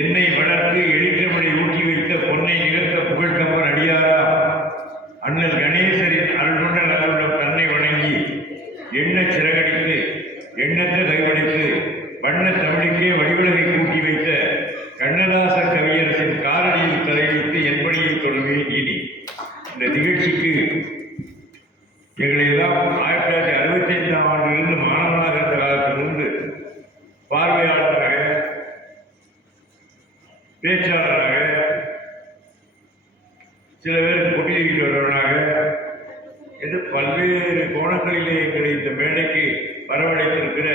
என்னை வளர்த்து எளிற்றமலை ஊட்டி வைத்த பொன்னை நிகழ்த்த புகழ்கம்பர் அடியாரா அண்ணல் கணேசரின் அருள்கொண்ட நலனுடன் தன்னை வணங்கி எண்ண சிறகடித்து எண்ணற்ற கைவடித்து வண்ண தமிழுக்கே வடிவிலகை கூட்டி வைத்த கண்ணதாச கவியரசின் காரணியில் தலைவித்து என்படியை தொடர்வேன். இனி இந்த நிகழ்ச்சிக்கு எங்களை எல்லாம் 1965ஆம் ஆண்டிலிருந்து மாணவனாக இருந்த காலத்திலிருந்து பார்வையாளராக, பேச்சாளராக, சில பேருக்கு போட்டியில் வருவனாக என்று பல்வேறு கோணங்களிலே எங்களை இந்த மேடைக்கு வரவழைத்திருக்கிற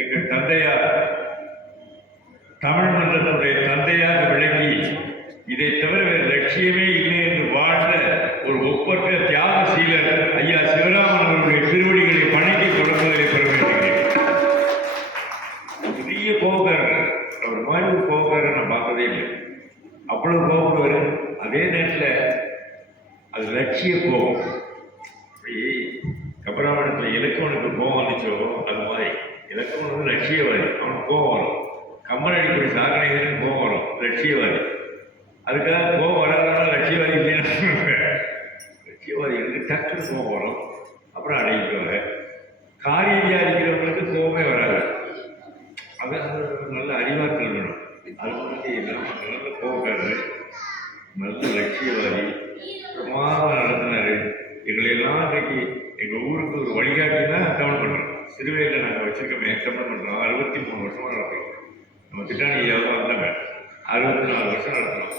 எங்கள் தந்தையார், தமிழ் மன்றத்தினுடைய தந்தையாக விளங்கி இதை தவிர வேறு லட்சியமே இல்லை என்று வாழ்ந்த ஒரு ஒப்பற்ற தியாகசீலர் ஐயா சிவராமன் அவர்களுடைய திருவடிகளை வணங்கி தொடர்புகளை பெற வேண்டுகிறேன். பெரிய கோபக்காரர், அவர் மாதிரி ஒரு கோபக்காரர் நான் பார்த்ததே இல்லை. அவ்வளவு கோபப்படுவார். அதே நேரத்தில் அது லட்சிய கோபம். கபராமணத்தில் இலக்கவனுக்கு கோபம் வந்துச்சோ அது மாதிரி இலக்கவன் வந்து லட்சியவாதி, அவனுக்கு கோபம் வரும். கம்பன் அடிப்படை சாக்கடைகளுக்கு கோபம் வரும், லட்சியவாதி. அதுக்காக கோபம் வராதனால லட்சியவாதி இல்லைன்னு லட்சியவாதிகளுக்கு டக்குனு கோபம் வரும், அப்புறம் அடைக்குவாங்க. காரியம் அடிக்கிறவங்களுக்கு கோபமே வராது. அது நல்ல அறிவாற்றல் வேணும். அது வந்து நல்ல கோபக்காரர், நல்ல லட்சியவாதி, பிரமாதம் நடத்தினார். எங்களையெல்லாம் இன்றைக்கு எங்கள் ஊருக்கு ஒரு வழிகாட்டினா தமிழ் பண்ணுறோம். சிறுவையில் நாங்கள் வச்சுருக்கோமே தமிழ் பண்ணுறோம். 63 வருஷமாக நடத்துகிறோம். நம்ம திட்டாணி எவ்வளோ வந்தாங்க 64 வருஷம் நடத்துகிறோம்.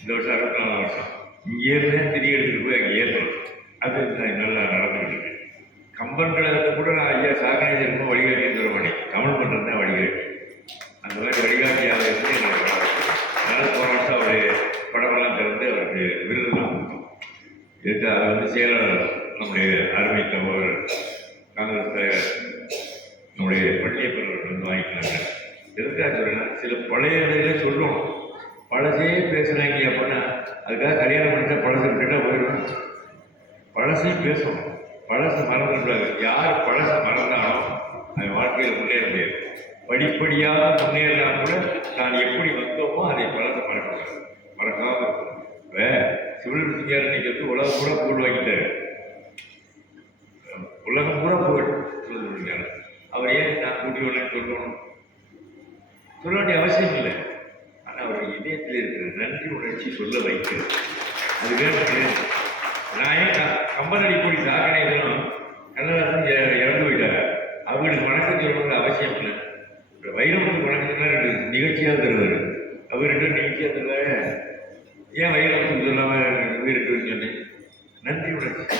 இந்த வருஷம் 64 வருஷம். இங்கே இருந்தே திரி எடுத்துகிட்டு போய் அங்கே ஏற்றணும். அது நல்லா நடந்துக்கிட்டு இருக்கு. கம்பன் கழகத்தை கூட நான் ஐயா சாகனேஜ் இருக்கும் வழிகாட்டி தர மாட்டேன். தமிழ் பண்ணுறது தான் வழிகாட்டி. அந்த மாதிரி வழிகாட்டியாக இருந்து எங்களுக்கு அதனால் போன வருஷம் அவருடைய படமெல்லாம் திறந்து அவருக்கு விருதுலாம் கொடுத்தோம். இதுக்கு அதை வந்து செயலாளர் நம்முடைய அருமை தகவல் காங்கிரஸ் தலைவர் நம்முடைய பள்ளியப்பர்கள் வந்து வாங்கிக்கிறாங்க. எதுக்காக சொல்றேன்னா, சில பழைய இதிலே சொல்லணும். பழசே பேசுனாங்க அப்படின்னா அதுக்காக கல்யாணம் பண்ணிட்டா பழசை விட்டுட்டா போயிடும். பழசையும் பேசணும். பழசை மறந்துடுறாங்க. யார் பழசை மறந்தாலும் அவன் வாழ்க்கையில் முன்னேற முடியாது. படிப்படியாக முன்னேறலாம் கூட நான் எப்படி வந்தோமோ அதை பழசை மறக்காம இருக்கும். சிவில் சிங்கார் இன்னைக்கு வந்து உலகம் பூரா புகழ் வாங்கிட்டாரு. உலகம் பூரா புகழ் சொல்லிருக்காரு. அவர் ஏன் நான் கூட்டி உடனே சொல்லணும் சொல்ல வேண்டிய அவசியம் இல்லை. ஆனால் அவருடைய இதயத்தில் இருக்கிற நன்றி உணர்ச்சி சொல்ல வைக்கிறது. அது வேணும். நான் ஏன் கம்பன் அடிப்படை சாக்கடை எதுவும் கண்ணதாசன் இறந்து போயிட்டாங்க. அவங்களுக்கு வணக்கம் சொல்லணுங்கிற அவசியம் இல்லை. வைரமுத்துக்கு வணக்கம்னா 2 நிகழ்ச்சியாக தருவார். அவர் 2 நிகழ்ச்சியாக தருவாரு. ஏன் வைரமுத்துக்கு சொல்லாமல் வீருக்கு சொன்னேன்? நன்றி உணர்ச்சி.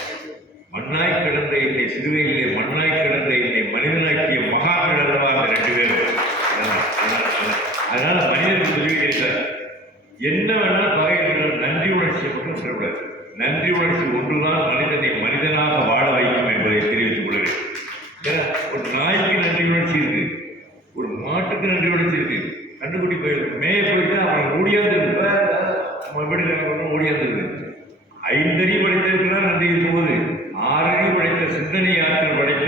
மண்ணாய் கிடந்த என்னை சிறுவையிலே மண்ணாய் கிடந்த என்னை மனிதனாக்கிய மகான்கள் அல்லவா அந்த 2 பேரும். அதனால மனிதனுக்கு சொல்லிவிட்டார், என்ன வேணாலும் பகையினால் நன்றி உணர்ச்சியை மட்டும் சொல்லக்கூடாது. நன்றி உணர்ச்சி ஒன்றுதான் மனிதனை மனிதனாக வாழ வைக்கும் என்பதை தெரிவித்துக் கொள்கிறேன். ஏன்னா ஒரு நாய்க்கு நன்றி உணர்ச்சி இருக்கு, ஒரு மாட்டுக்கு நன்றி உணர்ச்சி இருக்கு. கண்டுபிடி போயிருக்கு, மேய போயிட்டு அப்புறம் ஓடியாந்துருக்கு, ஓடியாந்துருக்கு. 5 அறிவு படைத்ததுக்கெல்லாம் நன்றி இருக்கும்போது 6 அறிவு படைத்த சிந்தனை ஆற்றல் படைத்த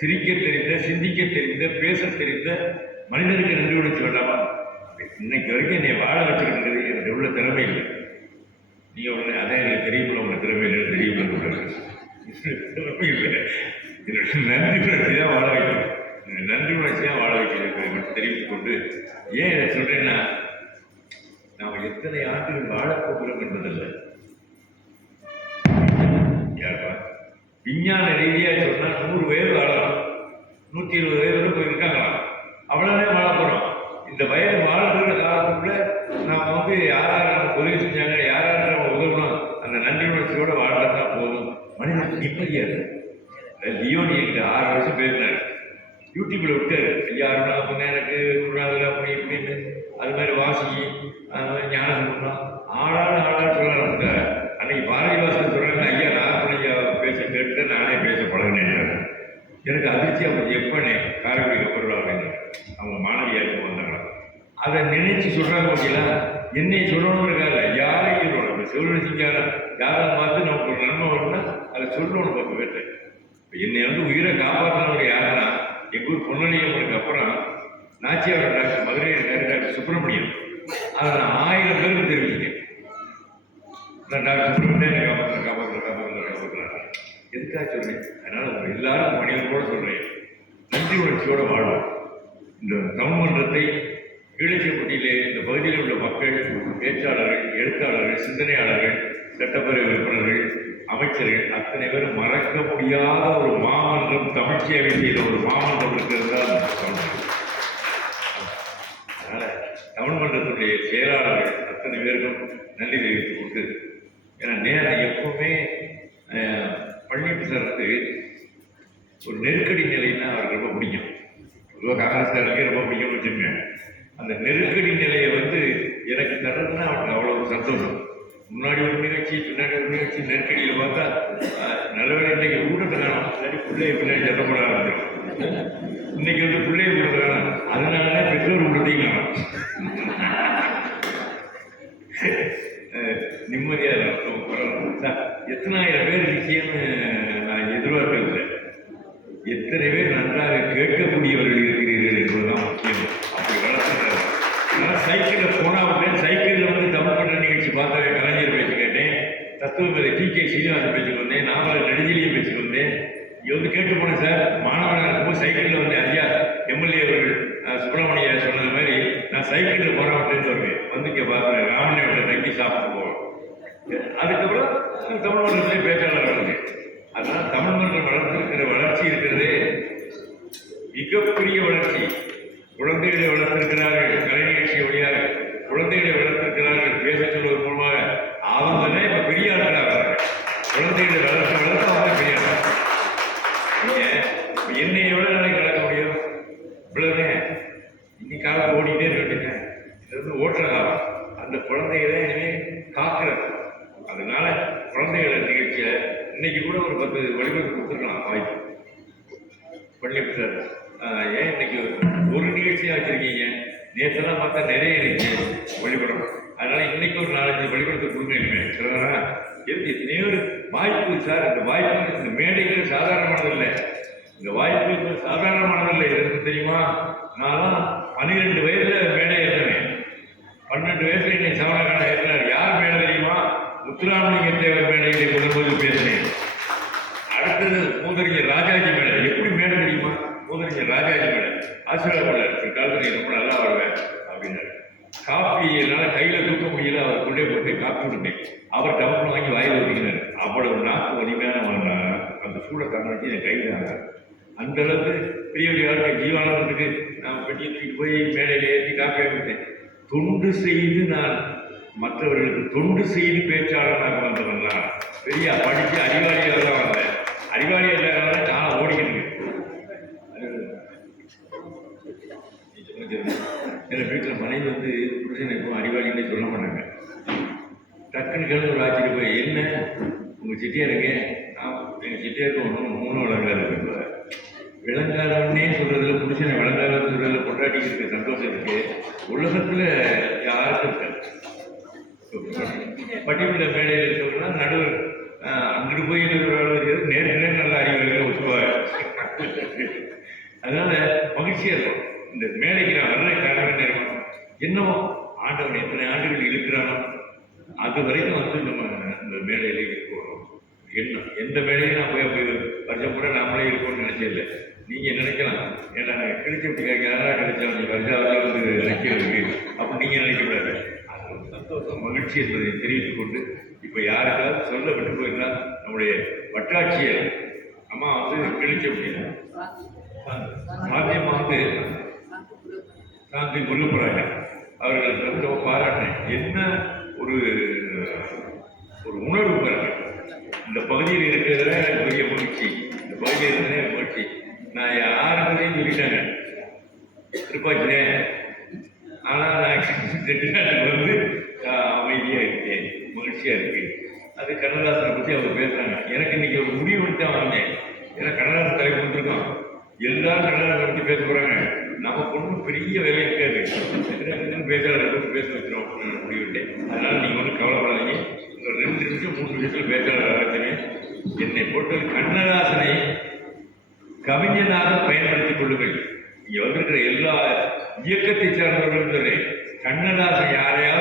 சிரிக்க தெரிந்த, சிந்திக்க தெரிந்த, பேச தெரிந்த மனிதனுக்கு நன்றி உணர்ச்சி வேண்டாமா? இன்னைக்கு வரைக்கும் என்னை வாழ வச்சுக்கிட்டு எனக்கு எவ்வளோ திறமை இல்லை. நீங்கள் உடனே அதான் எனக்கு தெரியுமில்ல, உங்களை திறமை இல்லை தெரியுமில்ல திறமை இல்லை. என்னுடைய நன்றி உணர்ச்சி தான் வாழ வைக்கணும். என்னுடைய நன்றி உணர்ச்சி தான் வாழ வைக்கிறது மட்டும் தெரிவித்துக் கொண்டு, ஏன் இதை சொல்றேன்னா, நாம் எத்தனை ஆண்டுகள் வாழப்போகிறோம் என்பதல்ல. யாருப்பா விஞ்ஞான ரீதியாக சொன்னால் 100 வயது வாழலாம், 120 வயது போயிருக்காங்களாம். அவ்வளோதான் வாழ போகிறோம். இந்த வயது வாழ்கிற காலத்துக்குள்ள நாம் வந்து யாராவது நம்ம உதவி செஞ்சாங்க, யாராவது நம்ம உதவணும், அந்த நன்றி உணர்ச்சியோட வாழ்றதா போதும். மனிதனுக்கு நிம்மதியாக இருக்கு. லியோனி என்கிட்ட 6 வருஷம் பேசினார். யூடியூப்ல விட்டார். 6 மணி எனக்கு அப்படி இப்படின்னு அது மாதிரி வாசி, அது மாதிரி ஞானம் சொல்லணும். ஆளாள் சொல்ல ஆரம்பிச்சார். அன்னைக்கு பாரதிவாசன் சொல்றாங்க, ஐயா நாகப்பனையா பேச கேட்டு நானே பேச பழகினேன். எனக்கு அதிர்ச்சி. அவங்க எப்பனே காரைக்குடி கப்பல் அப்படின்னு அவங்க மாணவியாருக்கு வந்தாங்க. அதை நினைச்சு சொல்றாங்க. ஓகேங்களா, என்னை சொல்லணுங்கிறக்காக யாரையும் சொல்லணும். சிவன் சிங்கார யாரை பார்த்து நமக்கு ஒரு நன்மை வரும்னா அதை சொல்லணும் 10 பேர்த்து. இப்போ என்னை வந்து உயிரை காப்பாற்றினவர் யாருன்னா, எங்கள் ஊர் பொன்னணியம்மனுக்கு அப்புறம் நாச்சியார் டாக்டர், மதுரை டாக்டர் சுப்பிரமணியன் அதை நான் 1000 பேருக்கு தெரிவிச்சிருக்கேன். நான் டாக்டர் சுப்பிரமணியன் காப்பாற்றுறேன். எதுக்காக சொல்றேன்? அதனால உங்க எல்லாரும் மனிதர்களோட சொல்றேன், நன்றி உணர்ச்சியோட வாழ்வோம். இந்த தமிழ் மன்றத்தை கீழச்சேப்பட்டியிலே இந்த பகுதியில் உள்ள மக்கள், பேச்சாளர்கள், எழுத்தாளர்கள், சிந்தனையாளர்கள், சட்டப்பேரவை உறுப்பினர்கள், அமைச்சர்கள் அத்தனை பேரும் மறக்க முடியாத ஒரு மாமன்றம், தமிழ் சேவை செய்த ஒரு மாமன்றம் இருக்கிறது தான் தமிழ். அதனால தமிழ் மன்றத்துடைய செயலாளர்கள் அத்தனை பேருக்கும் நன்றி தெரிவித்துக் கொண்டு, ஏன்னா நேரம் எப்பவுமே பழனிசாருக்கு ஒரு நெருக்கடி நிலைன்னா அவருக்கு ரொம்ப பிடிக்கும். பொதுவாக காங்கிரஸ்காரருக்கே ரொம்ப பிடிக்கும் வச்சுங்க. அந்த நெருக்கடி நிலையை எனக்கு தர்றதுன்னா அவனுக்கு அவ்வளவு சந்தோஷம். முன்னாடி ஒரு நிகழ்ச்சி, பின்னாடி ஒரு நிகழ்ச்சி, நெருக்கடியில் பார்த்தா நல்லவேளை இன்னைக்கு ஊட்டத்தை காணும், இல்லாட்டி பிள்ளைய பின்னாடி சத்தம் போட ஆரம்பிச்சிடும். இன்னைக்கு பிள்ளைய ஊட்டத்தை காணும், அதனால பெற்றோர் ஊட்டத்தையும் காணும். நிம்மதியாக சார் எத்தனாயிரம் பேர் இருக்கேன்னு நான் எதிர்பார்க்கவில்லை. எத்தனை பேர் நன்றாக கேட்கக்கூடியவர்கள் இருக்கிறீர்கள் என்பதுதான் முக்கியம். அப்படி வளர்த்துட்டார். அதனால் சைக்கிளில் போனால் சைக்கிளில் தமிழ் மன்ற நிகழ்ச்சி பார்த்த கலைஞர் பேச்சு கேட்டேன், தத்துவமேதை டி.கே. சீனிவாசன் பேச்சுக்கு வந்தேன், நாவலர் நெடுஞ்செழியன் பேச்சுக்கு வந்தேன். இங்கே கேட்டு போனேன் சார், மாணவனாக இருக்கும்போது சைக்கிளில் ஐயா எம்எல்ஏ அவர்கள் சுப்பிரமணியா சொன்னது மாதிரி நான் சைக்கிளில் போகிறவன்ட்டு வருவேன். இங்கே பார்க்குறேன், ராமலியோட தங்கி சாப்பிட்டு போவேன். அதுக்கப்புறம் தமிழ் மன்றத்திலே பேச்சாளர் வளர்ந்தேன். அதனால் தமிழ் மன்றம் வளர்த்திருக்கிற வளர்ச்சி இருக்கிறதே மிகப்பெரிய வளர்ச்சி. குழந்தைகளை வளர்த்திருக்கிறார்கள், கலை நிகழ்ச்சி வழியாக குழந்தைகளை வளர்த்திருக்கிறார்கள், பேச சொல்வதன் மூலமாக. அவங்க தான் இப்போ பெரிய ஆட்களாக குழந்தைகளை வளர்த்து அவங்க பெரிய ஆட்கள். நீங்கள் என்னை எவ்வளோ நாளைக்கு வளர்க்க முடியும்? இவ்வளவுதான். இன்னைக்கு காலம் ஓடிட்டே இருக்கட்டுங்க. இது ஓட்டுற காலம். அந்த குழந்தைகளை இனிமேல் காக்கிறது. அதனால குழந்தைகளை நிகழ்ச்சியை இன்னைக்கு கூட ஒரு 10 வழிபாடு கொடுத்துருக்கலாம் வாய்ப்பு. பள்ளிப்பட்டார் ஏன் இன்னைக்கு ஒரு நிகழ்ச்சியாக வச்சிருக்கீங்க? நேற்றெல்லாம் பார்த்தா நிறைய இருந்துச்சு வழிபடம். அதனால இன்னைக்கு ஒரு 4-5 வழிபடத்தை கொடுங்க. இனிமேல் சிலவரா எத்தனையோ ஒரு வாய்ப்பு சார். இந்த வாய்ப்பு இந்த மேடைகள் சாதாரணமானதில்லை. இந்த வாய்ப்பு சாதாரணமானதில்லை. எதற்கு தெரியுமா? நான் 12 வயதில் மேடை ஏறினேன். 12 வயசுல இன்னைக்கு சவணக்கான ஏற்றினார். யார் மேடை தெரியுமா? முத்துராமலிங்க தேவர் மேடையிலே முதல்வது பேசினேன். அடுத்தது மூதறிஞர் ராஜாஜி மேடை. எப்படி மேடை தெரியுமா? மூதறிஞர் ராஜாஜி மேடை. ஆசீர்வாதம் காலத்தில் ரொம்ப நல்லா வருவேன் அப்படின்னாரு. காப்பி என்னால் கையில் தூக்க முடியல, அவர் கொண்டே போட்டு காப்பி விட்டுட்டேன். அவர் டவுன் வாங்கி வாயில் ஒதுக்கினார். அவ்வளவு நாக்கு வலிமையான அந்த சூழ கண்ணாடி என் கையில் ஆனார். அந்த அளவுக்கு பெரிய பெரிய ஆளுக்கு ஜீவானந்தத்துக்கு நான் பெட்டியை தூக்கிட்டு போய் மேடையில் ஏற்றி காப்பி கொடுத்தேன். தொண்டு செய்து நான் மற்றவர்களுக்கு தொண்டு செய்து பேச்சாளராக வந்தவன் தான். பெரிய படித்து அறிவாளியாக தான் வந்தேன். அறிவாளி இல்லாத நான் ஓடிக்கிட்டு என் வீட்டில் மனைவி புருஷன் எப்போ அறிவாளின்னு சொல்ல மாட்டாங்க. டக்குன்னு கிழந்து ஒரு ஆட்சிட்டு போய், என்ன உங்கள் சிட்டியாருங்க? எங்கள் சிட்டியாருக்கு ஒன்றும் 3 விளங்காது. விளங்காதவன்னே சொல்றதுல, புருஷனை விளங்காதன்னு சொல்றதுல பொண்டாட்டிக்கு இருக்க சந்தோஷம் இருக்கு. உலகத்தில் யாருக்கும் இருக்காது. பட்டிமன்ற மேடையில் இருக்கிறதுனா நடுவர் அங்கிட்டு போய் நேருக்கு நல்ல அறிவுகளை ஒத்துவார். அதனால மகிழ்ச்சியா இருக்கும். இந்த மேடைக்கு நான் வர்ற காரணம் நேரம் என்னவோ ஆண்டவன் எத்தனை ஆண்டுகள் இருக்கிறானோ அது வரைக்கும் நம்ம இந்த மேடையிலே இருக்கணும். என்ன எந்த மேடையும் நான் போய் வருஷம் கூட நாமளே இருக்கணும்னு நினைச்சதில்லை. நீங்க நினைக்கலாம், ஏன்னா கிடைச்சி யாரா கிடைச்சா வருஷம் நினைக்கிறதுக்கு அப்படி நீங்க நினைக்கக்கூடாது. சந்தோஷம், மகிழ்ச்சி என்பதை தெரிவித்துக் கொண்டு, இப்போ யாருக்காவது சொல்ல விட்டு போயிருந்தா நம்முடைய வட்டாட்சியர் அம்மா கிழிச்ச அப்படின்னா சாத்தியமா சாந்தி முருகப்பராஜா அவர்களுக்கு ரொம்ப பாராட்டினேன். என்ன ஒரு ஒரு உணர்வு பாருங்க. இந்த பகுதியில் இருக்கிறதுல எனக்கு பெரிய மகிழ்ச்சி. இந்த பகுதியில் இருக்கிறதே எனக்கு மகிழ்ச்சி. நான் யாருக்குமே சொல்லிட்டாங்க திருப்பாச்சினேன். ஆனால் நான் செட்டிநாட்டுக்கு அமைதியாக இருக்கேன், மகிழ்ச்சியாக இருக்கேன். அது கண்ணதாசனை பற்றி அவங்க பேசுகிறாங்க. எனக்கு இன்னைக்கு ஒரு முடிவு எடுத்து தான் வந்தேன். ஏன்னா கண்ணதாசன் தலைப்பு வந்துருக்கோம், எல்லாரும் கண்ணதாசனை பற்றி பேச போகிறாங்க. நமக்கு ஒன்றும் பெரிய வேலை இருக்காது, பேச்சாளரை பற்றி பேச வச்சிடும் அப்படின்னு முடிவிட்டேன். அதனால் நீங்கள் ஒன்றும் கவலைப்படாதீங்க. ஒரு 2 நிமிஷம் 3 நிமிஷத்தில் பேச்சாளர் ஆரம்பிச்சுமே. என்னை பொறுத்தவரை கண்ணதாசனை கவிஞனாக பயன்படுத்திக் கொள்ளுங்கள். இங்கே வந்திருக்கிற எல்லா இயக்கத்தை சார்ந்தவர்களும் சொல்றேன், கண்ணதாசன் யாரையாவது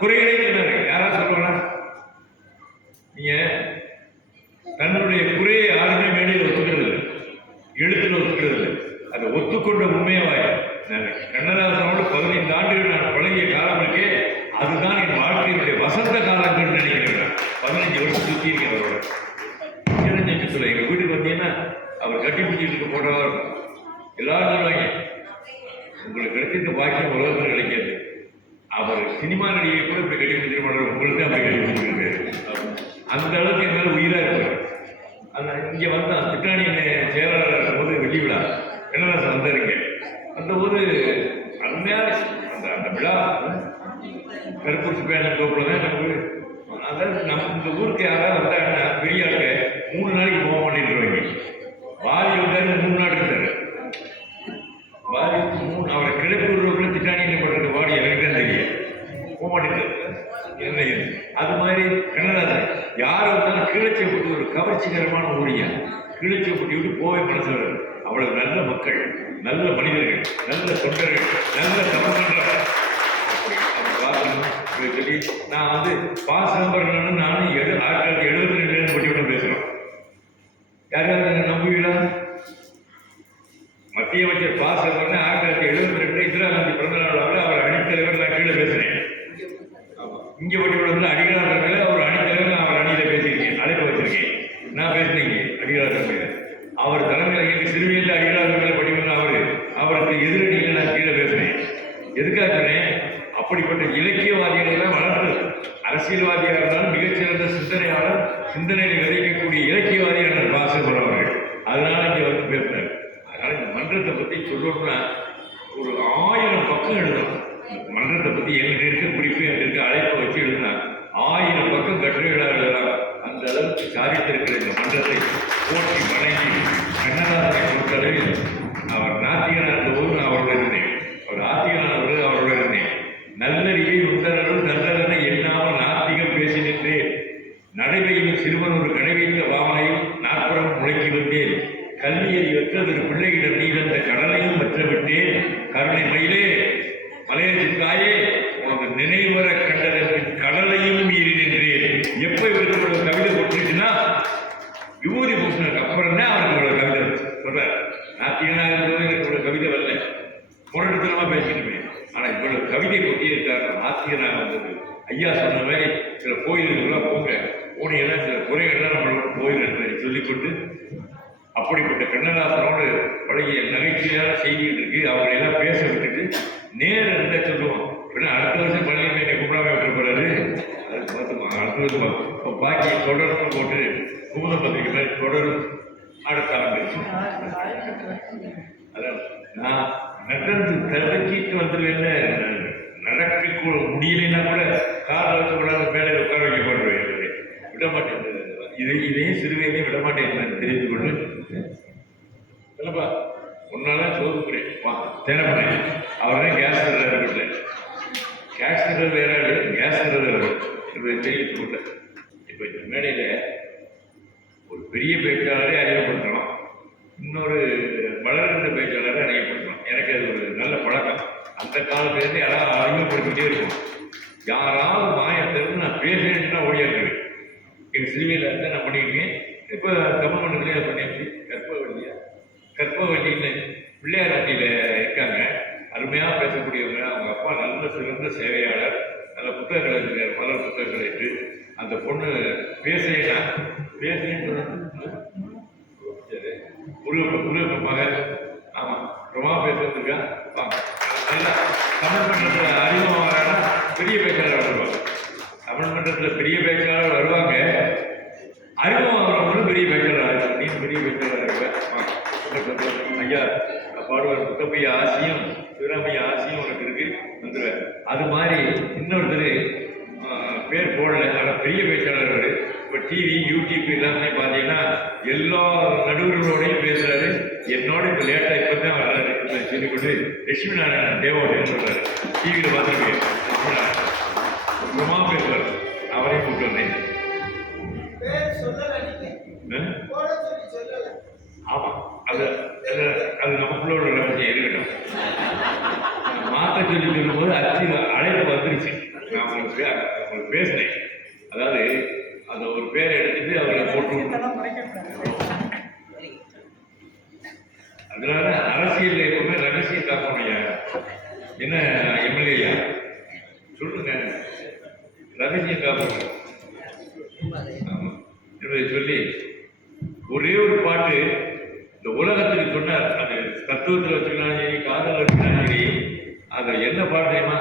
குறைகளையும் சொன்னாரு. யாரா சொல்லுவாங்க? நீங்க தன்னுடைய குறையை யாருமே மேடையில் ஒத்துக்கிறது இல்லை, எழுத்துல ஒத்துக்கிறது இல்லை. அதை ஒத்துக்கொண்ட உண்மையாவாய் கண்ணதாசனோடு 15 ஆண்டுகள் நான் பழகிய காலம் இருக்கே, அதுதான் என் வாழ்க்கையினுடைய வசந்த காலங்கள் நினைக்கிறேன். 15 வருஷம் சுற்றி இருக்கேன் அவரோட. சிறஞ்சத்துல எங்க வீட்டுக்கு வந்தீங்கன்னா அவர் கட்டி பிடிச்சிட்டு போட்டவா இருக்கும். எல்லாரும் சொல்லுவாங்க, உங்களுக்கு கிடைச்சிருக்க பாக்கியம் உலகத்தில் கிடைக்காது. அவர் சினிமா நடிகை கூட இப்படி கட்டி பிடிச்சிட்டு போடுற, உங்களுக்கு தான் அப்படி கட்டி பிடிச்சிருக்காரு. அந்த அளவுக்கு என் மேல உயிரா இருப்பார். அந்த இங்க வந்து திட்டாணி செயலாளர் இருக்கும்போது வெள்ளி விழா கண்ணதாசன் வந்தாருங்க. அந்த போது அருமையா அந்த விழா கருப்பூசி பேன தோப்புல தான் நமக்கு, அதாவது நம்ம இந்த ஊருக்கு யாராவது வந்தாங்கன்னா பெரிய ஆளுங்க 3 நாளைக்கு போக மாட்டேன்ருவாங்க. வாரி வந்தாரு 3 நாள் இருந்தாரு. வாரி 3 அவரை கிழக்கு திட்டாணி என்ன பண்றது வாடி எனக்கு தான் தெரியும், போக மாட்டேன். என்ன அது மாதிரி கண்ணதாசன் யார் வந்தாலும் கீழச்சப்பட்டு ஒரு கவர்ச்சிகரமான ஊழியா கீழச்சப்பட்டி விட்டு போவே மனசு வரும். அவ்வளவு நல்ல மக்கள், நல்ல மனிதர்கள், நல்ல தொண்டர்கள், நல்ல சமூகங்கள் சொல்லி நான் வந்து பாசம்பரன் நானும் 1972 பட்டியலும் பேசுறோம். யாராவது நம்புவீங்களா? மத்திய அமைச்சர் பாசம்பரன் 1972 இந்திரா காந்தி பிறந்த நாள் அவர் அணித்தலைவர் நான் கீழே பேசுறேன். இங்க பட்டியல அடிகளார் தலைமையில அவர் அணித்தலைவர் அவர் அணியில பேசியிருக்கேன், அழைப்பு வச்சிருக்கேன். நான் பேசினேன் அடிகளார் தலைமையில. அவர் தலைமையில எங்க சிறுவையில் அடிகளார் தலைமையில பட்டியல் அவருக்கு எதிரணியில நான் கீழே பேசினேன். எதுக்காக சொன்னேன்? அப்படிப்பட்ட இலக்கியவாதிகளை எல்லாம் வளர்த்து அரசியல்வாதியாக இருந்தாலும் மிகச்சிறந்த சிந்தனையாளர், சிந்தனையை விதைக்கக்கூடிய இலக்கியவாதியான பாசகர் அவர்கள். அதனால இங்க வந்து பேசினார். அதனால இந்த மன்றத்தை பத்தி சொல்லணும்னா ஒரு 1000 பக்கம் எழுதணும். மன்றத்தை பத்தி எங்கிட்ட இருக்க குறிப்பு, எங்கிட்ட இருக்க அழைப்பை வச்சு எழுதினா 1000 பக்கம் கட்டுரைகளாக எழுதலாம். அந்த அளவுக்கு சாதித்திருக்கிற இந்த மன்றத்தை போட்டி வணங்கி கண்ணதாசனை பொறுத்தளவில் அவர் நாத்திகனார் போது அவரோட இருந்தேன், அவர் ஆத்திகனானவர்கள் அவரோட இருந்தேன். நல்லறிவை உத்தரவும் தந்தரனை எண்ணாமல் நாத்திகம் பேசி நின்றேன். நடைவையில் சிறுவன் ஒரு கடைவைத்த வாமனையும் நாற்புறம் முளைக்கி வந்தேன். கல்வியறி வெற்றதொரு பிள்ளையிடம் நீ வந்த கடலையும் வெற்றவிட்டேன். கருணை மயிலே மலையரசின் தாயே உனக்கு நினைவர கண்டதற்கு கடலையும் மீறி நின்றேன். எப்ப இவருக்கு ஒரு கவிதை போட்டுச்சுன்னா விபூதி பூசினதுக்கு அப்புறம் தான் அவருக்கு ஒரு கவிதை சொல்றார். நாத்திகனாக இருந்தது எனக்கு ஒரு கவிதை வரல, முரட்டுத்தனமா பேசிட்டு. ஆனா இவ்வளவு கவிதை கொட்டியிருக்காரு நாத்திகனாக வந்தது. ஐயா சொன்ன மாதிரி சில கோயில்கள்லாம் போங்க, போனீங்கன்னா சில குறைகள்லாம் நம்மளோட கோயில் சொல்லிக்கொண்டு அப்படிப்பட்ட கண்ணதாசனோடு பழகிய நகைச்சுவையான செய்திகள் இருக்கு. அவங்களை எல்லாம் பேச விட்டுட்டு நேரம் இருந்தா சொல்லுவோம். அடுத்த வருஷம் பள்ளியில் என்னை கூப்பிடாம விட்டு போறாரு, அது பார்த்துமா அடுத்த வருஷமா இப்போ பாக்கி தொடரும் போட்டு குமுத பத்திரிகை மாதிரி தொடரும் அடுத்த ஆண்டு. அதான் நான் நடந்து தடுக்கிட்டு வந்துருவேன். நடக்க முடியலைன்னா கூட காரில் வச்சு கூட மேலே உட்கார வைக்க போட்டுருவேன். விட மாட்டேன், இதையும் சிறுவையிலையும் விட மாட்டேன் தெரிந்து கொண்டு இல்லப்பா ஒன்னாலாம் சோதுக்குறேன் தேனப்பறேன். அவர் தான் கேஸ் தர்றாரு வீட்டில். கேஸ் தர்றது வேற ஆளு, கேஸ் தர்றது வேற தெரிவித்து கொண்ட. இப்போ இந்த மேடையில் ஒரு பெரிய பேச்சாளரை அறிமுகப்படுத்தணும், இன்னொரு வளர்ந்த பேச்சாளரை அறிமுகப்படுத்தணும். எனக்கு அது ஒரு நல்ல பழக்கம். அந்த காலத்திலேருந்து யாராவது அறிமுகப்படுத்திக்கிட்டே இருக்கும். யாராவது மாயத்திலிருந்து நான் பேசுறேன்னா ஓடியாடுவேன். எங்கள் சிறுவையில் இருந்தால் நான் பண்ணியிருக்கேன். இப்போ தமிழ் மண்டலத்திலே பண்ணியாச்சு. கற்பவள்ளியில் பிள்ளையார்பட்டியில் இருக்காங்க, அருமையாக பேசக்கூடியவங்க. அவங்க அப்பா நல்ல சிறந்த சேவையாளர், நல்ல புத்தகங்கள் இருக்கார், பல புத்தகங்கள் இருக்கு. அந்த பொண்ணு பேசுறேன்னா முருகப்ப மகன். ஆமாம், ரொம்ப பேசுறதுக்கா தமிழ் மன்றத்தில் அறிமுகம் வரானா பெரிய பேச்சாளர் வருவாங்க. தமிழ் மன்றத்தில் பெரிய பேச்சாளர் வருவாங்க, அறிமுகம் வரவங்களும் பெரிய பேச்சாளர். நீ பெரிய பேச்சாளர் இருக்க ஐயா பாடுவார். முத்தப்பைய ஆசையும் சிவராமைய ஆசையும் உனக்கு இருக்கு வந்துடுவேன். அது மாதிரி இன்னொருத்தர் பேர் போடல, ஆனால் பெரிய பேச்சாளர். இப்போ டிவி யூடியூப் எல்லாமே பார்த்தீங்கன்னா எல்லா நடுவர்களோடையும் பேசுறாரு. என்னோட இப்போ லேட்டாக இப்போ தான் வர்றாரு சொல்லிக்கொண்டு லட்சுமி நாராயணன் தேவோன்னு சொல்றாரு. டிவியில் பார்த்துருக்கேன். லட்சுமி நாராயணன் ரொம்ப பேசுவார். அவரையும் கூப்பிட்டு வந்தேன். ஆமா, அது நமக்குள்ளோட ரகசியம் இருக்கட்டும். மாற்ற சொல்லி சொல்லும்போது அழைப்பு வந்துருச்சு. உங்களுக்கு பேசினேன். அதாவது அந்த ஒரு பேரை எடுத்துட்டு அவரை போட்டு, அதனால அரசியல் எப்பவுமே ரகசியம் காக்கணும். என்ன எம்எல்ஏயா சொல்லுங்க, ரகசியம் காக்கணும். ஆமா என்பதை சொல்லி ஒரே ஒரு பாட்டு இந்த உலகத்துக்கு சொன்னார். அது தத்துவத்தில் வச்சுக்கலாம் சரி, காதல் வச்சுக்கலாம் சரி. அது என்ன பாட்டுமா,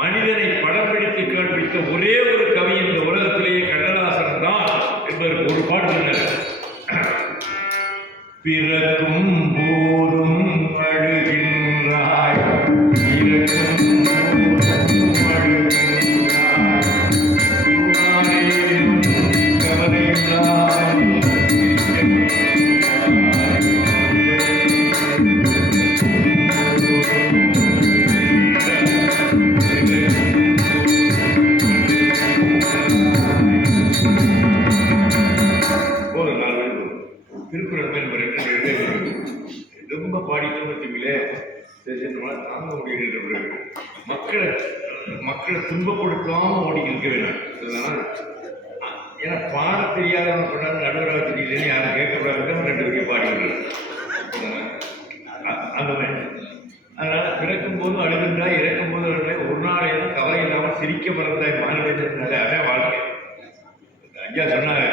மனிதனை படம் பிடித்து காண்பித்த ஒரே ஒரு கவி இந்த உலகத்திலேயே கண்ணதாசன் தான் என்பதற்கு ஒரு பாட்டு சொன்னார். பிறக்கும் போதும் அழுகின்றாய், இறக்கும் போதும் அழுகின்றாய், கவலையில்லாய் ரொம்ப பாடிக்கணும்னு வச்சுங்களே, தாங்க முடிகின்ற மக்களை துன்பப்படுத்தாம ஓடி இருக்க வேணாம். ஏன்னா பாட தெரியாதவங்க சொன்னாலும் நடுவராக தெரியலன்னு யாரும் கேட்கக்கூடாதுன்னு 2 வரையும் பாடிக்கிறாங்க அந்த மாதிரி. அதனால பிறக்கும் போது அழுகின்றாய், இறக்கும் போது அழுகின்றாய், ஒரு நாள் ஏதும் கவலை இல்லாமல் சிரிக்க மறந்தாய் மாநிலத்தினால. அதான் வாழ்க்கை. ஐயா சொன்னாங்க,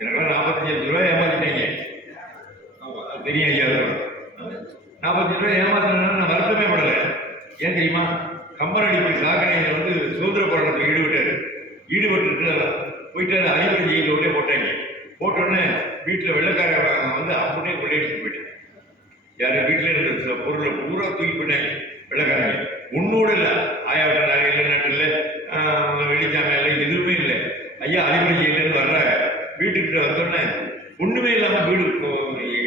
எனக்கெல்லாம் 45 லட்ச ரூபாய் ஏமாத்திட்டீங்க. ஆமாம் தெரியும் ஐயா. 45 ரூபாய் ஏமாத்தினா நான் வருத்தமே படலை. ஏன் தெரியுமா, கம்பன் அடிப்படை சாக்கடையை சுதந்திர போராட்டத்தில் ஈடுபட்டு போயிட்டாரு. அறிவுரை ஜெயில உடனே போட்டாங்க. போட்டோடனே வீட்டில் வெள்ளைக்காரன் அப்படியே கொள்ளையடிச்சு போயிட்டாங்க. யாரும் வீட்டில் இருக்கிற பொருளை பூரா தூக்கி போயிட்டாங்க வெள்ளைக்காரங்க. ஒன்னோட இல்லை, ஆயாவிட்ட நகை இல்லை, நாட்டில் வெடிச்சாங்க இல்லை, எதுவுமே இல்லை. ஐயா அறிவுரை ஜெயிலேருந்து வர்றாங்க. வீட்டுக்கிட்ட வந்தோடனே ஒன்றுமே இல்லாமல் வீடு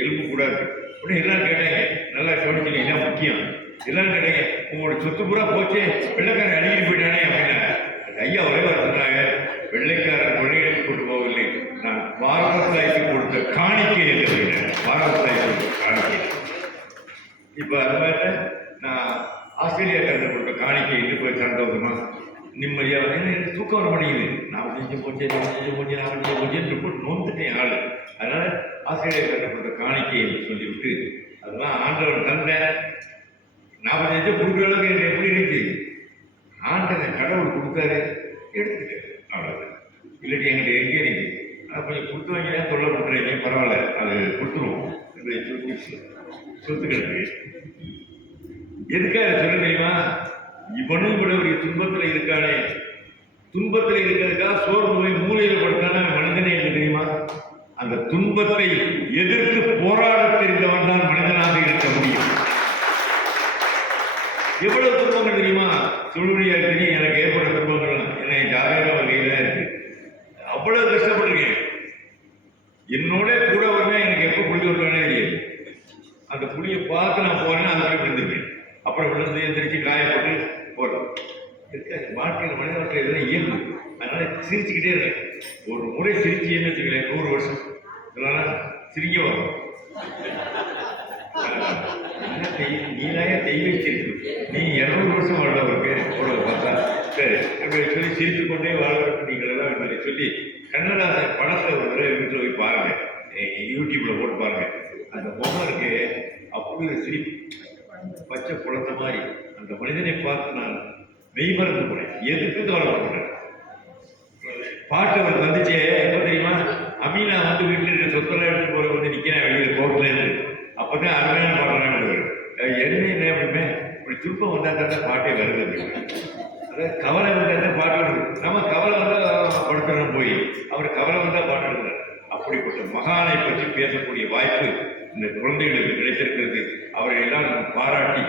எழுப்ப கூடாது. உடனே எல்லாரும் கேட்டாங்க, நல்லா கவனிச்சுங்க, இதான் முக்கியம். எல்லாரும் கேட்டாங்க, உங்களோட சொத்து பூரா போச்சு, வெள்ளைக்காரன் அடிக்கிட்டு போயிட்டானே அப்படின்னாங்க. ஐயா ஒரே வாரம் சொன்னாங்க, வெள்ளைக்காரன் கொள்ளையடித்து கொண்டு போகவில்லை, நான் பாரத தாய்க்கு கொடுத்த காணிக்கை என்று. பாரத தாய்க்கு கொடுத்த காணிக்கை. இப்போ அது மாதிரி நான் ஆஸ்திரேலியாக்காரன் கொடுத்த காணிக்கை என்று போய் சந்தோஷமா நிம்மதியாக எனக்கு தூக்கம் வர மாட்டேங்குது. 45 போச்சு, 45 போச்சு, 45 போச்சுன்னு போட்டு நோந்துட்டேன் ஆள். அதனால ஆஸ்திரேலியாக்காரன் கொடுத்த காணிக்கை என்று சொல்லிவிட்டு, அதெல்லாம் ஆண்டவன் தந்த 45 கொடுக்குற அளவுக்கு எனக்கு எப்படி இருந்துச்சு, ஆண்டவன் கடவுள் கொடுத்தாரு எடுத்துக்கிட்டேன், அவ்வளோதான். இல்லாட்டி எங்கிட்ட எங்கே இருக்கு, ஆனால் கொஞ்சம் கொடுத்து வாங்கி தான் தொல்லை பண்ணுறீங்க, பரவாயில்ல, அது கொடுத்துருவோம். சொத்து கிடக்கு எதுக்காக சொல்ல தெரியுமா, இவனும் கூட ஒரு துன்பத்தில் இருக்கானே, துன்பத்தில் இருக்கிறதுக்காக சோர்வு போய் மூலையில் படுத்தான மனிதனே என்று தெரியுமா. அந்த துன்பத்தை எதிர்த்து போராட தெரிந்தவன் தான் மனிதனாக இருக்க முடியும். எவ்வளவு துன்பங்கள் தெரியுமா, சொல்லுடைய தெரியும். எனக்கு ஏற்பட்ட துன்பங்கள் என்னை ஜாதக வகையில இருக்கு. அவ்வளவு கஷ்டப்பட்டிருக்கேன். என்னோட கூட வந்து எனக்கு எப்போ புளி வருவானே தெரியாது. அந்த புளியை பார்த்து நான் போறேன்னா அது மாதிரி விழுந்துருக்கேன். அப்புறம் விழுந்து எந்திரிச்சு காயப்பட்டு போறோம். வாழ்க்கையில் மனித வாழ்க்கையில் இதெல்லாம் இயல்பு. அதனால சிரிச்சுக்கிட்டே இருக்கேன். ஒரு முறை சிரிச்சின்னு வச்சுக்கிறேன் 100 வருஷம். இதனால சிரிக்க வரும். நீனாயே தெய்வச்சிருக்கு, நீ 200 வருஷம் வாழ்றவருக்கு ஒரு பார்த்தா சரி அப்படி சொல்லி சிரித்து கொண்டே வாழ வேண்டும் நீங்கள் எல்லாம் என்பதை சொல்லி கண்ணதாசன் படத்தை ஒரு தடவை வீட்டில் போய் பாருங்க, யூடியூப்ல போட்டு பாருங்க. அந்த பொம்மை இருக்கு, அப்படி ஒரு சிரிப்பு, பச்சை குளத்த மாதிரி. அந்த மனிதனை பார்த்து நான் மெய்மறந்து போனேன். எதுக்கு கவலைப்படுறேன். பாட்டு அவர் வந்துச்சே எப்போ தெரியுமா, அமீனா வீட்டில் இருக்க சொத்தெல்லாம் எடுத்து போற நிற்கிறேன் வெளியில் கோர்ட்ல இருந்து. அப்பதான் அருமையான பாடுறேன். என்ன அப்படிமே இப்படி துன்பம் வந்தா தான் பாட்டே வருது அப்படின்னு. அதாவது கவலை வந்தா தான் பாட்டு வருது. நம்ம கவலை வந்தால் படுத்துறோம் போய், அவர் கவலை வந்தால் பாட்டு எழுதுறாரு. அப்படிப்பட்ட மகானை பற்றி பேசக்கூடிய வாய்ப்பு இந்த குழந்தைகளுக்கு கிடைத்திருக்கிறது. அவரை எல்லாம் நான் பாராட்டி,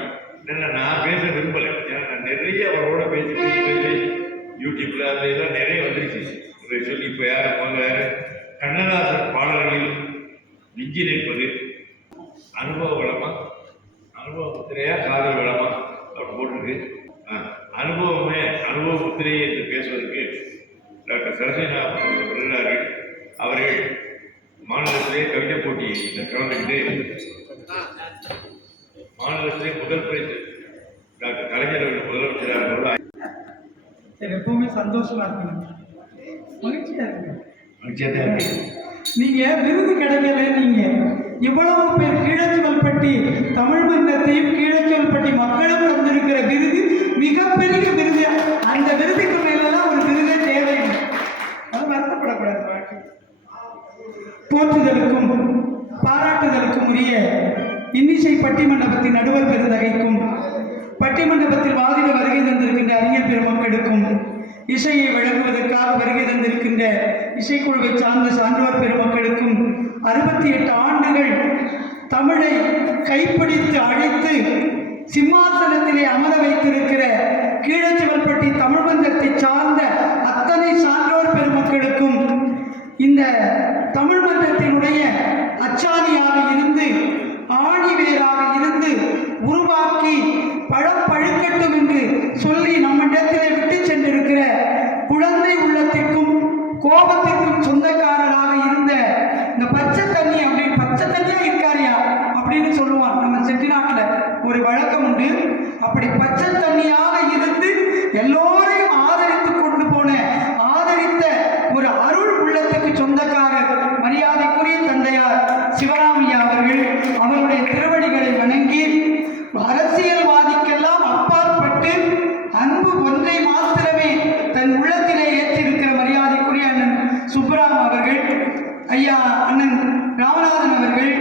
நான் பேச விரும்பலை. ஏன்னா நான் நிறைய அவரோட பேசி யூடியூப்ல அந்த இதெல்லாம் நிறைய வந்துருச்சு சொல்லி. இப்போ யார் முதல்ல கண்ணதாசன் பாடல்களில் நெஞ்சி நிற்பது அனுபவ வளமா, அனுபவ முத்திரையா, காதல் வளமா அப்படி போட்டிருக்கு. அனுபவமே அனுபவ முத்திரை என்று பேசுவதற்கு டாக்டர் சரஸ்வதிநாதன் விருதார்கள் அவர்கள் மாநிலத்திலே கவிதை போட்டி கலந்துக்கிட்டு மாநிலத்திலே முதல் பரிசு டாக்டர் கலைஞர் அவர்கள் முதலமைச்சராக எனக்கு எப்பவுமே சந்தோஷமா இருக்கணும், மகிழ்ச்சியா இருக்கு. மகிழ்ச்சியாக தான் இருக்கு. நீங்க விருது கிடைக்கல, நீங்க இவ்வளவு பேர் கீழச்சோல்பட்டி தமிழ் மன்றத்தையும் கீழச்சோல்பட்டி மக்களும் தந்திருக்கிற விருது மிகப்பெரிய விருது. அந்த விருதுக்கு மேலெல்லாம் ஒரு விருதே தேவையில்லை. அது வருத்தப்படக்கூடாது. வாழ்க்கை போற்றுதலுக்கும் பாராட்டுதலுக்கும் உரிய இன்னிசை பட்டிமண்டபத்தின் நடுவர் பெருந்தகைக்கும் பட்டிமண்டபத்தில் வாதிட வருகை தந்திருக்கின்ற அறிஞர் பெருமக்களுக்கும் இசையை வழங்குவதற்காக வருகை தந்திருக்கின்ற இசைக்குழுவை சார்ந்த சான்றோர் பெருமக்களுக்கும் 68 ஆண்டுகள் தமிழை கைப்பிடித்து அழைத்து சிம்மாசனத்திலே அமர வைத்திருக்கிற கீழச்சிவல்பட்டி தமிழ் மன்றத்தை சார்ந்த அத்தனை சான்றோர் பெருமக்களுக்கும் இந்த தமிழ் மன்றத்தினுடைய அச்சாணியாக இருந்து ஆணிவேராக இருந்து உருவாக்கி பழம் பழுக்கட்டும் என்று சொல்லி நம்மிடத்திலே விட்டு சென்றிருக்கிற குழந்தை உள்ளத்திற்கும் கோபத்திற்கும் சொந்தக்காரராக இருந்த இந்த பச்சை தண்ணி அப்படின்னு பச்சை தண்ணியா இருக்காரியா அப்படின்னு சொல்லுவான். நம்ம செட்டிநாட்டில் ஒரு வழக்கம் உண்டு. அப்படி பச்சை தண்ணியாக இருந்து எல்லோரையும் ஆதரித்து கொண்டு போன ஆதரித்த ஒரு அருள் உள்ளத்துக்கு சொந்தக்காரர் மரியாதைக்குரிய தந்தையார் சிவராமையா அவர்கள். அவருடைய திருவடிகளை வணங்கி அரசியல்வாதிக்கெல்லாம் அப்பாற்பட்டு அன்பு ஒன்றை மாத்திரமே தன் உள்ளத்திலே ஏற்றிருக்கிற மரியாதைக்குரிய அண்ணன் சுப்பராம் அவர்கள், ஐயா அண்ணன் ராமநாதன் அவர்கள்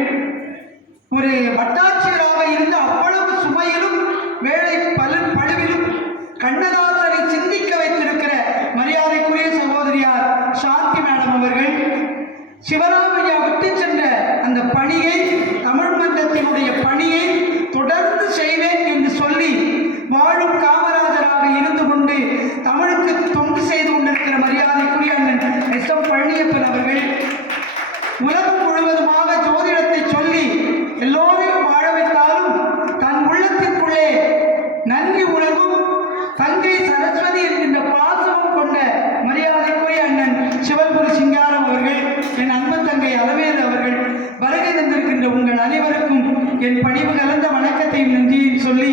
ஒரு வட்டாட்சியராக இருந்து அவ்வளவு சுமையிலும் வேலை பழுவிலும் கண்ணதாசனை சிந்திக்க வைத்திருக்கிற மரியாதைக்குரிய சகோதரியார் சாந்தி மேடம் அவர்கள், சிவராமையா விட்டு சென்ற அந்த பணியை தமிழ் மன்றத்தினுடைய பணியை தொடர்ந்து செய்வேன் என்று சொல்லி வாழும் காமராஜராக இருந்து கொண்டு தமிழுக்கு தொண்டு செய்து கொண்டிருக்கிற மரியாதைக்குரிய அண்ணன் எஸ்.எம். பழனியப்பன் அவர்கள், உலகம் முழுவதுமாக ஜோதிடத்தை சொல்லி எல்லோரையும் வாழ வைத்தாலும் தன் உள்ளத்திற்குள்ளே நன்றி உணர்வும் தங்கை சரஸ்வதி என்கின்ற பாசமும் கொண்ட மரியாதைக்குரிய அண்ணன் சிவல்புரி சிங்காரம் அவர்கள், என் அன்பு தங்கை அலவேல் அவர்கள், வருகை தந்திருக்கின்ற உங்கள் அனைவருக்கும் என் பணிவு கலந்த வணக்கத்தையும் நன்றியையும் சொல்லி,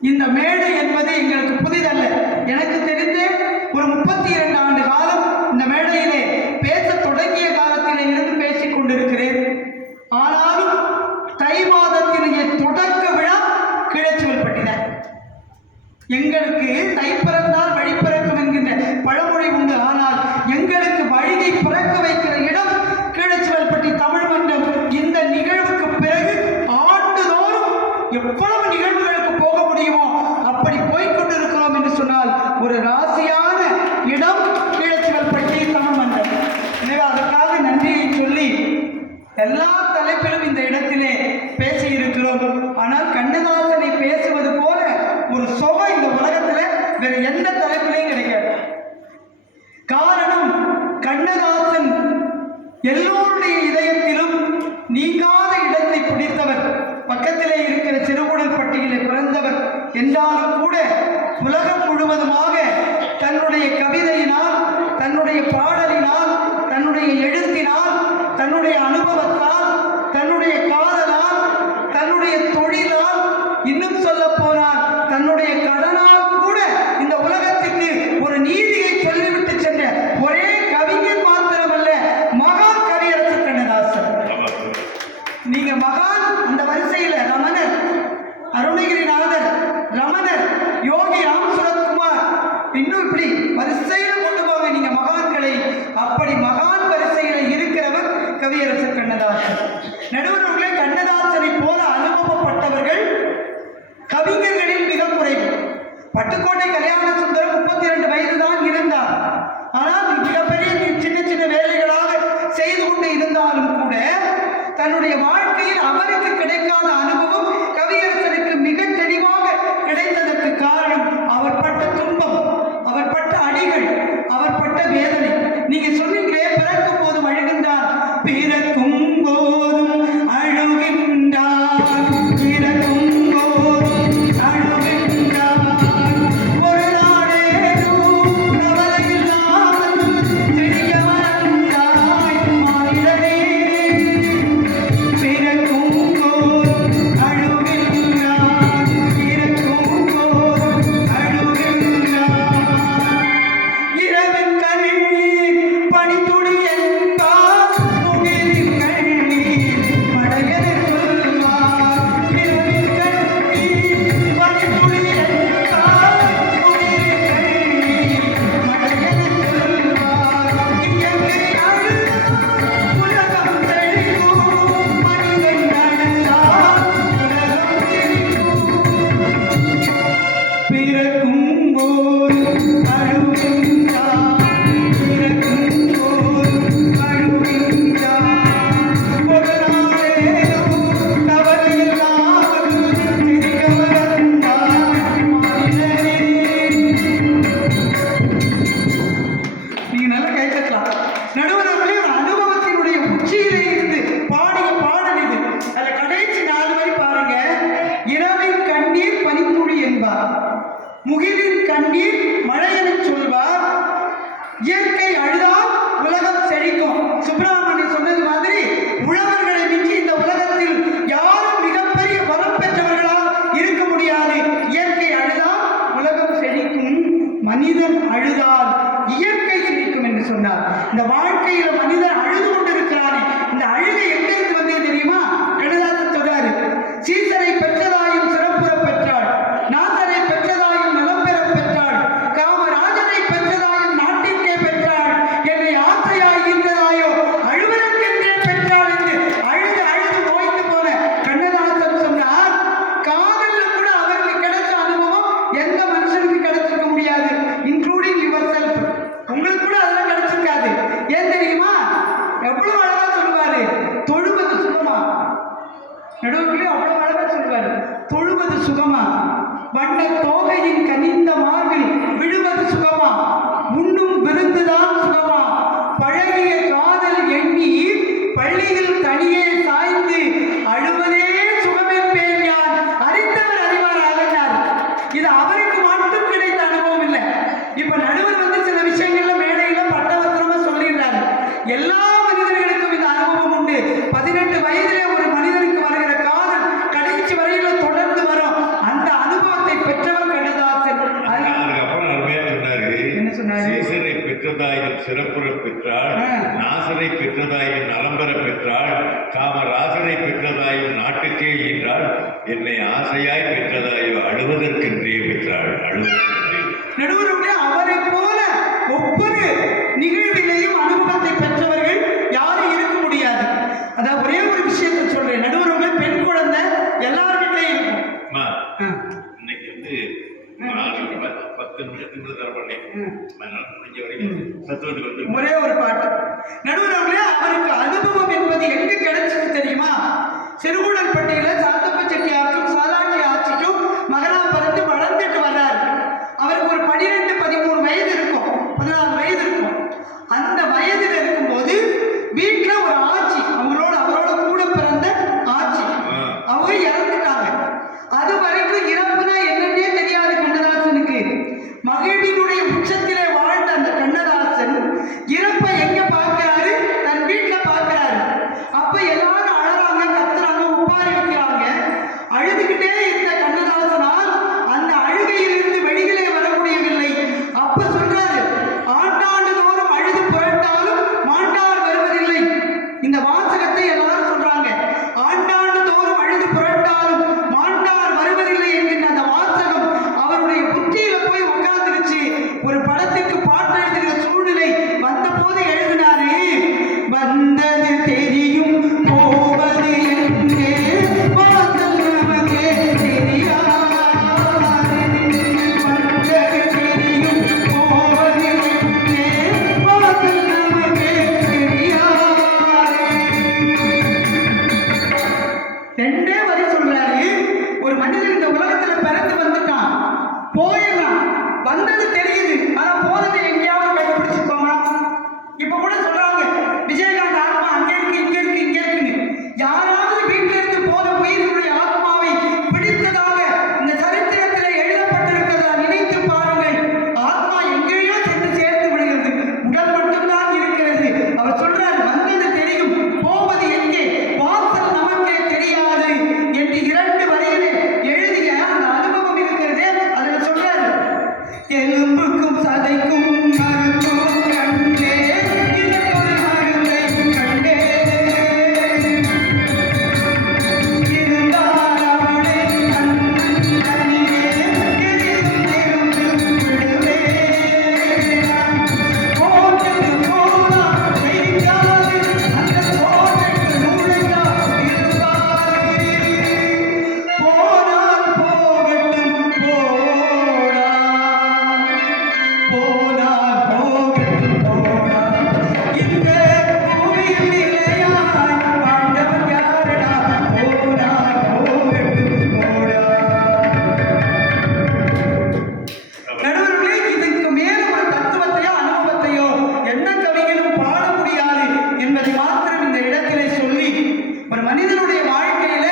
இந்த மேடை என்பது எங்களுக்கு புதிதல்ல. எனக்கு தெரிந்து ஒரு 32 ஆண்டு காலம் இந்த மேடையிலே பேச தொடங்கிய காலத்திலே இருந்து பேசிக் கொண்டிருக்கிறேன். ஆனாலும் தை மாதத்தினுடைய தொடக்க விழா கீழச்சிவல்பட்டினர். எங்களுக்கு தை பிறந்தால் வழி பிறக்கும் என்கின்ற பழமொழி உண்டு. ஆனால் எங்களுக்கு வழியை பிறக்க வைக்கிற இடம் கீழச்சிவல்பட்டி தமிழ் மன்றம். இந்த நிகழ்வுக்கு பிறகு ஆண்டுதோறும் எவ்வளவு நிகழ்வுகளுக்கு போக முடியுமோ அப்படி போய்கொண்டிருக்கிறோம் என்று சொன்னால் ஒரு ராசியான இடம் கீழச்சிவல்பட்டி தமிழ் மன்றம். எனவே அதற்காக நன்றியை சொல்லி எல்லா தலைப்பிலும் இந்த இடத்திலே பேசியிருக்கிறோம். ஆனால் கண்ணதாசனை பேசுவது போல ஒரு சுகம் இந்த உலகத்தில் வேற எந்த தலைப்பிலையும் கிடைக்காது. காரணம், கண்ணதாசன் எல்லோருடைய இதயத்திலும் நீங்காத இடத்தை பிடித்தவர். பக்கத்திலே இருக்கிற சிறுகுடல்பட்டியிலே பிறந்தவர் என்றாலும் கூட உலகம் முழுவதுமாக தன்னுடைய கவிதையினால், தன்னுடைய பாடலினால், தன்னுடைய எழுத்தினால், தன்னுடைய அனுபவத்தால், தன்னுடைய காதலால், தன்னுடைய தொழிலால், இன்னும் சொல்ல போனால் தன்னுடைய கடனால் கூட இந்த உலகத்துக்கு ஒரு நீதியை சொல்லிவிட்டு சென்ற ஒரே கவிஞர் மாத்திரமல்ல, மகான் கவியரசர் கண்ணதாசன். நீங்க மகான் அந்த வரிசையில ரமணர், அருணகிரிநாதர், ரமணர், யோகி ராம் சுரத்குமார், இன்னும் இப்படி வரிசையில கொண்டு போங்க நீங்க மகான்களை. அப்படி மகான் வரிசையில இருக்கிறவர் கவியரசர் கண்ணதாசன். நடுவர்களே, கண்ணதாசனை போல அனுபவப்பட்டவர்கள் கவிஞர்களில் மிக குறைவு. பட்டுக்கோட்டை கல்யாண சுந்தரம் 32 வயது தான் இருந்தார். ஆனால் மிகப்பெரிய சின்ன சின்ன வேலைகளாக செய்து கொண்டு இருந்தாலும் கூட தன்னுடைய வாழ்க்கையில் அவருக்கு கிடைக்காத அனுபவம் கவியரசனுக்கு மிக தெளிவாக கிடைத்ததற்கு காரணம் அவர் பட்ட துன்பம், அவர் பட்ட அடிகள், அவர் பட்ட வேதனை. நீங்க சொன்னீங்களே, பிறக்கும் போதும் அழுகின்றார், பிறக்கும் போதும் அழுதால் இயற்கை சிரிக்கும் என்று சொன்னார். இந்த வாழ்க்கையில மனிதன் அழுது கொண்டிருக்கிறானே, இந்த அழுகை எங்கிருந்து வந்தது தெரியுமா? கண்ணதாசன் சொல்றாரு, சீசரை பெற்றதாயும் சிறப்புற பெற்றாள், நாசரை பெற்றதாயும் நலம் பெற பெற்றாள், காமராஜரை பெற்றதாயும் நாட்டிற்கே பெற்றாள், என்னை ஆசையாய் இருந்ததாயோ அழுவதற்கென்றே பெற்றாள் என்று அழுது அழுது ஓய்ந்து போன கண்ணதாசன் சொன்னார். காதல்ல கூட அவருக்கு கிடைச்ச அனுபவம் எந்த மனுஷனுக்கு கிடைச்சிருக்க முடியாது, இன்க்ளூடிங் யுவர் செல்ஃப். உங்களுக்கு கூட அதெல்லாம் கிடைச்சிருக்காது. ஏன் தெரியுமா? எவ்வளவு அழகா சொல்லுவாரு, தொழுவது சுகமா. நடுவுக்குள்ளே அவ்வளவு அழகா சொல்லுவாரு, தொழுவது சுகமா, வண்ண தோகையின் கனிந்த மார்பில் விழுவது சுகமா, உண்ணும் விருந்துதான் சுகமா, பழகிய காதல் எண்ணி பள்ளியில் தனியே சாய்ந்து அழுவதே சுகமென்பேன் யான், அறிந்தவர் அறிவார் ஆகினார். இது அவருக்கு மட்டும் கிடைத்த அனுபவம் இல்லை. இப்ப நடுவர் வந்து சில விஷயங்கள்ல மேடையில பட்டவர்த்தனமா சொல்லிடுறாரு. எல்லா மனிதர்களுக்கும் இந்த அனுபவம் உண்டு. 18 வயதிலே ஒரு மனிதனுக்கு வருகிற காதல் கடைசி வரையில தொடர்ந்து வரும். அந்த அனுபவத்தை பெற்றவர் கண்ணதாசன். அதுக்கப்புறம் அருமையா சொன்னாரு, என்ன சொன்னாரு? சீசரை பெற்றதாயும் சிறப்புற பெற்றாள், நாசரை பெற்றதாயும் நலம்பெற பெற்றாள், காமராசரை பெற்றதாயும் நாட்டுக்கே ஈன்றாள், என்னை ஆசையாய் பெற்றதாயோ அழுவதற்கென்றே பெற்றாள். அழுவதற்கென்றே. நடுவருடைய அவரை போல ஒவ்வொரு நிகழ்விலையும் அனுபவத்தை பெற்றவர்கள் யாரும் இருக்க முடியாது. அதான் ஒரே ஒரு விஷயத்தை சொல்றேன். நடுவருடைய பெண் குழந்தை எல்லார் வீட்லயும் இருக்கும். அம்மா, இன்னைக்கு வந்து 10 நிமிஷத்துக்கு தரப்பட்டேன். முடிஞ்ச வரைக்கும் தத்துவத்துக்கு வந்து ஒரே ஒரு பாட்டு. நடுவர்களே, அவருக்கு அனுபவம் என்பது எங்க கிடைச்சது தெரியுமா? சிறுகுடல்பட்டியில சாத்தப்ப செட்டியாருக்கும் சாலாட்சி ஆட்சிக்கும் மகனா பிறந்து வளர்ந்துட்டு வர்றாரு. அவருக்கு ஒரு 12, 13 வயது இருக்கும், 14 வயது இருக்கும். அந்த வயதில் இருக்கும்போது வீட்டுல ஒரு ஆட்சி, அவரோட கூட பிறந்த ஆட்சி, அவங்க இறந்துட்டாங்க. அது வரைக்கும் இறப்புனா என்னன்னே தெரியாது கண்ணதாசனுக்கு. மகிழ்வினுடைய உச்சத்திலே வாழ்ந்த அந்த கண்ணதாசன் இறப்பை எங்க பார்க்கிறாரு? தன் வீட்டுல பார்க்கிறாரு. அப்ப எல்லாரும் அழறாங்க, கத்துறாங்க, உப்பாரி வைக்கிறாங்க. அழுதுகிட்டே இருந்த கண்ணதாசனால் அந்த அழுகையிலிருந்து வெளியிலே வர முடியவில்லை. அப்ப சொல்றாரு, ஆண்டாண்டு தோறும் அழுது புரட்டாலும் மாண்டார் வருவதில்லை. இந்த வாசகத்தை எல்லாரும் சொல்றாங்க. ஆண்டாண்டு தோறும் அழுது புரட்டாலும் மாண்டார் வருவதில்லை என்கின்ற அந்த வாசகம் அவருடைய புத்தியில போய் உட்கார்ந்துருச்சு. ஒரு படத்துக்கு பாட்டு எழுதுகிற சூழ்நிலை வந்த போது எழுதினாரு, வந்தது தெரியும் போவது என்றே வாசல் நமக்கே தெரியாது, வந்தது தெரியும் போவது என்றே வாசல் நமக்கே தெரியாது. ரெண்டே வரி சொல்றாரு. ஒரு மனிதன் இந்த உலகத்துல பிறந்து வந்துட்டான், போயிடலாம், வந்தது தெரியுது, ஆனா போனது எங்கேயாவது கண்டுபிடிச்சிருக்கோமா? இப்ப கூட சொல்றாங்க, விஜயகாந்த் ஆத்மா அங்க இருக்கு, இங்க இருக்கு, இங்க இருக்குன்னு. யாராவது வீட்டில இருந்து போன உயிரினுடைய ஆத்மாவை பிடித்ததாக இந்த சரித்திரத்திலே எழுதப்பட்டிருக்கிறதா நினைத்து பாருங்கள். ஆத்மா எங்கேயோ சென்று சேர்த்து விடுகிறது, உடல் மட்டும்தான் இருக்கிறது. அவர் சொல்றாரு, வந்தது தெரியும், போவது எங்கே, வாசல் நமக்கே தெரியாது என்று 2 வரியிலே எழுதிய அந்த அனுபவம் இருக்கிறதே, அதுல சொல்றாரு, எலும்புக்கும் சதைக்கும் மருத்துவம் கண்டே, இதற்கொரு மருந்தை கண்டே, இருந்தால் அவளே தன்னன் தனியே எதிர்ந்திருந்து விடுவே, கோட்டுக்கு போனா ஜெயிக்காது, அந்த கோட்டுக்கு நுழையா இருப்பாரு, போனால் போகட்டும் போடா, போனால் போகட்டும் போடா, இந்த பூமியில் நிலையாய் வாழ்ந்தவன் யாரடா, போனால் போகட்டும் போடா. நடுவர்களே, இதற்கு மேல ஒரு தத்துவத்தையோ அனுபவத்தையோ எந்த கவிஞனும் பாட முடியாது என்பதை மாத்திரம் இந்த இடத்திலே சொல்லி, ஒரு மனிதனுடைய வாழ்க்கையில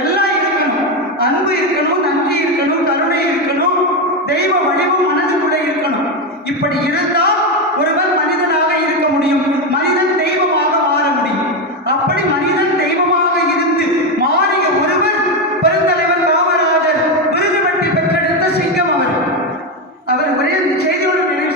எல்லாம் இருக்கணும். அன்பு இருக்கணும், நன்றி இருக்கணும், கருணை இருக்கணும், தெய்வ வடிவம் மனதுக்குள்ளே இருக்கணும். இப்படி இருந்தால் ஒருவர் மனிதனாக இருக்க முடியும், மனிதன் தெய்வமாக மாற முடியும். அப்படி மனிதன் தெய்வமாக இருந்து மாறிய ஒருவர் பெருந்தலைவர் காமராஜர், விருது வெட்டி பெற்றெடுத்த சிங்கம் அவர். அவர் ஒரே செய்தியோடு நினைவு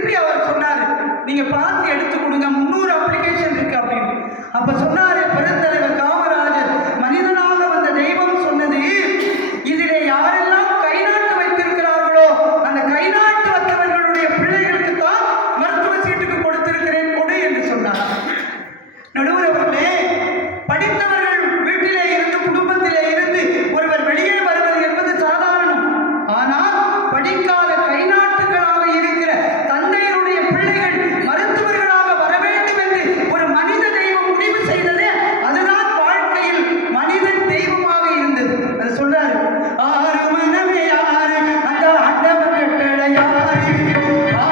திருப்பி அவர் சொன்னாரு, நீங்க பார்த்து எடுத்து கொடுங்க, 300 அப்ளிகேஷன் இருக்கு அப்படின்னு. அப்ப சொன்னாரு பெருந்தலைவர் காமராஜர், மனிதனாக வந்த தெய்வம் சொன்னது, இதிலே யாரெல்லாம் கை நாட்டு வைத்திருக்கிறார்களோ அந்த கை நாட்டு வந்தவர்களுடைய பிள்ளைகளுக்கு தான் மருத்துவ சீட்டுக்கு கொடுத்திருக்கிறேன் கொடு என்று சொன்னார். நடுவர் அவர்களே, படித்தவர்கள் வீட்டிலே இருந்து குடும்பத்திலே இருந்து ஒருவர் வெளியே வருவது என்பது சாதாரணம். ஆனால் படிக்காத கை நாட்டுகளாக இருக்கிற தந்தையருடைய பிள்ளைகள் மருத்துவர்களாக வர வேண்டும் என்று ஒரு மனித தெய்வம் முடிவு செய்தது. அதுதான் வாழ்க்கையில் மனிதன் தெய்வமாக இருந்தது. அது சொல்றாரு, ஆறு மனமே யாரு அந்த ஆண்டவன் கட்டளை யாரு,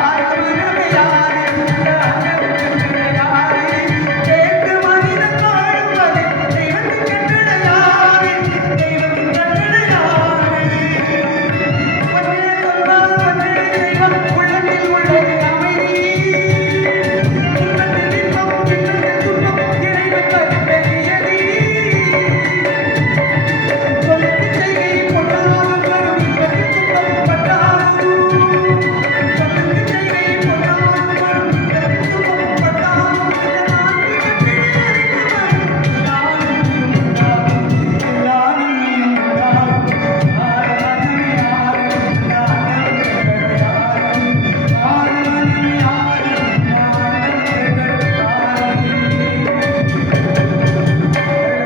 ஆறு மனமே யாரு அந்த ஆண்டவன் கட்டளை யாரு, கேட்டு மனிதன் வாழ்வது தெய்வத்தின் கட்டளை யாரு, தெய்வத்தின் கட்டளை யாரு, ஒன்றே சொன்னால் ஒன்றே தெய்வம், உள்ளத்தில் உள்ளது அமைதி, துன்பத்தில் இன்பம் துன்பத்தில் துன்பம், இறைவன் கருப்பெரியது, சொல்லுக்கு செய்கை பொன்னாலும் வரும் இன்பத்தில் துன்பம் பட்டாலும், சொல்லுக்கு செய்கை பொன்னாலும் வரும் இன்பத்தில் துன்பம் பட்டாலும், இந்த நான்கு கட்டளைகளுக்கு வரும் எல்லா நன்மையும் உண்டாகும், எல்லா நன்மையும் உண்டாகும். ஆறு மனமே ஆறு இந்த ஆண்டவன் கட்டளை யாரு, ஆறு மனமே ஆறு இந்த ஆண்டவன் கட்டளை யாரு.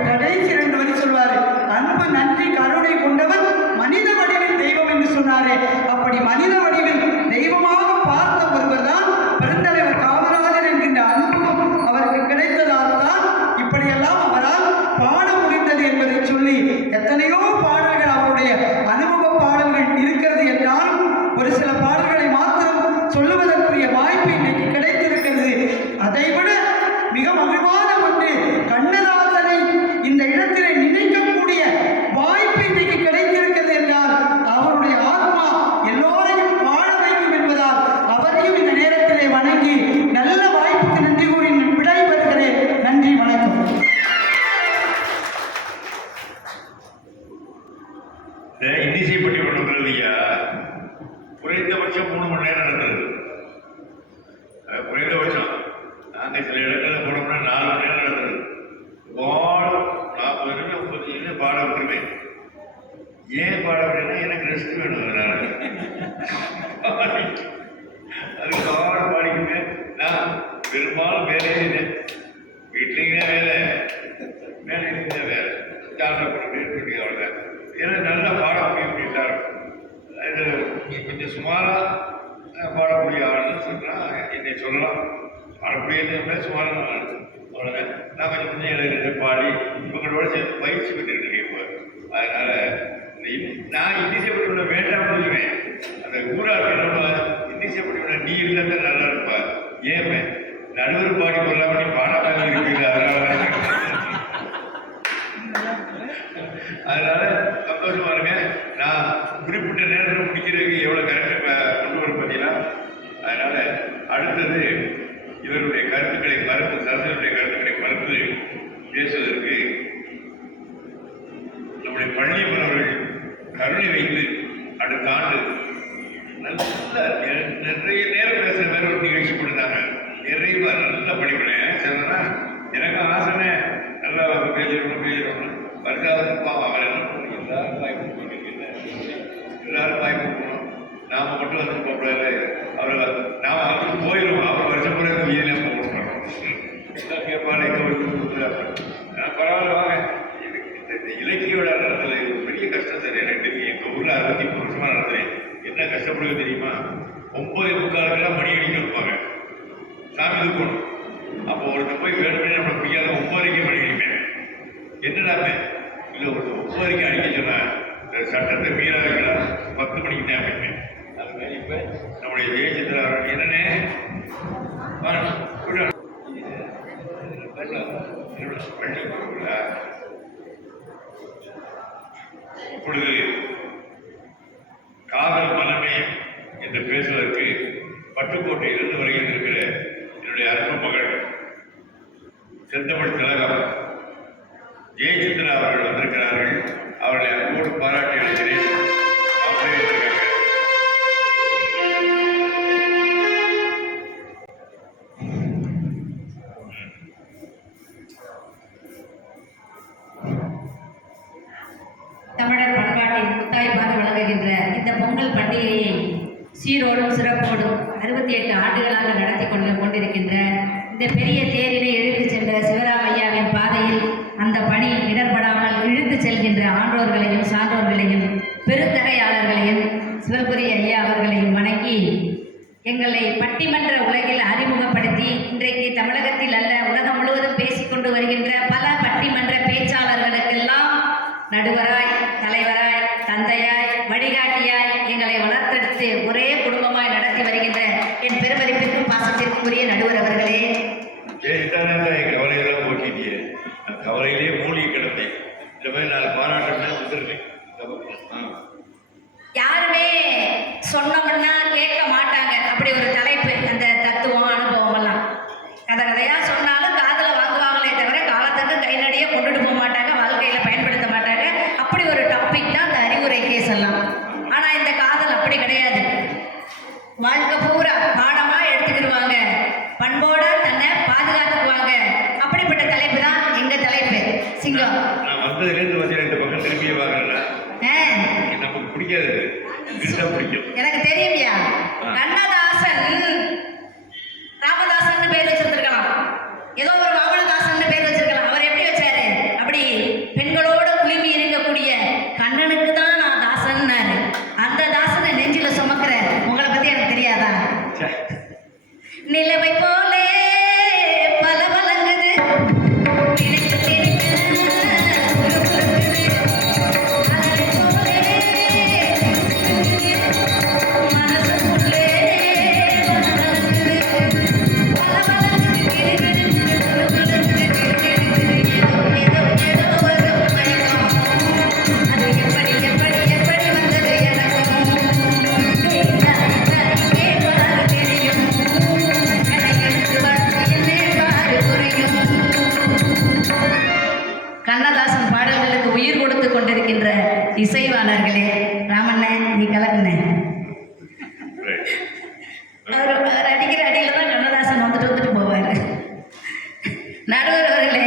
கடைசி 2 வரி சொல்வாரு, அன்பு நன்றி கருணை கொண்டவர் மனித வடிவில் தெய்வம் என்று சொன்னாரே, அப்படி மனித வடிவில் தெய்வமாக பார்த்த ஒருவர் தான் பெருந்தலைவர் காமராஜர் என்கின்ற அனுபவம் அவருக்கு கிடைத்ததால் தான் இப்படியெல்லாம் அவரால் பாட முடிந்தது என்பதை சொல்லி, எத்தனையோ பாடல்கள் அவருடைய அனுபவ பாடல்கள் இருக்கிறது என்றால் ஒரு சில பாடல்களை மாத்திரம் சொல்லுவதற்குரிய வாய்ப்பு இன்னைக்கு கிடைத்திருக்கிறது. அதைவிட மிக மகிழ்வான ஒன்று, கண்ணதாசனை இந்த இடத்திலே நினைக்கக்கூடிய வாய்ப்பு இன்னைக்கு கிடைத்திருக்கிறது என்றால் அவருடைய ஆத்மா எல்லோரையும் வாழ வைக்கும் என்பதால் அவரையும் இந்த நேரத்திலே வணங்கி நல்ல வாய்ப்புக்கு நன்றி கூறி விடைபெறுகிறேன். நன்றி, வணக்கம். இந்த இன்னிசை பட்டிமன்றம் இல்லையா, குறைந்தபட்சம் 3 மணி நேரம் நடந்தது. குறைந்தபட்சம் நாங்கள் சில இடங்களில் போனோம்னா 4 மணி நேரம் நடந்தது. பாடம் 40 நிமிடம் 30 நிமிடம் பாட விட்டுருவேன். ஏன் பாட விட்டேன்னா எனக்கு ரெஸ்ட் வேணும். அதனால அதுக்கு பாடம் பாடிக்கிட்டு நான் பெரும்பாலும் வேலை செய்தேன். வீட்லேயுமே வேலை, வேலைக்குமே வேலை, ஜாதகப்பட்டு அவ்வளோதான். ஏன்னா நல்லா பாட முடியும் அப்படின்ட்டாரு. இது கொஞ்சம் சுமாராக பாடக்கூடிய ஆளுன்னு சொன்னால் என்னை சொல்லலாம். பாடக்கூடிய சுமாராக ஆள் அவ்வளோதான். நான் கொஞ்சம் இடையில பாடி இவங்களோட சேர்த்து பயிற்சி பெற்றுருக்கேன். இப்போ அதனால் நான் இன்னிசை பட்டிமன்றம் வேண்டாம்னு சொல்லுவேன். அந்த ஊராட்சியோட இன்னிசை பட்டிமன்றம் நீ இல்லைன்னா நல்லா இருப்பா. ஏன் நடுவர் பாடி கொள்ளாம நீ பாடாமல் இருக்கிறீங்க. அதனால சந்தோஷமா இருங்க. நான் குறிப்பிட்ட நேரத்தில் முடிக்கிறதுக்கு எவ்வளோ கரெக்டாக கொண்டு வரும் பார்த்தீங்கன்னா. அதனால அடுத்தது இவருடைய கருத்துக்களை மறுத்து, சரசனுடைய கருத்துக்களை மறுத்து பேசுவதற்கு நம்முடைய பள்ளியப்பன் அவர்கள் கருணை வைத்து அடுத்த ஆண்டு நல்ல நிறைய நேரம் பேசுகிற மாதிரி ஒரு நிகழ்ச்சி கொடுத்தாங்க. நிறைய நல்லா படிப்பேன். சரினா எனக்கு ஆசைனே நல்லா பேசணும் வருஷாவது அவர் என்ன பண்ணணும், எல்லாரும் வாய்ப்பு எல்லாரும் வாய்ப்பு போகணும். நாம் மட்டும் வந்து போகக்கூடாது. அவர் நாம் அவருக்கு போயிடுவோம். அவர் வருஷம் கூட வீதியிலே போகணும். கேட்பாடு பரவாயில்ல வாங்க. இந்த இலக்கிய விழா நடத்துல பெரிய கஷ்டம் சார். எனக்கு எங்கள் ஊரில் 63 வருஷமா நடத்துறேன். என்ன கஷ்டப்படுவது தெரியுமா? 9:45 மணி அடிக்க வைப்பாங்க. சாமி தூக்கணும். அப்போ ஒருத்தர் போய் வேணுமே நம்ம பிடிக்காத 9:30 மணி அடிப்பேன். என்னடாமே இல்லை, ஒரு 9:30 அடிக்க சொன்னேன். சட்டத்தை மீறாதீங்களா 10 மணிக்கு தான் அமைப்பேன். அது மாதிரி இப்போ நம்முடைய ஜெயச்சந்திரா அவர்கள் என்னன்னே இப்பொழுது காதல் மனமே என்று பேசுவதற்கு பட்டுக்கோட்டையிலிருந்து வருகிறது இருக்கிற என்னுடைய அன்பு மகள் செந்தமிழ் திலகம் ஜெயச்சந்திரா அவர்கள் வந்திருக்கிறார்கள். அவர்களை அன்போடு பாராட்டி அளிக்கிறேன். அவர்களே இருக்காங்க. சீரோடும் சிறப்போடும் 68 ஆண்டுகளாக நடத்தி கொண்டிருக்கின்ற இந்த பெரிய தேரினை இழுத்துச் சென்ற சிவராமையாவின் பாதையில் அந்த பணி இடர்படாமல் இழுத்துச் செல்கின்ற ஆன்றோர்களையும் சான்றோர்களையும் பெருந்தகையாளர்களையும் சிவபுரி ஐயா அவர்களையும் வணங்கி எங்களை பட்டிமன்ற உலகில் அறிமுகப்படுத்தி இன்றைக்கு தமிழகத்தில் அல்ல உலகம் முழுவதும் பேசிக்கொண்டு வருகின்ற பல பட்டிமன்ற பேச்சாளர்களுக்கெல்லாம் நடுவராய், தலைவராய், தந்தையாய், வழிகாட்டியாய் எங்களை வளர்த்தெடுத்து ஒரே குடும்பமாய் நடத்தி வருகின்ற என் பெருமதிப்பிற்கும் பாசத்திற்கும் உரிய நடுவர் அவர்களே, என் கவலையெல்லாம் போக்கிட்டே அந்த கவலையிலே மூழ்கி கிடந்தேன். இந்த மாதிரி 4 பாராட்டுன்னா வந்துருக்கேன். யாருமே சொன்னோம்னா கேட்க மாட்டாங்க. அப்படி ஒரு தலைப்பு, அந்த தத்துவம், அனுபவம் எல்லாம் கதை கதையா சொன்னாலும் காதுல வாங்குவாங்களே தவிர காலத்துக்கு கை நடியே கொண்டுட்டு போக மாட்டாங்க, வாழ்க்கையில பயன்படுத்த மாட்டாங்க. அப்படி ஒரு டாபிக் தான் அந்த அறிவுரை கேஸ் எல்லாம். ஆனா இந்த காதல் அப்படி கிடையாது. வாழ்க்கை பூரா பாடமா எடுத்துக்கிடுவாங்க, பண்போட தன்னை பாதுகாத்துக்குவாங்க. அப்படிப்பட்ட தலைப்பு தான் எங்க தலைப்பு. சிங்கம் நான் வந்ததுலேருந்து வந்து 2 பக்கம் திரும்பியே பார்க்கறேன். நமக்கு பிடிக்காது, பிடிக்கும். எனக்கு தெரியும்யா. கண்ணதாசன் ராமதாசன் பேர் வச்சிருந்திருக்கலாம், ஏதோ ஒரு மாமலதாசன் பேர் வச்சிருக்கலாம். அவர் எப்படி வச்சாரு? அப்படி பெண்களோட குழுமி இருக்கக்கூடிய கண்ணனுக்கு தான் நான் தாசன்னாரு. அந்த தாசனை நெஞ்சில சுமக்கிற உங்களை பத்தி எனக்கு தெரியாதா? நிலவை போலே பல பலங்குது கண்ணதாசன் பாடல்களுக்கு உயிர் கொடுத்து கொண்டிருக்கின்ற இசைவாளர்களே, ராமண்ணன் நீ கலக்குன. அவர் அடிக்கிற அடியில தான் கண்ணதாசன் வந்துட்டு போவார். நடுவர் அவர்களே,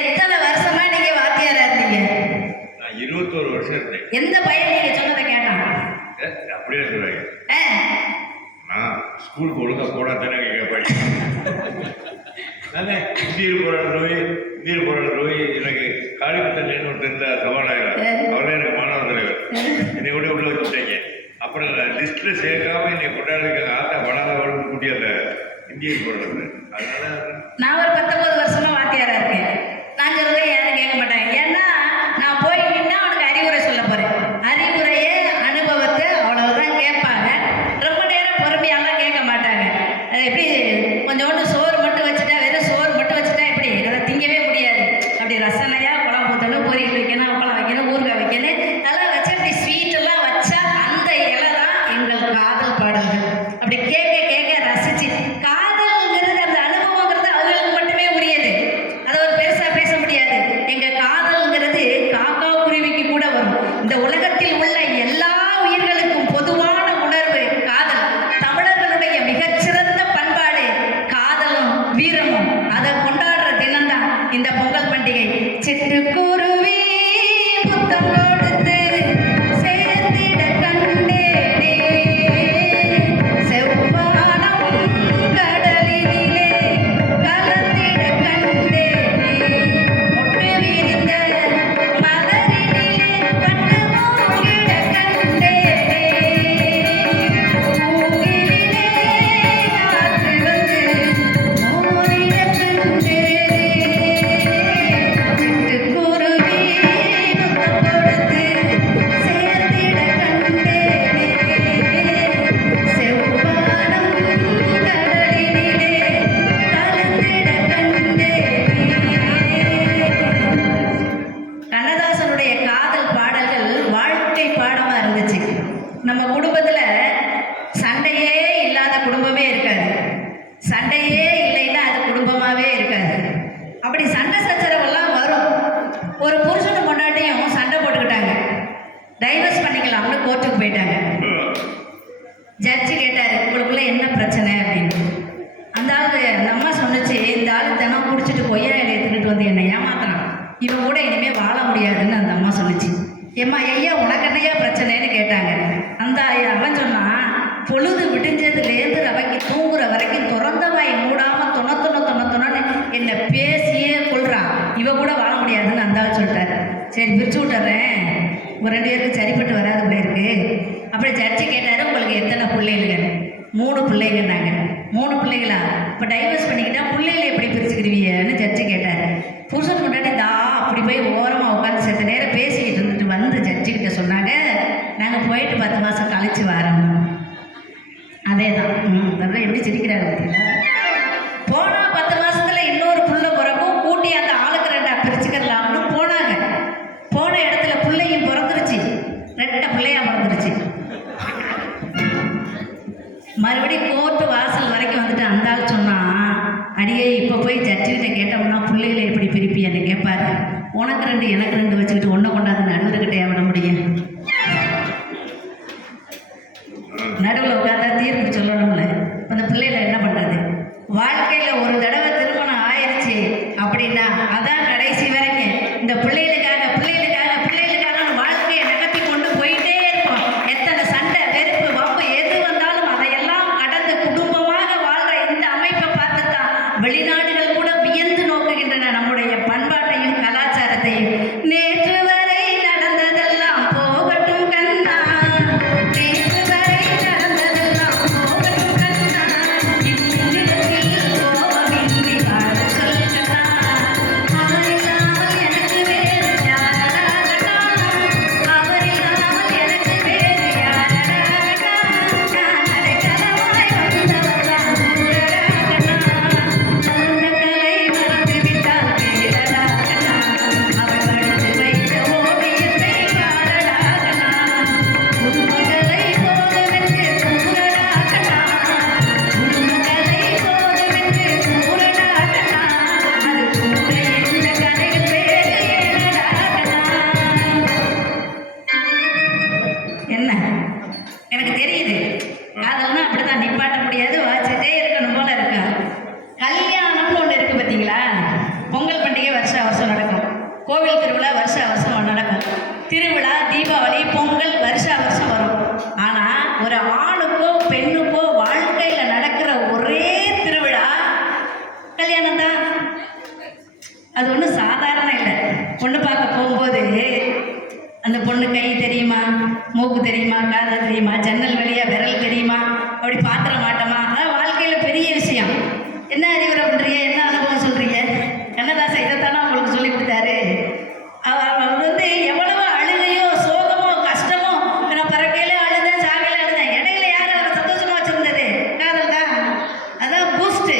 எத்தனை வருஷமா நீங்க வாத்தியாரா இருந்தீங்க? நான் 21 வருஷம் இருந்தேன். எந்த பையன் நீங்க சொன்னதை கேட்டான்? அப்படியே சொல்றாங்க. நான் ஸ்கூலுக்கு ஒழுங்கா போனா தானே கேட்பாங்க. நானே இந்தியர் போராட நோய் எனக்கு காளிமுத்தன் ஒருத்தர் இருந்தார், சபாநாயகர். அவரே எனக்கு மாணவர் தலைவர். என்னை கூட உள்ள வச்சுட்டாங்க. அப்புறம் லிஸ்ட்ல சேர்க்காம என்னை கொண்டாடுறதுக்கு ஆத்தா படாதவர்களுக்கு கூட்டி அந்த இந்தியர் போராடுறது. அதனால நான் ஒரு 19 வருஷமா வாத்தியாரா இருக்கேன். நான் சொல்றதை யாரும் கேட்க மாட்டாங்க. ஏன்னா நான் போய் நின்னா அவனுக்கு அறிவுரை சொல்ல போறேன். அறிவுரையே அனுபவத்தை அவ்வளவுதான் கேட்பாங்க. ரொம்ப நேரம் பொறுமையாலாம் கேட்க மாட்டாங்க. அது எப்படி கொஞ்சோண்டு சோறு மட்டும் வச்சுட்டா, வெறும் சோறு மட்டும் வச்சுட்டா எப்படி அதை திங்கவே முடியாது. அப்படி ரசனையா குழம்பு ஊற்றணும், பொரியல் வைக்கணும், அப்பளம் வைக்கணும், ஊறுகாய் வைக்கணும், அதெல்லாம் வச்சு அப்படி ஸ்வீட் எல்லாம் வச்சா அந்த இலை தான் எங்கள் காதல் பாடல்கள். அப்படி கேட்க கேட்க ரசிச்சு, காதல்ங்கிறது அந்த அனுபவங்கிறது அவங்களுக்கு மட்டுமே உரியது. அதை ஒரு பெருசா பேச முடியாது. எங்க காதல்ங்கிறது காக்கா குருவிக்கு கூட வரும். இந்த உலகத்தில் உள்ள எல்லா உயிர்களுக்கும் பொதுவான உணர்வு காதல். தமிழர்களுடைய மிகச்சிறந்த பண்பாடு காதலும் வீரமும். அதை கொண்டாடுற தினம்தான் இந்த பொங்கல் பண்டிகை. சிட்டுக்குருவி புத்தம் கொடுத்து சேர்த்திட கண்டேனே, செவ்வானம் கடலினிலே கலந்திட கண்டேனே, மொட்டு விரிந்த மலரினிலே பட்டு மூங்கிட கண்டேனே, மூங்கிலே ஆற்று வந்து மோதிட கண்டேனே, சிட்டுக்குருவி புத்தம் கொடுத்து சேர்த்திட கண்டேனே, செவ்வானம் கடலினிலே கலந்திட கண்டேனே. கண்ணதாசனுடைய காதல் பாடல்கள் வாழ்க்கை பாடமா இருந்துச்சு. நம்ம குடும்பத்துல சண்டையே இல்லாத குடும்பமே இருக்காது. சண்டையே இல்லைன்னா அது குடும்பமாவே இருக்காது. அப்படி சண்டை சச்சரவெல்லாம் வரும். ஒரு புருஷனும் பொண்டாட்டியும் சண்டை போட்டுக்கிட்டாங்க. டைவர்ஸ் பண்ணிக்கலாம்னு கோர்ட்டுக்கு போயிட்டாங்க. ஜட்ஜு கேட்டாரு, உங்களுக்குள்ள என்ன பிரச்சனை அப்படின்னு. அந்த அம்மா சொன்னுச்சு, இந்த ஆள் தினம் குடிச்சிட்டு கொய்யா இலையை எடுத்துக்கிட்டு வந்து என்னை ஏமாத்துறான், இவன் கூட இனிமே வாழ முடியாதுன்னு அந்த அம்மா சொல்லுச்சு. ஏம்மா ஐயா உனக்கு என்னையா பிரச்சனைன்னு கேட்டாங்க. அந்த அவன் சொன்னான், 3 பிள்ளைங்கன்னாங்க. 3 பிள்ளைகளா? இப்போ டைவர்ஸ் பண்ணிக்கிட்டா பிள்ளைகளை எப்படி பிரிச்சுக்கிடுவீங்கன்னு ஜட்ஜி கேட்டார். புருஷன் முன்னாடி அப்படி போய் ஓரமாக உட்காந்து செத்த நேரம் பேசிக்கிட்டு இருந்துட்டு வந்து ஜட்ஜிக்கிட்ட சொன்னாங்க, நாங்கள் போயிட்டு 10 மாதம் கழிச்சு வரோம். அதே தான். அதெல்லாம் எப்படி சிரிக்கிறாரு பார்த்தீங்களா? போனால் 10 மாதத்துல இன்னொரு புள்ள பிறக்கும், கூட்டி அந்த ஆளுக்கு 2 பிரிச்சுக்கலாம்னு போனாங்க. போன இடத்துல பிள்ளையும் பிறந்துருச்சு, 2 பிள்ளையா பிறந்துருச்சு. மறுபடியும் கோர்ட்டு வாசல் வரைக்கும் வந்துட்டு அந்த ஆள் சொன்னான், அடியே இப்போ போய் ஜட்ஜிகிட்ட கேட்டோம்னா பிள்ளைகளை எப்படி பிரிப்பியான்னு கேட்பாரு. உனக்கு 2 எனக்கு 2 வச்சுக்கிட்டு ஒன்றை கொண்டாந்து நடுவர்கிட்டே விட முடியும்? நடுவில் உட்காந்தா தீர்ப்பு சொல்லணும்ல. அந்த பிள்ளைகளை என்ன பண்ணுறது? வாழ்க்கையில் ஒரு தடவை திருமணம் ஆயிடுச்சு அப்படின்னா அதான் கடைசி வரைக்கும் இந்த பிள்ளைகளுக்காக வாழ்க்கையை நகர்த்தி கொண்டு போயிட்டே இருப்போம். எத்தனை சண்டை, வெறுப்பு, வம்பு எது வந்தாலும் அதையெல்லாம் கடந்து குடும்பமாக வாழ்கிற இந்த அமைப்பை பார்த்து தான் வெளிநாடுகள் கூட வியந்து நோக்குகின்றன நம்முடைய பண்பாட்டையும் கலாச்சாரத்தையும். நேற்று வரை நடந்ததெல்லாம் போகட்டும் கண்ணா, நேற்று வரை நடந்ததெல்லாம் போகட்டும் கண்ணா, இந்நிலத்தில் கோபமின்றி வாழ சொல்லட்டா, அவரில்லாமல் எனக்கு வேறு யாரடா கண்ணா, அவரில்லாமல் எனக்கு வேறு யாரடா கண்ணா, நான் அடைக்கலமாய் வந்தவர்தான் ஊரடா கண்ணா, அந்த கலை மறந்து விட்டால் கேளடா கண்ணா, அவள் படித்து வைத்த ஓவியத்தை பாரடா கண்ணா, குடும்பங்களை போதுமென்று கூறடா கண்ணா, குடும்பங்களை போதுமென்று கூறடா கண்ணா, அது கூட எந்த கதைகள் வேறு ஏனடா கண்ணா. என்ன எனக்கு தெரியுது, காதல்னா அப்படிதான் நிப்பாட்ட முடியாது, வாசிட்டே இருக்கணும் போல இருக்கா. கல்யாணம்னு ஒன்று இருக்கு பார்த்தீங்களா? பொங்கல் பண்டிகை வருஷம் நடக்கும், கோவில் திருவிழா வருஷம் நடக்கும், திருவிழா, தீபாவளி, பொங்கல் வருஷம் வரும். ஆனால் ஒரு ஆணுக்கோ பெண்ணுக்கோ வாழ்க்கையில் நடக்கிற ஒரே திருவிழா கல்யாணம் தான். அது ஒன்றும் சாதாரண இல்லை. பொண்ணு பார்க்க போகும்போது அந்த பொண்ணு கை தெரியுமா, மூக்கு தெரியுமா, காதல் தெரியுமா, ஜன்னல் வழியா விரல் தெரியுமா, அப்படி பாத்திர மாட்டோமா, அதான் வாழ்க்கையில் பெரிய விஷயம். என்ன அறிவுரை பண்ணுறீங்க, என்ன அனுபவம் சொல்கிறீங்க? கண்ணதாசன் இதைத்தானே உங்களுக்கு சொல்லி கொடுத்தாரு. அவர் வந்து எவ்வளவு அழுகையோ சோகமோ கஷ்டமோ, நான் பிறக்கையில அழுதேன், சாகையில அழுதேன், இடையில யார் அவரை சந்தோஷமா வச்சிருந்தது? காதல் தான். அதான் பூஸ்ட்.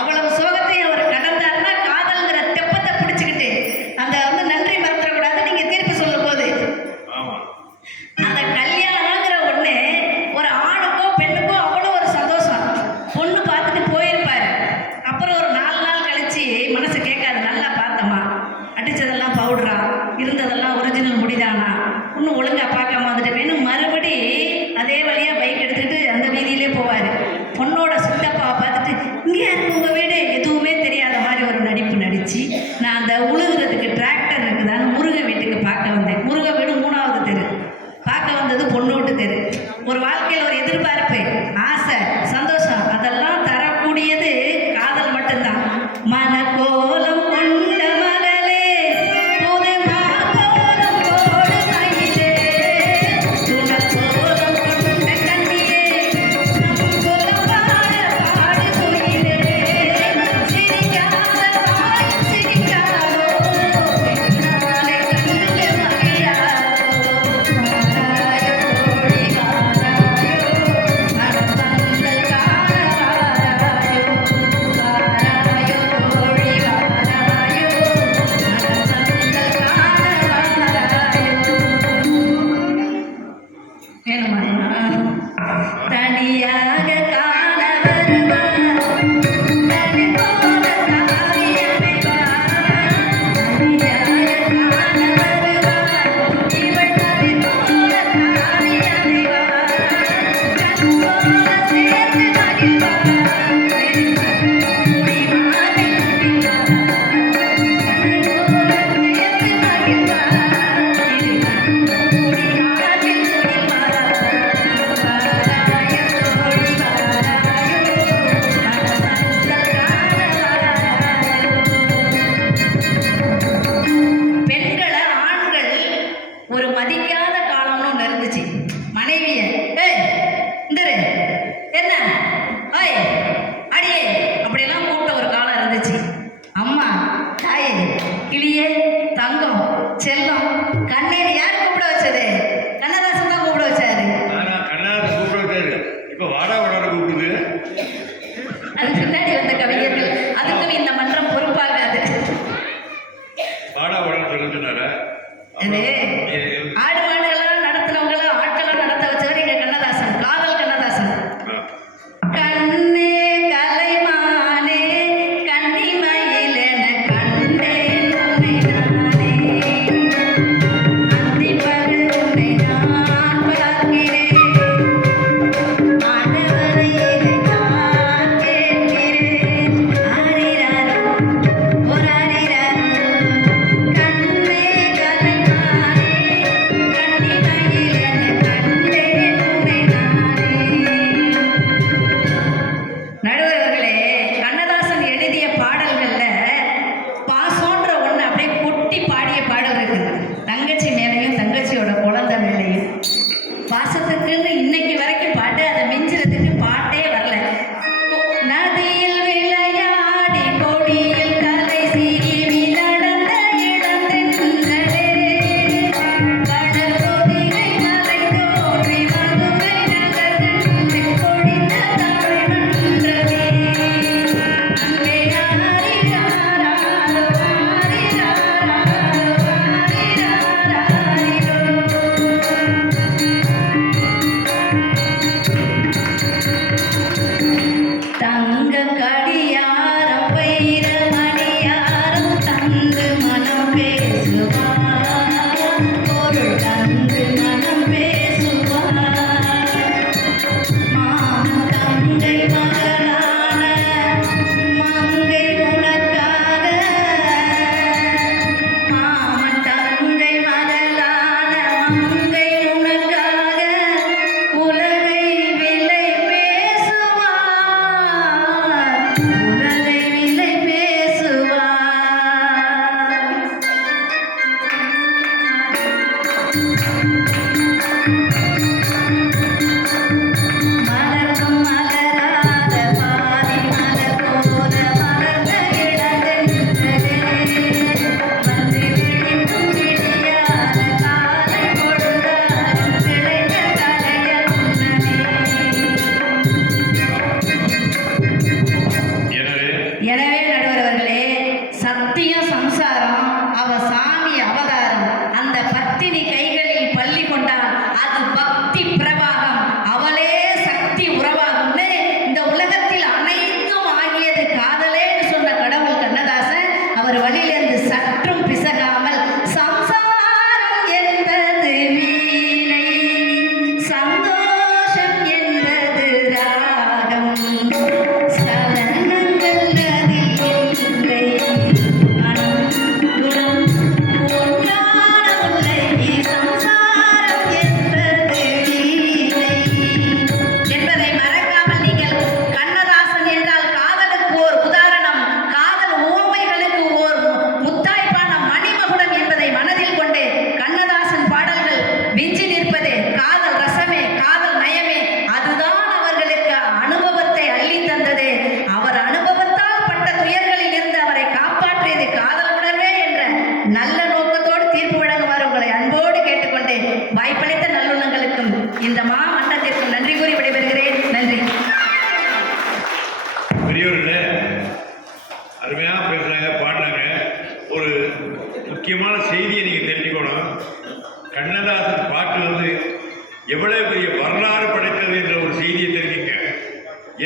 அவ்வளவு சோகத்தையும் அவர் கடந்தாருன்னா காதல்ங்கிற தெப்பத்தை பிடிச்சிக்கிட்டு அந்த வந்து நன்றி மறந்துடக்கூடாது நீங்கள் தீர்ப்பு சொல்லும் போது. ஆமாம். அந்த கல்யாணங்கிற ஒன்று ஒரு ஆணுக்கோ பெண்ணுக்கோ அவ்வளோ ஒரு சந்தோஷம். பொண்ணு பார்த்துட்டு போயிருப்பாரு, அப்புறம் ஒரு 4 நாள் கழிச்சு மனசு கேட்காது, நல்லா பார்த்தோமா, அடித்ததெல்லாம் பவுடரா, இருந்ததெல்லாம் ஒரிஜினல் முடிதானா, இன்னும் ஒழுங்காக பார்க்காம வந்துட்டு வேணும், மறுபடி அதே வழியாக பைக் எடுத்துக்கிட்டு அந்த வீதியிலே போவார். பொண்ணோட சித்தப்பாவை பார்த்துட்டு இங்கே யாருக்கு உங்கள் வீடு, எதுவுமே தெரியாத மாதிரி ஒரு நடிப்பு நடித்து, நான் அந்த உழுகுறதுக்கு டிராக்டர் இருக்குதான்னு முருகன் வீட்டுக்கு பார்க்க வந்தேன். முருகன் வீடு 3வது தெரு, பார்க்க வந்தது பொண்ணு வீட்டு தெரு. ஒரு வாழ்க்கையில் ஒரு எதிர்பார்ப்பு, ஆசை, சந்தோஷம், அதெல்லாம் தரக்கூடியது காதல் மட்டும்தான். மனக்கோலம் கொண்ட மகளே, புது மாக்கோலம் போடு மயிலே, துணக்கோலம் கொண்ட கண்ணியே, சங்கோலம் பாட பாடு குயிலே, சிரிக்காத வாய் சிரிக்காதோ, பெண்ணாலே கண்டு மகிழாதோ, வாராயோ கோடி வாராயோ, மனப்பந்தல்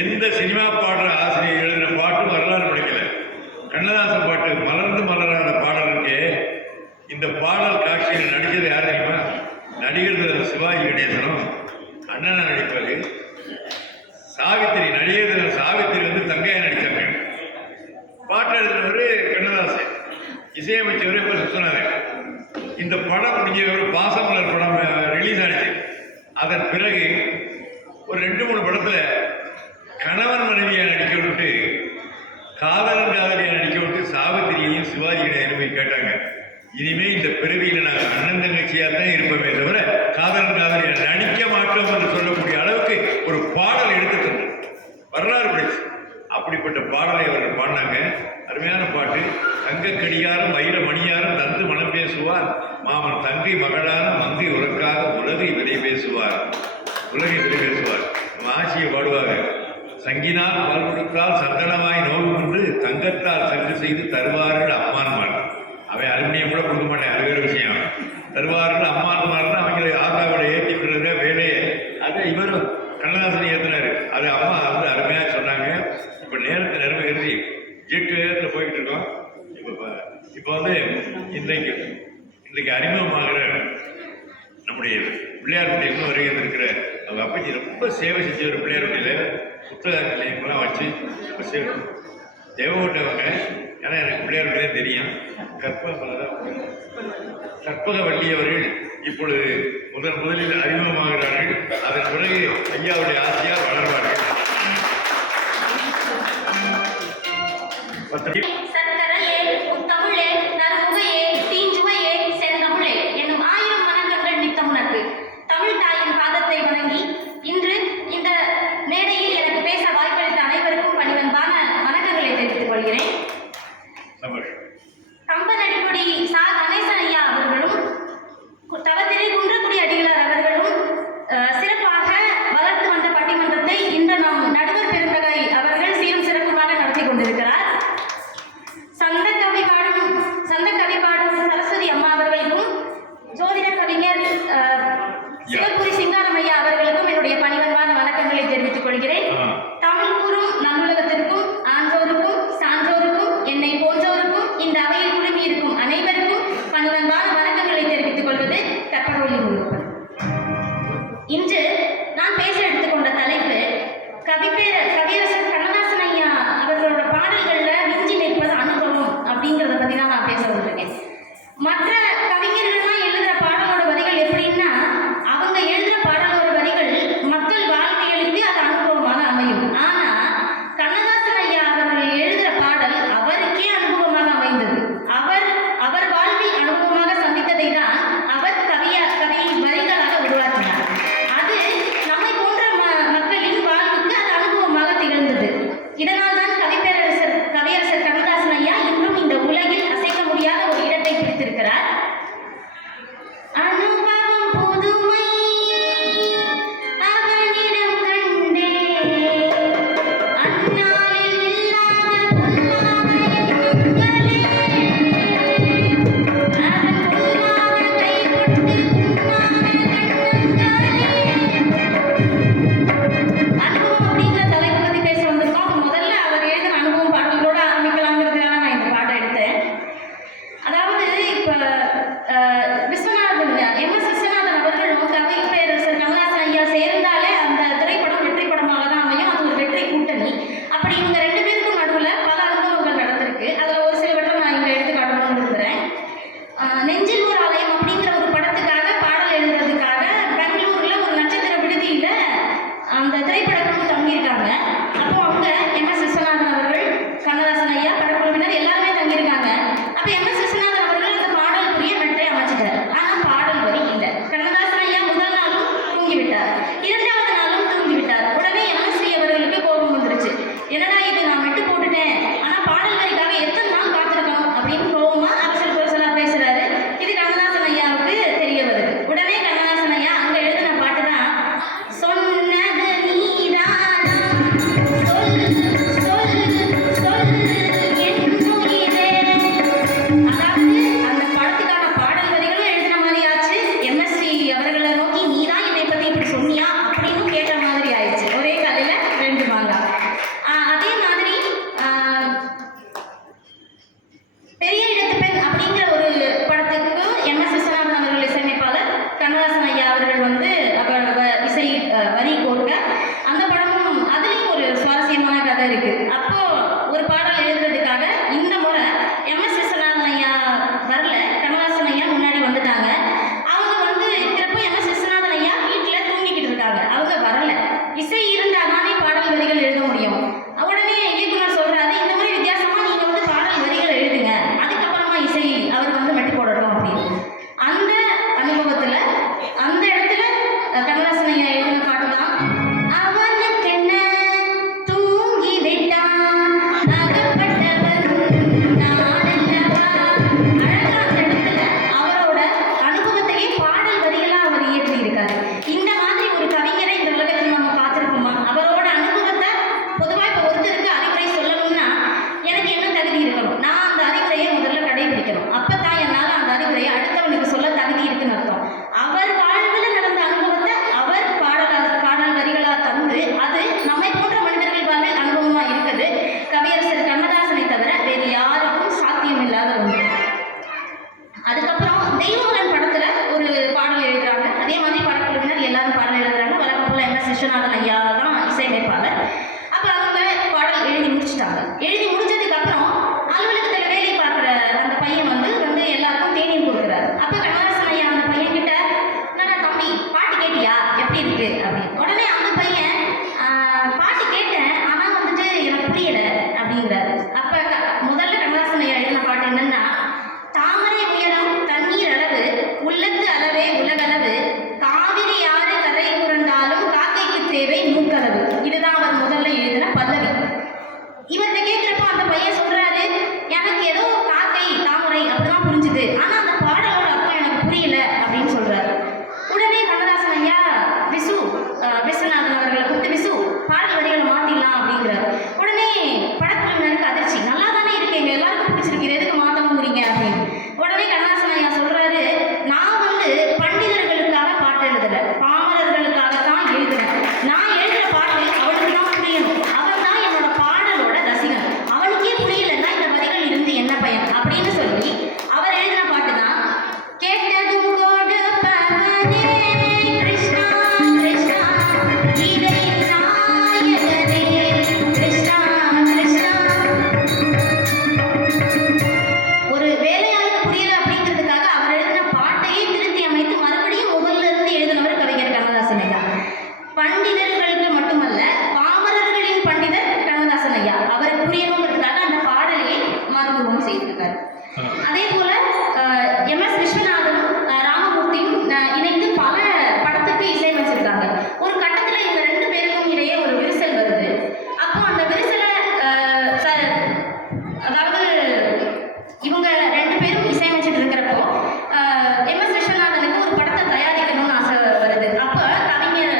எந்த சினிமா பாடுற ஆசிரியர் எழுதின பாட்டு வரலாறு படிக்கல. கண்ணதாசன் பாட்டு மலர்ந்து மலராத பாடல் இருக்கே, இந்த பாடல் காட்சியில் நடிச்சது யார் தெரியுமா? நடிகர் சிவாஜி கணேசனும் அண்ணனா நடிப்பாரு. சாவித்திரி நடிகர் சாவித்திரி வந்து தங்கையா நடிச்சாங்க. பாட்டு எழுதினவர் கண்ணதாசன், இசையமைச்சவர் இப்ப சுத்தநாதன். இந்த படம் முடிஞ்ச ஒரு பாசமலர் படம் ரிலீஸ் ஆனிச்சு. அதன் பிறகு ஒரு 2-3 படத்துல கணவன் மனைவியா நடிக்க விட்டு, காதலன் காதலியா நடிக்க விட்டு சாவித்திரியையும் சிவாஜி கணேசனையும் கேட்டாங்க. இனிமே இந்த பிறவியில நாங்கள் அண்ணன் தங்கச்சியா தான் இருப்போமே தவிர காதலன் காதலியா நடிக்க மாட்டோம் என்று சொல்லக்கூடிய அளவுக்கு ஒரு பாடல் எடுத்து தந்தோம். வரலாறு படிச்சு அப்படிப்பட்ட பாடலை அவர்கள் பாடினாங்க. அருமையான பாட்டு. தங்க கடிகாரம் வைர மணியாரம் தந்து மனம் பேசுவார், மாமன் தங்கை மகளான மங்கை உறக்காக உலகை விதை பேசுவார், உலகை விதை பேசுவார். நம்ம ஆட்சியை பாடுவாங்க. சங்கினால் பால் கொடுத்தால் சந்தனமாய் நோவு கொண்டு தங்கத்தால் சென்று செய்து தருவார்கள் அம்மான்மார். அவன் அலுமினியம் கூட கொடுக்க மாட்டேன், அது வேறு விஷயம். தருவார்கள் அம்மான்மார்னு அவங்க ஆத்தாவோட ஏற்றி விடுறத வேலையை அதை இவரும் கண்ணதாசன் ஏற்றினார். அது அம்மா வந்து அருமையாக சொன்னாங்க. இப்போ நேரத்தை நிறைவேறி ஜெட்டு நேரத்தில் போய்கிட்டு இருக்கோம். இப்போ வந்து இன்றைக்கு அறிமுகமாகிற நம்முடைய பிள்ளையார்பட்டி இன்னும் வரைக்கும் இருக்கிற அவங்க அப்பச்சி ரொம்ப சேவை செஞ்ச ஒரு பிள்ளையார்பட்டியில் புத்தக நிலையமெல்லாம் வச்சு தேவகோட்டவங்க. ஏன்னா எனக்கு பிள்ளையார்பட்டியே தெரியும். கற்பகவள்ளி அவர்கள் இப்பொழுது முதலில் அறிமுகமாகிறார்கள். அதன் பிறகு ஐயாவுடைய ஆசையால் வளர்வார்கள். சக்கரையே முத்தமிழே நறுமுகையே தீஞ்சுவையே செந்தமிழே என்னும் 1000 வணக்கங்கள் நித்தமுனக்கு. தமிழ் தாயின் பாதத்தை வணங்கி இன்று இந்த மேடையில் எனக்கு பேச வாய்ப்பளித்த அனைவருக்கும் பணிவன்பான வணக்கங்களை தெரிவித்துக் கொள்கிறேன். கம்பனடிப்பொடி சா கணேசன் ஐயா அவர்களும் தவத்திரை குன்றக்குடி அடிகளார் அவர்களும் சிறப்பாக வளர்த்து வந்த பட்டிமன்றத்தை இன்று நம் நடுவர் பெருந்தகை அவர்கள் சீரும் சிறப்புமாக நடத்தி கொண்டிருக்கிறார். சந்த கவி பாடும் சரஸ்வதி அம்மா அவர்களுக்கும் ஜோதிட கவிஞர் சிவபுரி சிங்காரம் ஐயா அவர்களுக்கும் என்னுடைய பணிவன்பான வணக்கங்களை தெரிவித்துக் கொள்கிறேன். தமிழ் கூறும் நல்லுலகத்திற்கும் ஆன்றோருக்கும் சான்றோருக்கும் என்னை போன்றோருக்கும் இந்த அவையில் குழுமி இருக்கும் அனைவருக்கும் பணிவன்பான வணக்கங்களை தெரிவித்துக் கொள்வது கற்பகவள்ளி முருகன். இன்று நான் பேச எடுத்துக்கொண்ட தலைப்பு கவியரசர் கண்ணதாசன் ஐயா அவர்களோட பாடல்கள்ல விஞ்சி நிற்பது அனுபவம் அப்படிங்கிறத பத்தி தான் நான் பேச வந்திருக்கேன். மற்ற கவிஞர்கள்லாம் எழுதுற பாடலோட வரிகள் எப்படின்னா, அவங்க எழுதுற பாடலோட வரிகள் மக்கள் வாழ்வியலுக்கு அது அனுபவமாக அமையும். ஆனா கண்ணதாசன் ஐயா அவர்கள் எழுதுற பாடல் அவருக்கே அனுபவமாக அமைந்தது. அவர் வாழ்வில் அனுபவமாக சந்தித்ததை தான் அவர் கவி வரிகளாக உருவாக்கினார். அது நம்மை போன்ற மக்களின் வாழ்வுக்கு அது அனுபவமாக திகழ்ந்தது. இதனால் தான் கவியரசர் கண்ணதாசன் ஐயா இன்றும் இந்த உலகில் அசைக்க முடியாத ஒரு இடத்தை பிடித்திருக்கிறார். அனுபவம் புதுமை அவனிடம் கண்டே, அந்நாளில் இல்லாத பொல்லாத எண்ணங்களே, அவன் பொல்லாத கைப்பட்டு உண்ணாத கண்ணங்களே. அனுபவம் அப்படிங்கிற தலைப்பு பற்றி பேச வந்திருக்கோம். முதல்ல அவர் எழுதின அனுபவம் பாடல்களோட ஆரம்பிக்கலாங்கிறதுக்காக நான் இந்த பாட்டை எடுத்தேன். அதாவது இப்போ எம்.எஸ். விஸ்வநாதன் அவர்களும் கவி பேரரசர் கண்ணதாசன் ஐயா சேர்ந்தாலே அந்த திரைப்படம் வெற்றி படமாக தான் அமையும். அது ஒரு வெற்றி கூட்டணி. அப்படி இவங்க 2 பேருக்கும் நடுவில் பல அனுபவங்கள் நடந்திருக்கு. அதில் ஒரு சிலவற்றை நான் இங்கே எடுத்து காட்டணும்னு இருக்கிறேன். நெஞ்சில் ஒரு ஆலயம் அப்படிங்கிற ஒரு படத்துக்காக பாடல் எழுதுறதுக்காக பெங்களூரில் ஒரு நட்சத்திர விடுதியில் அந்த திரைப்படத்துக்கு தங்கியிருக்காங்க. அப்போ அவங்க எம்.எஸ். விஸ்வநாதன் அவர்கள், கண்ணதாசன் ஐயா, படக்குழுவினர் எல்லாருமே தங்கியிருக்காங்க. அப்போ எம்.எஸ். விஸ்வநாதன் அவர்கள் அந்த பாடலுக்குரிய மெட்டை அமைச்சிட்டார். ஆனால் பாடல் வரி இல்லை. கண்ணதாசன் ஐயா முதல் நாளும் தூங்கிவிட்டார், 2வது நாளும் தூங்கிவிட்டார். உடனே எம்.எஸ்.வி அவர்களுக்கு கோபம் வந்துருச்சு. என்னடா இது, நான் மெட்டு போட்டுட்டேன், ஆனால் பாடல் வரிக்காக எத்தனை நாள் காத்திருக்கணும் அப்படின்னு கோபமா அவசர பேசுறாரு. இது கண்ணதாசன் ஐயாவுக்கு தெரிய வருது. உடனே கண்ணதாசன் ஐயா அங்க எழுதின பாட்டு தான் சொன்னது நீதானா சொல் சொல் பாடல் வரிகள் எழுத முடியும். உடனே இயக்குனர் சொல்றாரு, இந்த மாதிரி வித்தியாசமா நீங்க வந்து பாடல் வரிகளை எழுதுங்க, அதுக்கப்புறமா இசை அவர் வந்து மெட்டு போடட்டும் அப்படின்னு. அந்த அனுபவத்துல அந்த இடத்துல கண்ணதாசன் ஐயா எழுதின பாட்டு தான் அவனுக்கென்ன தூங்கி விட்டான் அகப்பட்டவன் நானல்லவா. அழகா அந்த இடத்துல அவரோட அனுபவத்தையே பாடல் வரிகளா அவர் இயற்றி இருக்காரு. இந்த மாதிரி ஒரு கவிஞரை இந்த உலகத்தில் நம்ம பார்த்திருக்கோமா? அவரோட அனுபவத்தை பொதுவாக இப்போ ஒருத்தருக்கு அறிவுரை சொல்லணும்னா எனக்கு என்ன தகுதி இருக்கணும்? நான் அந்த அறிவுரையை முதல்ல கடைபிடிக்கணும். அப்பதான் என்னால் அந்த அறிவுரையை அடுத்தவனுக்கு சொல்ல தகுதி இருக்குன்னு அர்த்தம். அவர் வாழ்வில் நடந்த அனுபவத்தை அவர் பாடல் வரிகளா தந்து அது நம்மை போன்ற மனிதர்கள் வாழ்வில் அனுபவமா இருக்குது. கவியரசர் கண்ணதாசனை தவிர வேறு யாருக்கும் சாத்தியமில்லாத ஒன்று. அதுக்கப்புறம் தெய்வமகன் படத்துல ஒரு பாடல் எழுதுறாங்க. அதே மாதிரி படக்குழுவினர் எல்லாரும் பாடல் எழுதுறாங்க. வழக்கம் போல எம்.எஸ். விஸ்வநாதன் ஐயா தான் இசையமைப்பாளர். அப்ப அவங்க பாடல் எழுதி முடிச்சிட்டாங்க. எழுதி முடிச்சதுக்கு அப்புறம் அலுவலகத்தில் வேலை பார்க்குற அந்த பையன் வந்து எல்லாருக்கும் தேநீர் கொடுக்குறாரு. அப்ப கண்ணதாசன் ஐயா அந்த பையன் கிட்ட, என்னடா தம்பி பாட்டு கேட்டியா, எப்படி இருக்கு அப்படின்னு. உடனே அந்த பையன் பாட்டு கேட்டேன், ஆனா வந்துட்டு எனக்கு புரியல அப்படிங்கிறாரு. அப்ப முதல்ல கண்ணதாசன் ஐயா எழுதின பாட்டு என்னன்னா, தாமரை உயரம் தண்ணீர் அளவு உள்ளத்து அளவே உலகளவு காவிரி யாரு கரை புரண்டாலும் காக்கைக்கு தேவை மூக்களவு. இதுதான் அவர் முதல்ல எழுதின பல்லவி. இவர்கிட்ட கேட்கிறப்ப அந்த பையன் சொல்றாரு, எனக்கு ஏதோ காக்கை தாமரை அப்படிதான் புரிஞ்சுது, ஆனா அந்த பாடலோட அர்த்தம் எனக்கு புரியல அப்படின்னு சொல்றாரு. உடனே கண்ணதாசன் ஐயா விஸ்வநாதன் அவர்களை கூப்பிட்டு, விசு பாடல் வரிகளை மாத்திடலாம் அப்படிங்கிறாரு. உடனே படக்குழுவினருக்கு அதிர்ச்சி, நல்லா தானே இருக்கு, எங்க எல்லாருக்கும் பிடிச்சிருக்கு, எதுக்கு மாத்தணுங்கிறீங்க அப்படின்னு. உடனே கண்ணதாசன் ஐயா சொல்றாரு, நான் வந்து பண்டிதர்களுக்காக பாட்டு எழுதல, பாமரர்களுக்காக தான் எழுதுறேன். நான் எழுதுற பாட்டு அவனுக்கு தான் புரியணும். அவன் தான் என்னோட பாடலோட ரசிகன். அவனுக்கே புரியலன்னா இந்த வரிகள் இருந்து என்ன பயன் அப்படின்னு சொல்லி அவர் எழுதின பாட்டு தான் கேட்டதும் கொடுப்பவனே கிருஷ்ணா கிருஷ்ணா இதை நாயகனே கிருஷ்ணா கிருஷ்ணா. ஒரு வேலையாளுக்கு புரியல அப்படிங்கிறதுக்காக அவர் எழுதின பாட்டையே திருத்தி அமைத்து மறுபடியும் முதல்ல இருந்து எழுதினவர் கவிஞர் கண்ணதாசன் ஐயா. பண்டிதர்களுக்கு மட்டுமல்ல, பாமரர்களின் பண்டிதர் கண்ணதாசன் ஐயா. அவருக்கு புரியணுங்கிறதுக்காக அந்த பாடலையே மறுபடியும் செய்திருக்காரு. அதே போல எம்.எஸ். விஸ்வநாதனும் ராமமூர்த்தியும் இணைந்து பல படத்துக்கு இசையமைச்சிருக்காங்க. ஒரு கட்டத்துல இவங்க ரெண்டு பேருக்கும் இடையே ஒரு விரிசல் வருது. அப்போ அந்த விரிசலை அதாவது இவங்க ரெண்டு பேரும் இசையமைச்சிட்டு இருக்கிறப்போ எம்.எஸ். விஸ்வநாதனுக்கு ஒரு படத்தை தயாரிக்கணும்னு ஆசை வருது. அப்ப கவிஞர்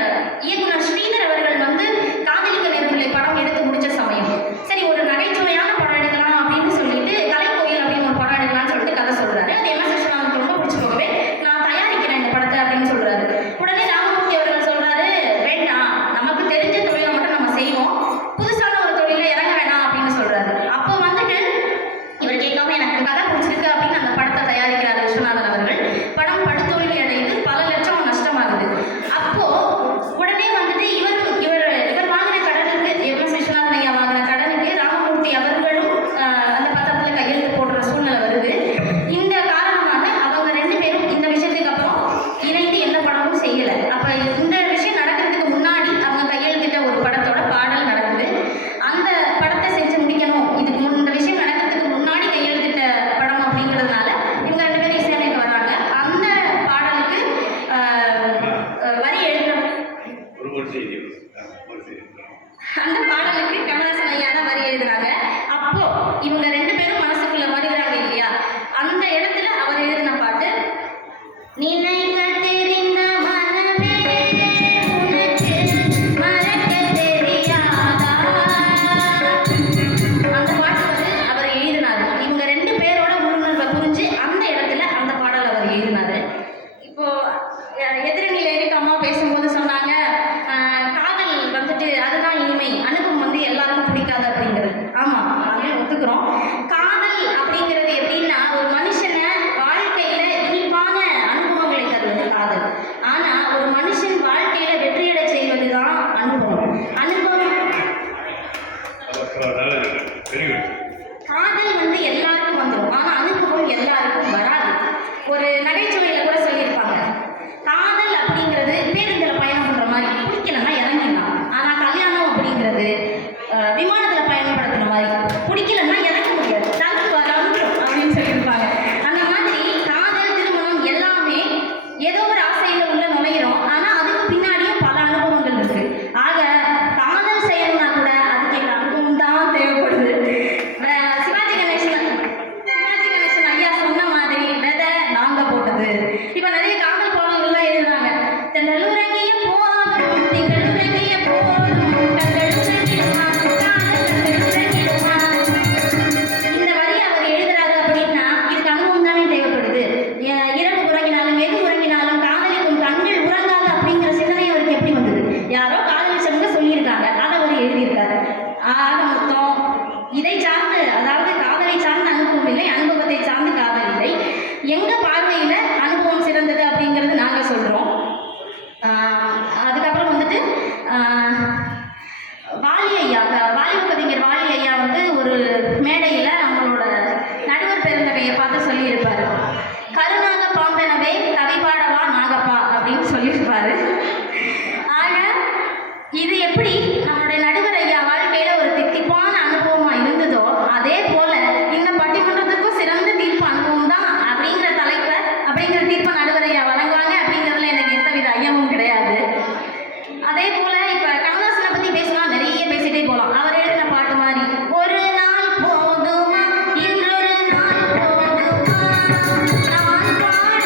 இயக்குனர் ஸ்ரீதர் அவர்கள் வந்து காதலிக்க நேர்களை படம் எடுத்து முடிச்ச சமயம், சரி ஒரு நகைச்சுவையான படம் எடுக்கலாம் அப்படின்னு சொல்லிட்டு கலைக்கோயில் அப்படின்னு ஒரு படம் எடுக்கலாம்னு சொல்லிட்டு கதை சொல்றாரு. அது எம்.எஸ். விஸ்வநாதனுக்கு ரொம்ப பிடிச்சி போகவே, நான் தயாரிக்கிறேன் இந்த படத்தை அப்படின்னு சொல்றாரு. உடனே ராமமூர்த்தி அவர்கள் சொல்றாரு, வேண்டாம், நமக்கு தெரிஞ்ச தொழிலை மட்டும் நம்ம செய்வோம், புதுசான ஒரு தொழிலை இறங்க வேணாம் அப்படின்னு சொல்றாரு. அப்போ வந்துட்டு இவர் கேட்காம எனக்கு கதை பிடிச்சிருக்கு அப்படின்னு அந்த படத்தை தயாரிக்கிறார் விஸ்வநாதன் அவர்கள். படம் படுதோல்வி அடைந்து பல லட்சம் நஷ்டமாகுது. அப்போ உடனே வந்துட்டு இவர் வாங்கின கடனுக்கு, எம்.எஸ். விஸ்வநாதன் ஐயா வாங்கின கடனுக்கு ராமமூர்த்தி அவர்களும் அந்த பத்திரத்துல கையெழுத்து போடுற சூழ்நிலை வருது. இந்த காரணமாக அவங்க ரெண்டு பேரும் இந்த விஷயத்துக்கு அப்புறம் இணைந்து எந்த படமும் செய்யல. அப்ப இந்த விஷயம் நடக்கிறதுக்கு முன்னாடி அவங்க கையெழுத்திட்ட ஒரு படத்தோட பாடல் நடக்குது. அந்த படத்தை செஞ்சு முடிக்கணும், இந்த விஷயம் நடக்கிறதுக்கு முன்னாடி கையெழுத்திட்ட படம் அப்படிங்கிறதுனால இவங்க ரெண்டு பேரும் இசையமைக்க வராங்க. அந்த பாடலுக்கு வரி எழுதின ஒரு செய்தி அந்த பாடலுக்கு கண்ணதாசன் ஐயா தான் வரி எழுதுறாங்க. அப்போ இவங்க ரெண்டு பேரும் மனசுக்குள்ள வருகிறாங்க இல்லையா, அந்த இடத்துல அவர் எழுதின பாட்டு நினைக்க தெரிந்த மனமே உனக்கு மறக்க தெரியாதா. அந்த பாட்டு வந்து அவர் எழுதினாரு. இவங்க ரெண்டு பேரோட உள்ளுணர்வை புரிஞ்சு அந்த இடத்துல அந்த பாடல் அவர் எழுதினாரு. இப்போ எதிரணியில இருக்க அம்மா பேசும்போது சொன்னாங்க, காதல் வந்துட்டு அதுதான் இனிமை, அனுபவம் வந்து எல்லாருக்கும் பிடிக்காது அப்படிங்கிறது. ஆமா, அதை ஒத்துக்கிறோம். காதல் அப்படிங்கிறது எப்படின்னா ஒரு மனுஷனை வாழ்க்கையில இனிப்பான அனுபவங்களை தரும். அப்படிங்கிறது விமானத்தில் பயன்படுத்துகிற மாதிரி, பிடிக்கலன்னா இறக்க முடியாது, தங்கு வராமல் அப்படின்னு சொல்லியிருப்பாங்க. அந்த மாதிரி காதல், திருமணம் எல்லாமே ஏதோ ஒரு ஆசையில் உள்ள நுழையிறோம். ஆனால் அதுக்கு பின்னாடியும் பல அனுபவங்கள் இருக்கு. ஆக காதல் செய்யணும்னா கூட அதுக்கு எங்கள் அனுபவம் தான் தேவைப்படுது. சிவாஜி கணேசன் ஐயா சொன்ன மாதிரி விதை நாங்க போட்டது. இப்போ நிறைய காதல் பாடல்கள்லாம் எழுதுறாங்க. தென்றலுறங்கிய போதும் திங்களுறங்கிய போதும் கண்களுறங்கிடுமா காதலுறங்கிடுமா. இந்த வரி அவர் எழுதுறாரு அப்படின்னா இதுக்கு அனுபவம் தானே தேவைப்படுது. இரவு உறங்கினாலும் எது உறங்கினாலும் காதலிக்கும் கண்கள் உறங்காது அப்படிங்கிற சிந்தனை அவருக்கு எப்படி வந்தது? யாரோ காதலிச்சவங்க சொல்லியிருக்காங்க, அதை அவர் எழுதியிருக்காரு. ஆக மொத்தம் இதை சார்ந்து, அதாவது காதலை சார்ந்த அனுபவம் இல்லை, அனுபவத்தை சார்ந்து காதல் இல்லை. எங்க பார்வையில அனுபவம் சிறந்தது அப்படிங்கிறது நாங்க சொல்றோம். அதுக்கப்புறம் வந்துட்டு வாலி ஐயா, வாலிப கவிஞர் வாலி ஐயா வந்து ஒரு மேடையில நம்மளோட நடுவர் பெருந்தகையை பார்த்து சொல்லியிருப்பாரு, கருநாக பாம்பெனவே கவி பாடவா நாகப்பா அப்படின்னு சொல்லியிருப்பாரு. ஆக இது எப்படி நம்மளுடைய நடுவர் ஐயா வாழ்க்கையில ஒரு தித்திப்பான அனுபவமா இருந்ததோ, அதே போல இந்த பட்டிமன்றத்துக்கும் சிறந்த தீர்ப்பு அனுபவம் தான் அப்படிங்கிற தீர்ப்பை நடுவர் ஐயா வழங்குவாங்க அப்படிங்கிறதுல எனக்கு எந்தவித ஐயமும் கிடையாது. அதே போல இப்ப கண்ணதாசனை பத்தி பேசினா நிறைய பேசிட்டே போகலாம். அவர் எழுதின பாட்டு மாதிரி, ஒரு நாள் போதுமா இன்றொரு நாள் போதுமா நான் பாட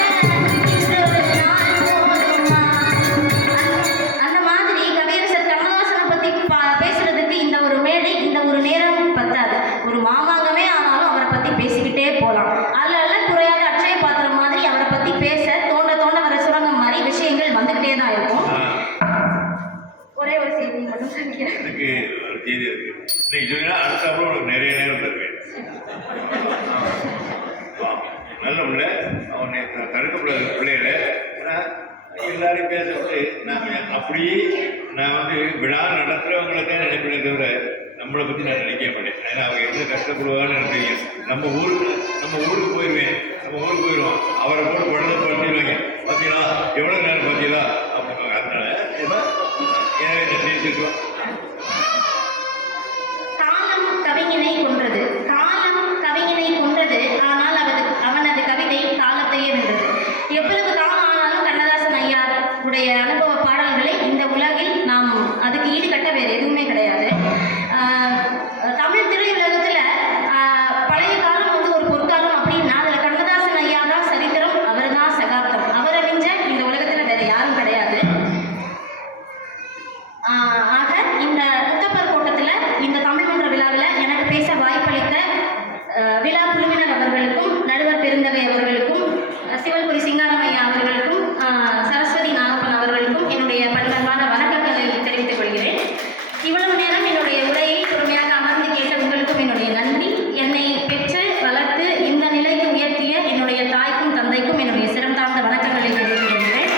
இன்றொரு நாள் போதுமா. அந்த மாதிரி கவியரசர் கண்ணதாசனை பத்தி பேசுறதுக்கு இந்த ஒரு மேடை, இந்த ஒரு நேரம் பத்தாது. ஒரு மாமாங்கமே ஆனாலும் அவரை பத்தி பேசிக்கிட்டே போகலாம். அல்ல குறையாத அட்சய பாத்திரம் மாதிரி அவரை பத்தி பேச தோண்ட தோண்ட வர சுரங்கம் மாதிரி விஷயங்கள் வந்துகிட்டே தான் இருக்கும். ஒரே ஒரு செய்தி மட்டும் சொல்லிக்கிறேன். எனக்கு ஒரு செய்தி இருக்கு. இன்னைக்கு சொன்னா அடுத்த அப்புறம் உனக்கு நிறைய நேரம் இருக்கு. நல்ல பிள்ளை, அவன் தடுக்கப்படாத பிள்ளைகளை எல்லாரையும் பேசப்பட்டு அப்படியே நான் வந்து விழா நடத்துகிறவங்கள தான் நினைப்பேனே தவிர நம்மளை பற்றி நான் நினைக்க மாட்டேன். ஏன்னா அவங்க எவ்வளோ கஷ்டப்படுவான்னு எனக்கு தெரியும். நம்ம ஊருக்கு போயிடுவேன், போயிடுவோம், அவரை போட்டு குழந்தை படுத்திடுவாங்க, பார்த்தீங்களா எவ்வளோ நேரம் பார்த்தீங்களா அப்படிப்பாங்க. அதனால ஏன் நினைச்சிருக்கோம். காலம் கவிஞனை கொன்றது, காலம் கவிஞனை கொன்றது, ஆனால் அவனது கவிதை காலத்தையே வென்றது. எவ்வளவு காலம் ஆனாலும் கண்ணதாசன் ஐயா உடைய அனுபவ பாடல்களை இந்த உலகில் நாம் அதுக்கு ஈடுகட்ட வேறு எதுவுமே கிடையாது. தமிழ் திரையுலகத்துல பழைய காலம் வந்து ஒரு பொற்காலம் அப்படின்னா அதில் கண்ணதாசன் ஐயா தான் சரித்திரம், அவர் தான் சகாப்தம். அவரை மிஞ்ச இந்த உலகத்துல வேற யாரும் கிடையாது. ஆக இந்த முத்தப்பர் கூட்டத்தில் இந்த தமிழ் மன்ற விழாவில் எனக்கு பேச வாய்ப்பளித்த விழா குழுவினர் அவர்களுக்கும், நடுவர் பெருந்தகை அவர்களுக்கும், சிவல்புரி சிங்காரமையா அவர்களுக்கும், சரஸ்வதி நாகப்பன் அவர்களுக்கும் என்னுடைய பண்பான வணக்கங்களை தெரிவித்துக் கொள்கிறேன். இவ்வளவு நேரம் என்னுடைய உரையை பொறுமையாக அமர்ந்து கேட்ட உங்களுக்கும் என்னுடைய நன்றி. என்னை பெற்று வளர்த்து இந்த நிலைக்கு உயர்த்திய என்னுடைய தாய்க்கும் தந்தைக்கும் என்னுடைய சிரம் தாழ்ந்த வணக்கங்களை தெரிவித்துக் கொள்கிறேன்.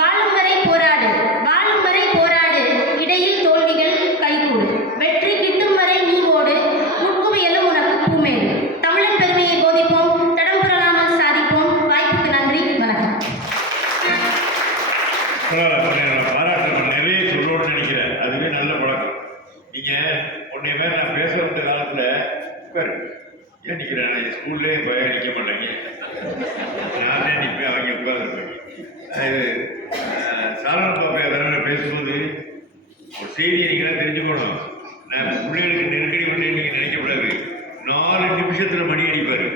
வாழும் வரை போராடு, வாழும் வரை போராடு, இடையில் தோல்விகள் கைகூடு, வெற்றி கிட்டும் வரை நீ ஓடு, முட்குவியலும் உனக்கு பூமேடு. தமிழன் பெருமையை போதிப்போம், தடம் புரளாமல் சாதிப்போம். வாய்ப்புக்கு நன்றி, வணக்கம். பாராட்டு நிறைய சொல்லணும்னு நினைக்கிறேன். அதுவே நல்ல பழக்கம். நீங்கள் உன்னைய மாதிரி நான் பேச வந்த காலத்தில் பேர் ஏன் நிற்கிறேன், நான் ஸ்கூல்லேயே போய் நிற்க மாட்டேங்க, நானே நிற்பேன், அவங்க உட்காந்துருப்பாங்க. இது சாதாரண பாப்பையா பேசும்போது ஒரு செய்தியை நீங்கள் தெரிஞ்சுக்கணும். நான் பிள்ளைகளுக்கு நெருக்கடி பண்ணி நீங்கள் நினைக்கக்கூடாது. 4 நிமிஷத்தில் மணி அடிப்பார்.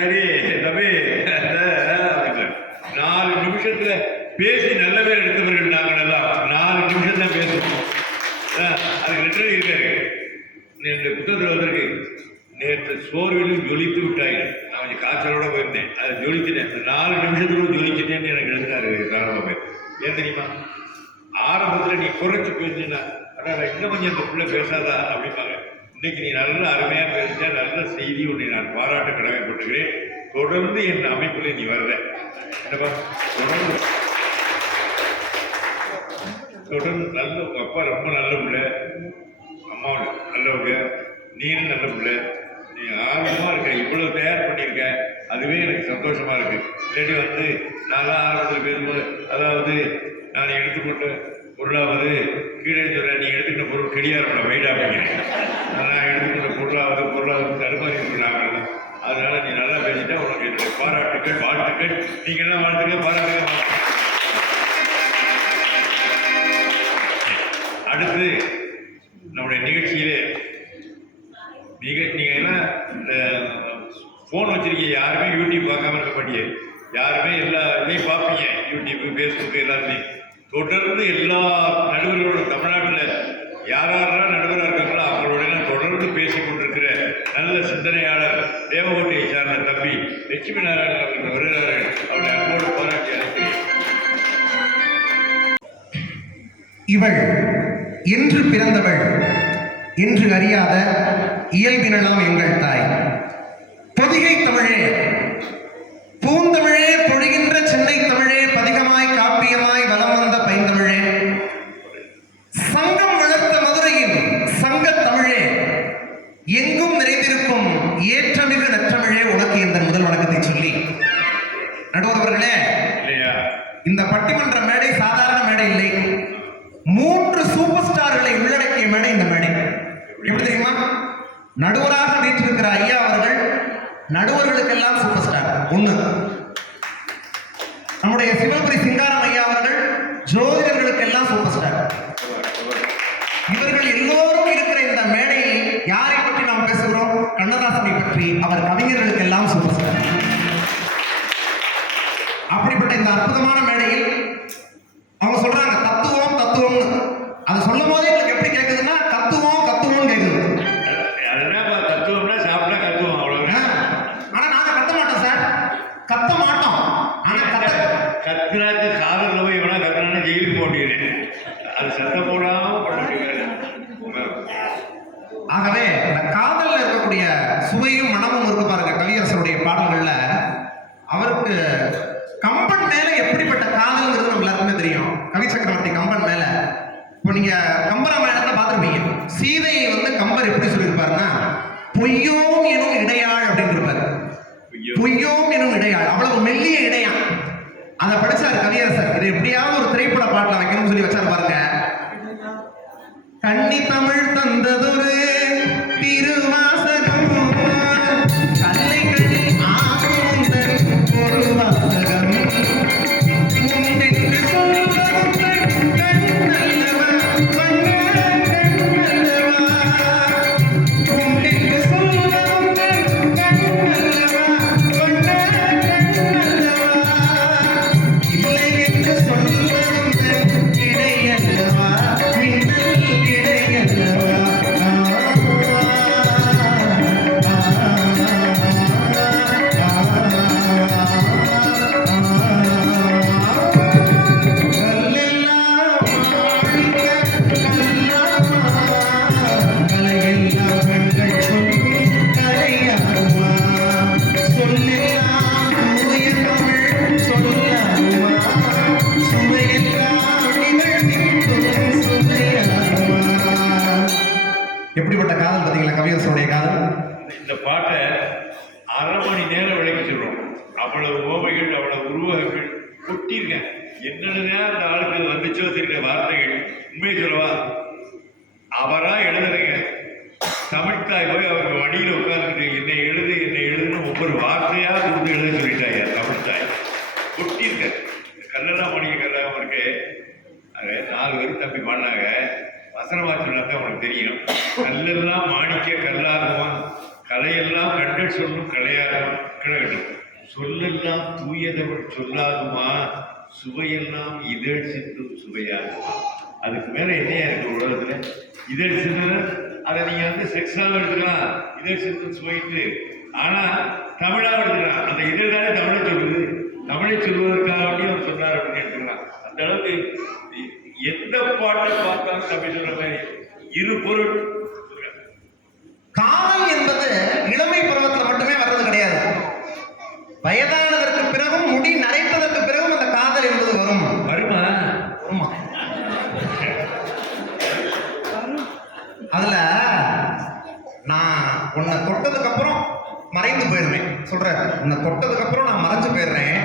சரி தம்பி 4 நிமிஷத்தில் பேசி நல்ல பேர் எடுத்தவர்கள் நாங்கள் எல்லாம் 4 நிமிஷம் தான் பேசுவோம். அதுக்கு ரெட்டரை இருக்காரு. இந்த புத்தகத்தில் வந்திருக்கு, நேற்று சோர்விலும் ஜொலித்து விட்டாயிரு. நான் கொஞ்சம் காய்ச்சலோட போயிருந்தேன், அதை ஜொலிச்சிட்டேன், 4 நிமிஷத்துக்குள்ள ஜொலிச்சிட்டேன்னு எனக்கு எழுதினாரு சாரபாபு. ஏன் தெரியுமா, ஆரம்பத்தில் நீ குறைச்சி பேசினா ஆனால் இன்னும் கொஞ்சம் இந்த பிள்ளை பேசாதா அப்படிம்பாங்க. இன்னைக்கு நீ நல்ல அருமையாக பேசிட்டா, நல்ல செய்தி ஒன்றை நான் பாராட்ட கடமைப்பட்டுக்கிறேன். தொடர்ந்து என் அமைப்பில் நீ வரல, என்னப்பா தொடர்ந்து நல்ல உங்கள் அப்பா ரொம்ப நல்ல பிள்ளை, அம்மாவோட நல்லவங்க, நீரும் நல்ல பிள்ளை, நீ ஆர்வமாக இருக்க, இவ்வளோ தயார் பண்ணியிருக்க, அதுவே எனக்கு சந்தோஷமாக இருக்குது. இல்லாட்டி நான்லாம் ஆரம்பத்தில் பேசும்போது, அதாவது நான் எடுத்துக்கொண்ட பொருளாவது கீழே சொல்ற நீ எடுத்துக்கிட்ட பொருள் கெடியாரோட வெயிட் அப்படிங்கிறேன். நான் எடுத்துக்கிட்ட பொருளாவது தடுமாறி இருக்கிறாங்க. அதனால நீ நல்லா பேசிட்டா உனக்கு என்னுடைய பாராட்டுக்கள், வாழ்த்துக்கள். நீங்க எல்லாம் வாழ்த்துக்கள், பாராட்டுகள். அடுத்து நம்முடைய நிகழ்ச்சியிலே நீங்க எல்லாம் இந்த ஃபோன் வச்சிருக்கீங்க, யாருமே யூடியூப் பார்க்காம இருக்க மாட்டீங்க. யாருமே எல்லா இதையும் பார்ப்பீங்க, யூடியூப், ஃபேஸ்புக் எல்லாத்தையும். தொடர்ந்து எல்லா நடுவர்களோட தமிழ்நாட்டில் யாரெல்லாம் நடுவராக இருக்காங்களோ அவங்களோட தொடர்ந்து பேசிக் கொண்டிருக்கிற நல்ல சிந்தனையாளர் தேவகோட்டையை சார்ந்த தம்பி லட்சுமி நாராயணன் அவர்கள் வருகிறார்கள். அவருடைய அன்போடு பாராட்டி அழைக்கிறேன். இவள் என்று பிறந்தவள் என்று அறியாத இயல்பினலாம் எங்கள் தாய். பொதிகை தமிழே, பூந்தமிழே, பொழிகின்ற சென்னை தமிழே, பதிகமாய் காப்பியமாய் வலம் வந்த பைந்தமிழே, சங்கம் வளர்த்த மதுரையின் சங்க தமிழே, எங்கும் நிறைந்திருக்கும் ஏற்றமிகு நற்றமிழே, உனக்கு இந்த முதல் வணக்கத்தை சொல்லி, நடுவர்களே, இந்த பட்டிமன்ற மேடை சாதாரண மேடை இல்லை. 3 சூப்பர் ஸ்டார்களை உள்ளடக்கிய மேடை இந்த மேடை. எப்படி தெரியுமா? நடுவராக வீற்றிருக்கிற ஐயா அவர்கள் நடுவர்களுக்கெல்லாம் சூப்பர் ஸ்டார். 1. நம்முடைய சிவபுரி சிங்காரம் ஐயா அவர்கள் ஜோதிடர்களுக்கெல்லாம் சூப்பர் ஸ்டார். இவர்கள் எல்லோரும் இருக்கிற இந்த மேடையில் யாரை பற்றி நாம் பேசுகிறோம்? கண்ணதாசனை பற்றி. அவர் கவிஞர்களுக்கெல்லாம் சூப்பர் ஸ்டார். அப்படிப்பட்ட இந்த அற்புதமான மேடையில் அவங்க சொல்றாங்க தத்துவம் தத்துவம்னு. அது சொல்லும் போதே உங்களுக்கு எப்படி கேட்குதுன்னா கத்துவோம் கத்துவோம் கேட்குது. தத்துவம்னா சாப்பிட்டா கத்துவோம் அவ்வளவுதான். ஆனா நாங்க கத்த மாட்டோம் சார், கத்த மாட்டோம். ஆனா கத்துனாக்கு காதல் போய் இவனா கத்துனான்னு ஜெயிலுக்கு போட்டிடுறேன். அது சத்தம் போடாம பண்ணிட்டு. ஆகவே இந்த காதல்ல இருக்கக்கூடிய சுவையும் மனமும் இருக்கு பாருங்க. கவியரசருடைய பாடல்கள்ல அவருக்கு கம்பன் மேல எப்படிப்பட்ட காதல்ங்கிறது நம்ம எல்லாருக்குமே தெரியும். கவி சக்கரவர்த்தி கம்பன் மேல. இப்போ நீங்க கம்பராமாயணத்தை பார்த்துருப்பீங்க. சீதையை கம்பர் எப்படி சொல்லியிருப்பாருன்னா, பொய்யோம் எனும் இடையாள் அப்படின்னு இருப்பாரு. பொய்யோம் எனும் இடையாள், அவ்வளவு மெல்லிய இடையான். அதை படிச்சாரு கவியரசர். இதை எப்படியாவது ஒரு திரைப்பட பாட்டில் வைக்கணும்னு சொல்லி வச்சாரு பாருங்க. கன்னி தமிழ் தந்ததொரு திருவாசகம், கல்லை கண்ணி ஆகுந்தன் ஒரு வாசகம், முன்னென்று சொல்வதும் கண்ணல்லவா வண்ண கண்ணல்லவா, முன்னென்று சொல்வதும் கண்ணல்லவா வண்ண கண்ணல்லவா, இல்லை என்று சொல்வதும் இடையல்லவா மின்னல் இடையல்லவா. எப்படிப்பட்ட காதல் பார்த்தீங்களா கவியரசனுடைய காதல். இந்த பாட்டை அரை மணி நேரம் விளக்கி சொல்றோம். அவ்வளவு ஓமைகள், அவ்வளவு உருவகங்கள் கொட்டியிருக்கேன். என்னென்ன அந்த ஆளுக்கு வந்துச்சோ தெரியுற வார்த்தைகள். உண்மையை சொல்லவா, அவரா எழுதுறீங்க. தமிழ்தாய் போய் அவங்க வண்டியில் உட்கார்ந்துட்டு என்னை எழுதுன்னு ஒவ்வொரு வார்த்தையா கொடுத்து எழுத சொல்லிட்டாங்க. தமிழ்தாய் கொட்டியிருக்க. கல்லெல்லாம் மணிய கல்லாம இருக்கு. அது 4 பேர் தம்பி பண்ணாங்க. வசனமா சொன்னாதான் அவனுக்கு தெரியும். கல்லெல்லாம் மாணிக்க கல்லாகுவான், கலையெல்லாம் கண்கள் சொல்லும் கலையாகுவான். கிடக்கட்டும். சொல்லெல்லாம் தூயதவள் சொல்லாகுமா, சுவையெல்லாம் இதழ் சிந்தும் சுவையாகுமா. அதுக்கு மேல என்னையா இருக்கு உலகத்துல? இதழ் சிந்து அதை நீங்க செக்ஸாக எடுத்துக்கலாம், இதழ் சிந்தும் சுவைட்டு. ஆனா தமிழா எடுத்துக்கலாம். அந்த இதழ் தானே தமிழை சொல்லுது. தமிழை சொல்வதற்காக அவர் சொன்னார் அப்படின்னு எடுத்துக்கலாம். அந்த அளவுக்கு எந்த பாட்டை பார்த்தாலும் தம்பி சொல்ற மாதிரி இரு பொருள். காதல் என்பது இளமை பருவத்தில் மட்டுமே வர்றது கிடையாது. வயதானதற்கு பிறகும், முடி நரைத்ததற்கு பிறகும் அந்த காதல் என்பது வரும். வருமா? ஆமா. அதுல நான் உன்னை தொட்டதுக்கு அப்புறம் மறைந்து போயிடுவேன் சொல்றேன். உன்னை தொட்டதுக்கு அப்புறம் நான் மறைஞ்சு போயிடுறேன்.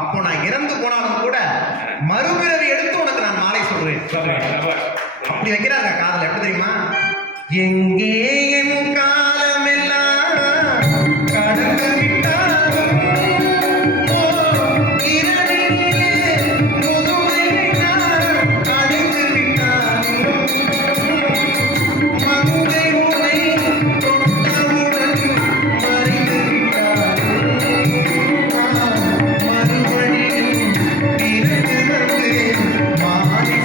அப்போ நான் இறந்து போனாலும் கூட மறுபிறவி எடுத்து உனக்கு நான் மாலை சொல்றேன். அப்படி வைக்கிறாங்க காதல். எப்படி தெரியுமா? எங்கே என் காலமெல்லாம் கடந்து விட்டாலும் இரவினிலே முதுமையை நான் அடைந்து விட்டாலும் மங்கை உனை தொட்டவுடன் மறைந்து விட்டாலும் மறுபடியும் பிறகு வந்து மாறி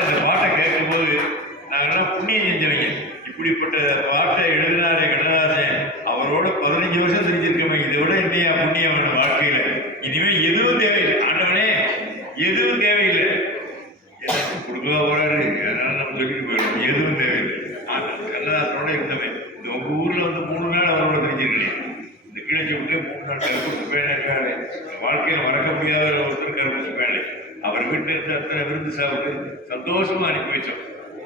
இந்த பாட்டை கேட்கும்போது நாங்கள்லாம் புண்ணியம் செஞ்சவங்க. இப்படிப்பட்ட பாட்டை எழுதினாரே கண்ணதாசன், அவரோட 15 வருஷம் தெரிஞ்சிருக்கோமே. இதை விட என்னையா புண்ணியம் வேணும் வாழ்க்கையில்? இனிமே எதுவும் தேவையில்லை. ஆண்டவனே எதுவும் தேவையில்லை, எல்லாத்தையும் கொடுக்கவா போறாரு. அதனால நம்ம சொல்லிட்டு போயிடும், எதுவும் தேவையில்லை. கண்ணதாசனோட இருந்தவன். இந்த உங்க ஊர்ல வந்து 3 நாள் அவரோட தெரிஞ்சிருக்கேன். இந்த கிழச்சி விட்டு 3 நாள் கருப்பு பேனை இருக்காரு. வாழ்க்கையில் மறக்க முடியாத ஒருத்தர் கருப்பு பேனை. அவர் வீட்டில் இருந்து அத்தனை விருந்து சாப்பிட்டு சந்தோஷமா அனுப்பி வச்சோம்.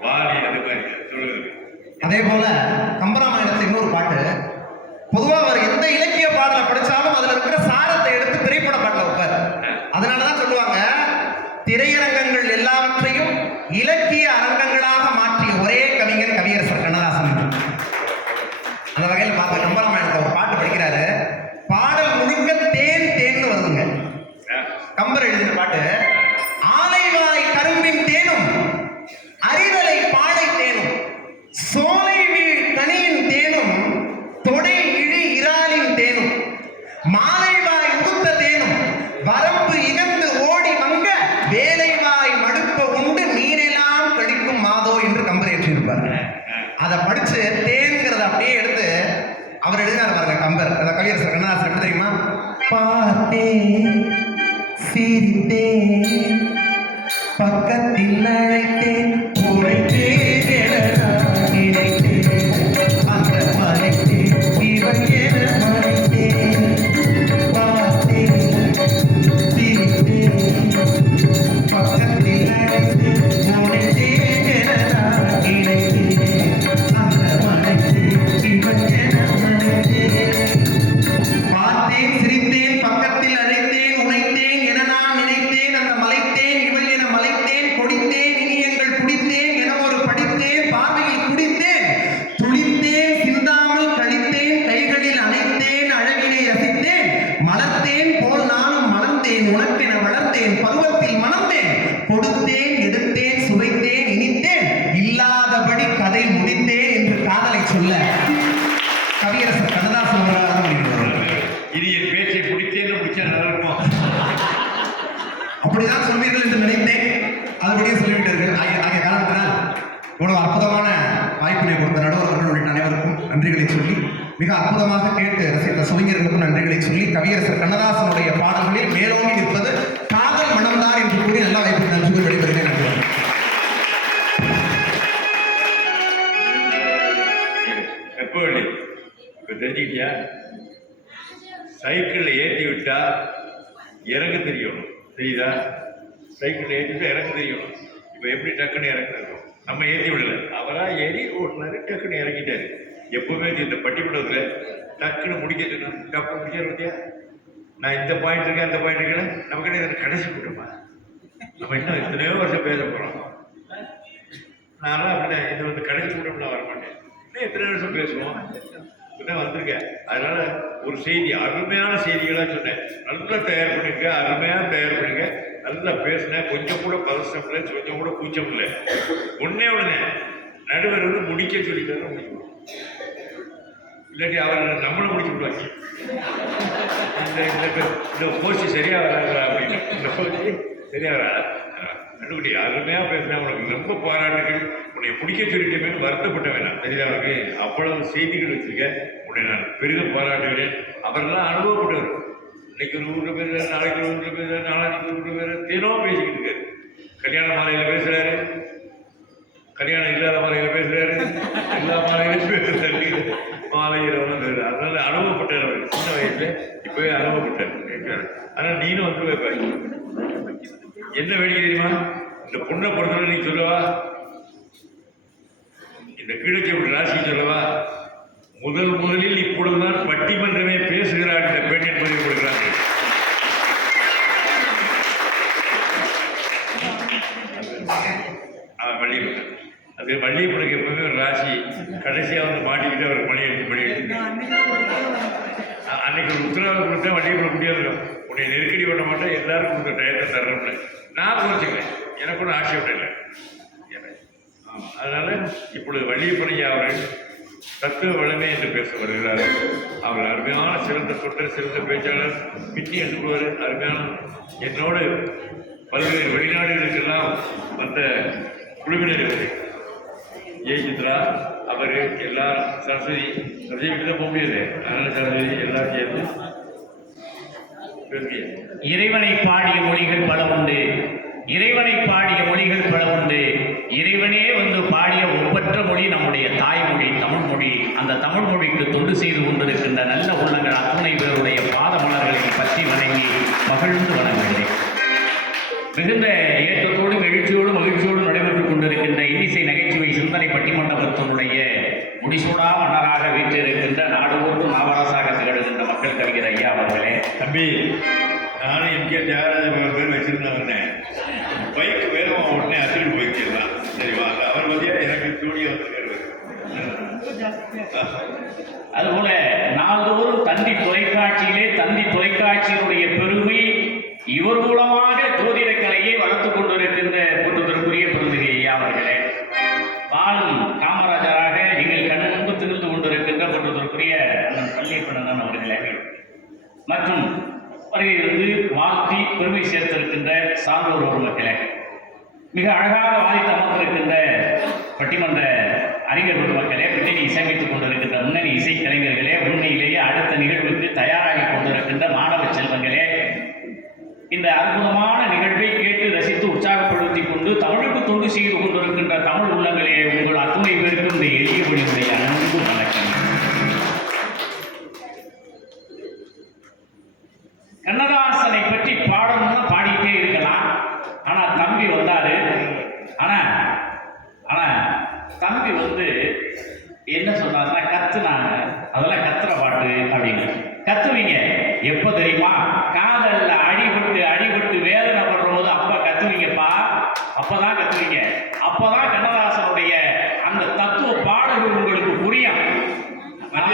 வாலி அது மாதிரி சொல்லுங்க. அதே போல கம்பராமாயணத்துல இன்னொரு பாட்டு. பொதுவா அவர் எந்த இலக்கிய பாடலை படிச்சாலும் அதுல இருக்கிற சாரத்தை எடுத்து திரைப்பட பாடல வைப்பார். அதனாலதான் சொல்லுவாங்க, திரையரங்கங்கள் எல்லாவற்றையும் இலக்கிய அரங்கங்களாக மாற்றிய ஒரே கவிஞர் கவியரசர் கண்ணதாசன். அந்த வகையில் பார்த்த கம்பராமாயணத்தை ஒரு பாட்டு படிக்கிறாரு. பாடல் முழுக்க தேன் தேன்னு வருதுங்க. கம்பர் எழுதின பாட்டு. ஆலைவாய் கரும்பின் தேனும் அறிதலை பாடை தேனும் சோலை வீழ் கனியின் தேனும் தொடை இழி இறாலின் தேனும் மாலைவாய் உடுத்த தேனும் வரம்பு இகந்து ஓடி வங்க வேலைவாய் மடுப்ப உண்டு மீனெல்லாம் கழிக்கும் மாதோ என்று கம்பர் ஏற்றிருப்பார். அதை படிச்சு தேன்கிறத அப்படியே எடுத்து அவர் எழுதினார் பாருங்க கம்பர். அதை கவியரசர் கண்ணதாசன் எப்படி தெரியுமா? பார்த்தேன் சிரித்தேன் பக்கத்தில் அழைத்தேன் உழைத்தேன் என நான் நினைத்தேன் அந்த மறைத்தேன் இவன் என மறைத்தேன் பார்த்தேன் சிரித்தேன் பக்கத்தில் அழைத்தேன் உழைத்தேன் என நான் நினைத்தேன் அந்த மறைத்தேன் இவன் என மறைத்தேன் பார்த்தேன் சிரித்தேன் பக்கத்தில் அழைத்தேன் உழைத்தேன் என நான் நினைத்தேன் அந்த மலைத்தேன் இவள் என மலைத்தேன் கொடித்தேன் இனியங்கள் குடித்தேன் என ஒரு படித்தேன் பார்வையில் குடித்தேன் துளித்தேன் சிந்தாமல் கழித்தேன் கைகளில் அணைத்தேன் அழகினை ரசித்தேன் மலர்த்தேன் போல் நானும் மலர்ந்தேன் உனக்கென வளர்ந்தேன் பருவத்தில் மணந்தேன் கொடுத்தேன் எடுத்தேன் சுவைத்தேன் இனித்தேன் இல்லாதபடி கதை முடித்தேன் என்று காதலை சொல்ல கவியரசர் கண்ணதாசன் இனி என் பேச்சை பிடிச்சேன்னு பிடிச்சா நல்லா இருக்கும். அப்படிதான் சொல்வீர்கள் என்று நினைத்தேன். அதுபடியே சொல்லிவிட்டார்கள். ஆகிய காரணத்தினால் இவ்வளவு அற்புதமான வாய்ப்பினை கொடுத்த நடுவர்கள் உள்ளிட்ட அனைவருக்கும் நன்றிகளை சொல்லி, மிக அற்புதமாக கேட்டு ரசித்த சுவிஞர்களுக்கும் நன்றிகளை சொல்லி, கவியரசர் கண்ணதாசனுடைய பாடல்களில் மேலோங்கி நிற்பது காதல் மனம்தான் என்று கூறி நல்ல வாய்ப்பு நன்றி வெளிப்படுகிறேன். நன்றி. எப்போ இப்போ தெரிஞ்சுக்கிட்டியா? சைக்கிளில் ஏற்றி விட்டா இறங்க தெரியணும். தெரியுதா? சைக்கிளில் ஏற்றிவிட்டா இறங்க தெரியணும். இப்போ எப்படி டக்குன்னு இறங்குறோம்? நம்ம ஏற்றி விடலை, அவராக ஏறி ஓட்டினாரு, டக்குன்னு இறங்கிட்டாரு. எப்பவுமே இந்த பட்டிமன்றத்தில் டக்குன்னு முடிக்கணும். டப்பு முடிச்சாரு பத்தியா? நான் இந்த பாயிண்ட் இருக்கேன் அந்த பாயிண்ட் இருக்கேன், நம்ம கிட்ட கடைசி கூட்டமா? நம்ம இன்னும் எத்தனையோ வருஷம் பேச போகிறோம். நான்லாம் அப்படிதான், இது வந்து கடைசி கூட்டம்னா வரமாட்டேன். இன்னும் எத்தனை வருஷம் பேசுவோம்? இப்பதான் வந்திருக்கேன். அதனால ஒரு செய்தி, அருமையான செய்திகளாக சொன்னேன். நல்லா தயார் பண்ணிருக்க, அருமையாக தயார் பண்ணிருக்க, நல்லா பேசினேன். கொஞ்சம் கூட பதஷ்டம் இல்லை, கொஞ்சம் கூட கூச்சம் இல்லை. உடனே நடுவர் வந்து முடிக்க சொல்லிட்டாரு, முடிக்கணும். இல்லாட்டி அவர் நம்மளும் முடிச்சு விடுவாங்க. இந்த கோஷ்டி சரியா வராங்களா அப்படின்னு, இந்த கோஷ்டி சரியா வராது. கண்டுபிடி அருமையாக பேசுகிறேன், உனக்கு ரொம்ப பாராட்டுகள், உன்னை பிடிக்க சொல்லிட்டே வருத்தப்பட்ட வேணாம். தெரியுதா அவருக்கு அவ்வளவு செய்திகள் வச்சுருக்க, உன்னை நான் பெரிதும் பாராட்டுகிறேன். அவரெல்லாம் அனுபவப்பட்டவர். இன்னைக்கு ஒரு ஊரில் பேசுகிறார், நாளைக்கு ஒரு ஊரில் பேசுகிறார், நாளைக்கு ஒரு ஊரில் பேசுகிறார், தினம் பேசிக்கிட்டு இருக்காரு. கல்யாண மாலையில் பேசுகிறாரு, கல்யாணம் இல்லாத மாலையில் பேசுகிறாரு, எல்லா மாலையிலும் பேசுகிறாரு, மாலையில் பேசுகிறார். அதனால அனுபவப்பட்டார் அவர் சின்ன வயசுல, இப்போவே அனுபவப்பட்டார். ஆனால் நீனும் வந்து வைப்பாய். என்ன வேடிக்கை தெரியுமா, இந்த பொண்ணை பொறுத்தவரை நீ சொல்லவா, இந்த கிழக்கு ராசி சொல்லவா, முதலில் இப்பொழுதுதான் பட்டிமன்றமே பேசுகிறார் இந்த பெண் என்பதை கொடுக்கிறாங்க. வள்ளியப்பன், அது வள்ளியப்பனுக்கு எப்பவுமே ஒரு ராசி, கடைசியாக வந்து மாட்டிக்கிட்டு அவர் பணி எடுத்து அன்னைக்கு ஒரு உத்தரவாதம் கொடுத்தா வள்ளியப்பன் முடியாது, உன்னை நெருக்கடி பண்ண மாட்டேன், எல்லாருக்கும் கொடுத்த டயத்தை தர்றோம்னு நான் குறைச்சிக்கிறேன், எனக்கு ஒன்றும் ஆட்சேபம் இல்லை. அதனால இப்பொழுது வள்ளியப்பனையா அவர்கள் தத்துவ வளமை என்று பேச வருகிறார்கள். அவர் அருமையான சிறந்த தொட்டர், சிறந்த பேச்சாளர், பின்னி எழுதுபவர், அருமையான என்னோடு பல்வேறு வெளிநாடுகளுக்கெல்லாம் வந்த குழுவினர் இவர். சித்ரா அவர் எல்லாரும், சரஸ்வதி விட்டு தான் போக முடியாது, அதனால சரஸ்வதி எல்லாரும் சேர்ந்து இறைவனை பாடிய மொழிகள் பல உண்டு, இறைவனை பாடிய மொழிகள் பல உண்டு. இறைவனே வந்து பாடிய ஒப்பற்ற மொழி நம்முடைய தாய்மொழி தமிழ் மொழி. அந்த தமிழ் மொழிக்கு தொண்டு செய்து கொண்டிருக்கின்ற நல்ல உள்ளங்கள் அத்துணை பேருடைய பாத மலர்களை பற்றி வணங்கி மகிழ்ந்து வணங்குகிறேன். மிகுந்த ஏற்றத்தோடும் எழுச்சியோடும் மகிழ்ச்சியோடும் நடைபெற்றுக் கொண்டிருக்கின்ற இன்னிசை நகைச்சுவை சிந்தனை பட்டிமண்டபத்தினுடைய முடிசூடா மன்னராக வீற்றிருக்கின்ற நாடுவோடும் நாவரசாக திகழ்கின்ற மக்கள் கவிஞர் ஐயா அவர்களே. தம்பி, நானும் எம்ஜிஆர் ஜெயராஜன் பேர் வச்சிருந்தேன், பைக் வேகமாக உடனே அத்திட்டு போய்க்கலாம். சரி வாங்க, அவர் பற்றியா எனக்கு ஜோடியாக வந்திருக்காரு. அதுபோல நாள்தோறும் தந்தி தொலைக்காட்சியினுடைய பெருமை இவர் மூலமாக ஜோதிட கலையை வளர்த்துக் கொண்டிருக்கின்ற போற்றுதற்குரிய பெருந்தகை ஐயா அவர்களே. பாலும் காமராஜராக எங்கள் கண் முன்பு திகழ்ந்து கொண்டிருக்கின்ற போற்றுதற்குரிய வள்ளியப்பன் அவர்களே மற்றும் வருகையிலிருந்து வாழ்த்தி பெருமை சேர்த்திருக்கின்ற சான்றோர் ஒரு மக்களே, மிக அழகாக வாதித்து அமர்ந்திருக்கின்ற பட்டிமன்ற அறிஞர் மக்களே, பின்னணி இசையமைத்துக் கொண்டிருக்கின்ற முன்னணி இசைக்கலைஞர்களே, உண்மையிலேயே அடுத்த நிகழ்வுக்கு தயாராகி கொண்டிருக்கின்ற மாணவ செல்வங்களே, இந்த அற்புதமான நிகழ்வை கேட்டு ரசித்து உற்சாகப்படுத்திக் கொண்டு தமிழுக்கு தொண்டு செய்து கொண்டிருக்கின்ற தமிழ் உள்ளங்களே, உங்கள் அத்துணை பேருக்கும் இந்த எளிய மொழியுடைய அன்பு வணக்கம். கண்ணதாசனை பற்றி பாடணும்னா பாடிட்டே இருக்கலாம். ஆனா தம்பி வந்தாரு. ஆனா தம்பி வந்து என்ன சொன்னாருன்னா, கத்துனாங்க, அதெல்லாம் கத்துற பாட்டு அப்படின்னு. கத்துவீங்க எப்ப தெரியுமா, காதல்ல அடிபட்டு வேதனை படுற போது அப்ப கத்துவீங்கப்பா, அப்பதான் கத்துவீங்க. அப்பதான் கண்ணதாசனுடைய அந்த தத்துவ பாடல்கள் உங்களுக்கு புரியும். நான்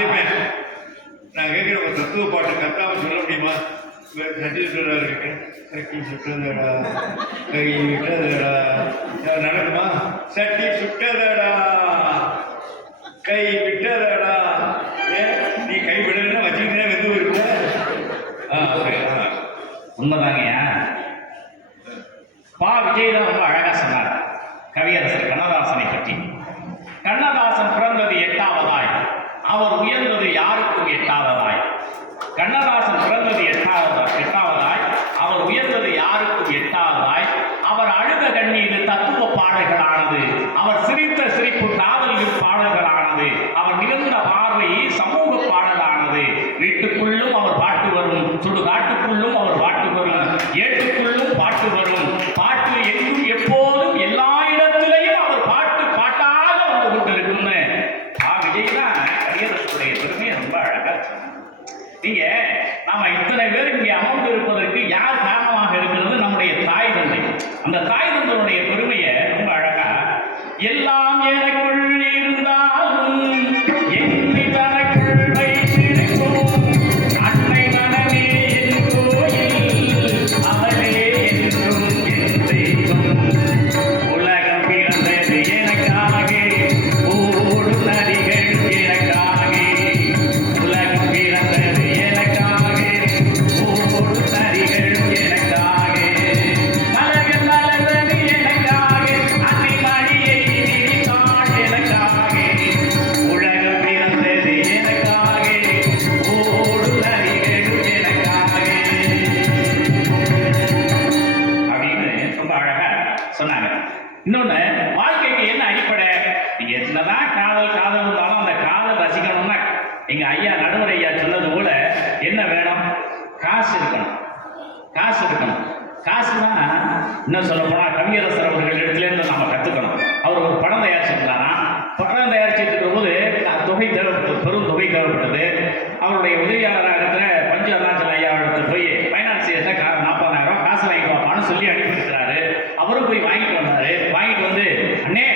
கேட்கிற ஒரு தத்துவ பாட்டு கத்தாம சொல்ல முடியுமா? சட்டி சுட்டதா, கை சுட்டதடா, கை விட்டதடா, நடக்குமா? சட்டி சுட்டதடா, கை விட்டதடா. நீ கை விடலன்னா வச்சுக்கிட்டே வந்து இருக்க. உண்மைதாங்கய்யா. விஜய் தான் ரொம்ப அழகா சொன்னார் கவியரசர் கண்ணதாசனை பற்றி. கண்ணதாசன் பிறந்தது 8ஆவதாய், அவர் உயர்ந்தது யாருக்கும் 8ஆவதாய். கண்ணதாசன் பிறந்தது 8ஆவதாய், அவர் உயர்ந்தது யாருக்கும் 8ஆவதாய். அவர் அழுத கண்ணீர் தத்துவ பாடல்களானது, அவர் சிரித்த சிரிப்பு காதல் பாடல்களானது, அவர் நிகழ்ந்த பார்வை சமூக பாடலானது. வீட்டுக்குள்ளும் அவர் பாட்டு வரும், சுடுகாட்டுக்குள்ளும் அவர் பாட்டு வரும், ஏட்டுக்குள்ளும் பாட்டு வரும். பாட்டு எங்கும் எப்போதும் எல்லா இடத்திலையும் அவர் பாட்டாக வந்து கொண்டிருக்கும்னு விஜய் தான் கவியரசுடைய பெருமையை ரொம்ப அழகா சொன்னார். நீங்க நாம இத்தனை பேர் இங்கே அமர்ந்து இருப்பதற்கு யார் காரணமாக இருக்கிறது? நம்முடைய தாய் தந்தை. அந்த தாய் தந்தையுடைய பெருமையை ரொம்ப அழகா, எல்லாம் எனக்குள் இருந்தாலும் என்னை தனக்குள் வைத்திருக்கும் அன்னை மனமே என் கோயில், அவளே என்றும் என் தெய்வம். உலகம் பிறந்தது எனக்காக, ஓடும் நதிகள் எனக்காக. உலகம் பிறந்தது எனக்காக, ஓடும் நதிகள் எனக்காக. மலர்கள் மலர்ந்தன அவருடைய உதவியாளராக இருக்கிற பஞ்சு அருணாச்சல ஐயா இடத்துல போய் ஃபைனான்சியர்கிட்ட 40,000 காசு வாங்கி பார்ப்பான்னு சொல்லி அனுப்பியிருக்கிறாரு. அவரும் போய் வாங்கிட்டு வந்தாரு. வாங்கிட்டு வந்து, அண்ணே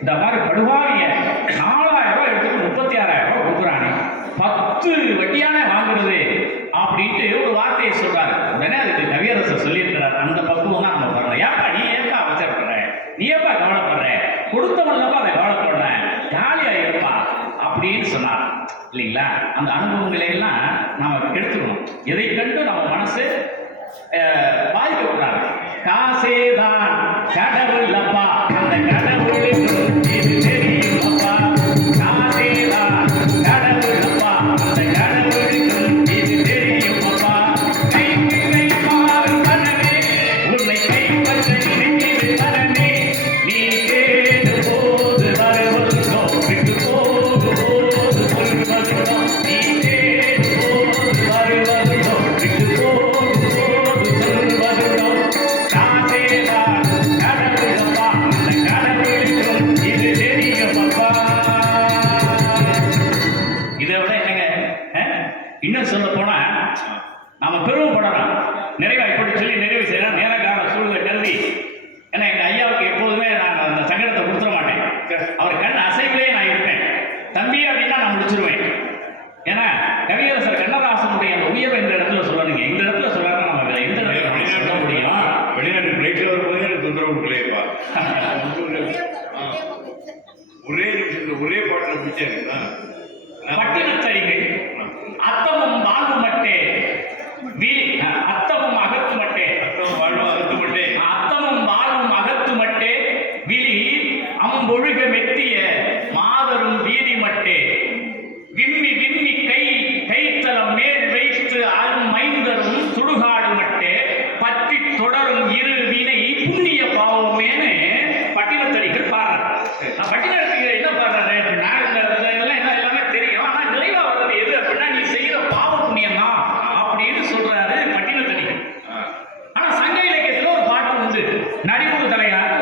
இந்த மாதிரி படுவாவிய 4,000 எடுத்துட்டு 36,000 கொடுக்குறானே, 10 வட்டியானே வாங்குறது அப்படின்ட்டு ஒரு வார்த்தையை சொல்றாரு. உடனே அதுக்கு கவியரசர் சொல்லியிருக்கிறார், அந்த பக்குவம் தான் நம்ம பண்ணணும். ஏப்பா நீ ஏப்பா அவசரப்படுற, நீ ஏப்பா கவலைப்படுற, கொடுத்தவனப்பா அதை கவலைப்படுற, ஜாலியா இருப்பா அப்படின்னு சொன்னார் இல்லைங்களா? அந்த அனுபவங்களை எல்லாம் நாம எடுத்துக்கணும். எதை கண்டு நம்ம மனசு பாதிக்கக்கூடாது. காசேதான் கடவுள் அப்பா, அந்த கடவுளுக்கு இது தெரியும் அப்பா. காசேதான் கடவுள் அப்பா, அந்த கடவுளுக்கு இது தெரியும் அப்பா. கைக்கு கை மாறும் மனமே, உன்னை கைப்பற்ற நினைக்கிற மனமே, நீ கேட்டு போது வருவதோ, விட்டு போது போது சொல்வதோ, நீ கேட்டு போது வருவதோ, விட்டு போது போது சொல்வதோ. காசேதான் கடவுள் அப்பா, அந்த கடவுளுக்கும் இது தெரியும் அப்பா. இதை விட என்னங்க இன்னும் சொல்ல போனா நாம பெருமைப்படலாம். நிறைவா இப்படி சொல்லி நிறைவு செய்யலாம். நேரக்கால சூழ்நிலை கருதி, ஏன்னா எங்க ஐயாவுக்கு எப்போதுமே நான் அந்த சங்கடத்தை கொடுத்துட மாட்டேன். அவர் கண் அசைவிலே நான் இருப்பேன். தம்பி அப்படின்னா நான் முடிச்சிருவேன். ஏன்னா கவியரசர் கண்ணதாசனுடைய அந்த உயர்வை இந்த இடத்துல சொல்லணுங்க. இந்த இடத்துல சொல்லாம நம்ம வேற எந்த இடத்துல நம்ம சொல்ல முடியும்? வெளிநாட்டு பிளேட்ல வரும்போது எனக்கு தொந்தரவு இல்லையப்பா. ஒரே நிமிஷத்துல ஒரே பாட்டில் பிடிச்சா பட்டினத்தடிகள் அத்தமும் வாழ்வு மட்டே, அத்தமும் அகத்து மட்டே, அத்தமும் வாழ்வும் அகத்து மட்டே, விழி அம்பொழுக மெத்திய மாதரும் வீதி மட்டே, விம்மி விம்மி கைத்தலம் மேல் வைத்து அரும் மைந்தரும் சுடுகாடு மட்டே, பற்றி தொடரும் இரு வினை புண்ணிய பாவமேனு பட்டினத்தடிகள் பாடுறார். பட்டினத்தடிகள் என்ன பாடுறாரு அப்படின்னா, எல்லாமே தெரியும். ஆனா நிறைவா வர்றது எது அப்படின்னா, நீ செய்யற பாவ புண்ணியம் தான் அப்படின்னு சொல்றாரு பட்டினத்தடிகள். ஆனா சங்க இலக்கியத்துல ஒரு பாட்டு உண்டு. நடிகூர் தலையார்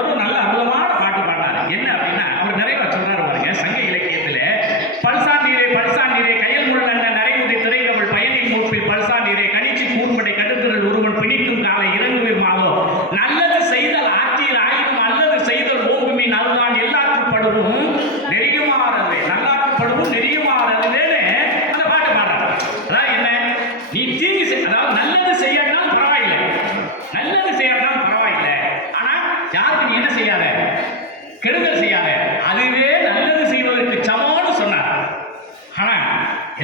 ஒரு நல்ல அற்புதமான பாட்டு பாடுறாரு. என்ன அப்படின்னா, அவர் நிறைவா சொல்றாரு பாருங்க. சங்க இலக்கியத்துல பல்சாண்டீரே கையல் முள்ள நரைமுதி திரைக்கவள் பயனின் மூப்பில் பல்சாண்டீரே கணிச்சு கூர்மடை கடுத்திரல் ஒருவன் பிணிக்கும் காலை இறங்குவிர் மாதோ, நல்லது செய்தல் ஆற்றில் ஆயினும் அல்லது செய்தல் ஓங்குமின் அதுதான் எல்லாற்றுப்படுவும் நெறியுமாறது, நல்லாற்றுப்படுவும் நெறியுமாறதுன்னு அந்த பாட்டு பாடுறாரு. அதான் என்ன, நீ தீங்கு அதாவது நல்லது செய்யாட்டாலும் பரவாயில்லை, நல்லது செய்யாட்டாலும் பரவாயில்லை, ஆனா யாருக்கு நீ என்ன செய்யாத, கெடுதல் செய்யாத, அதுவே நல்லது செய்வதற்கு சமம்னு சொன்னார். ஆனா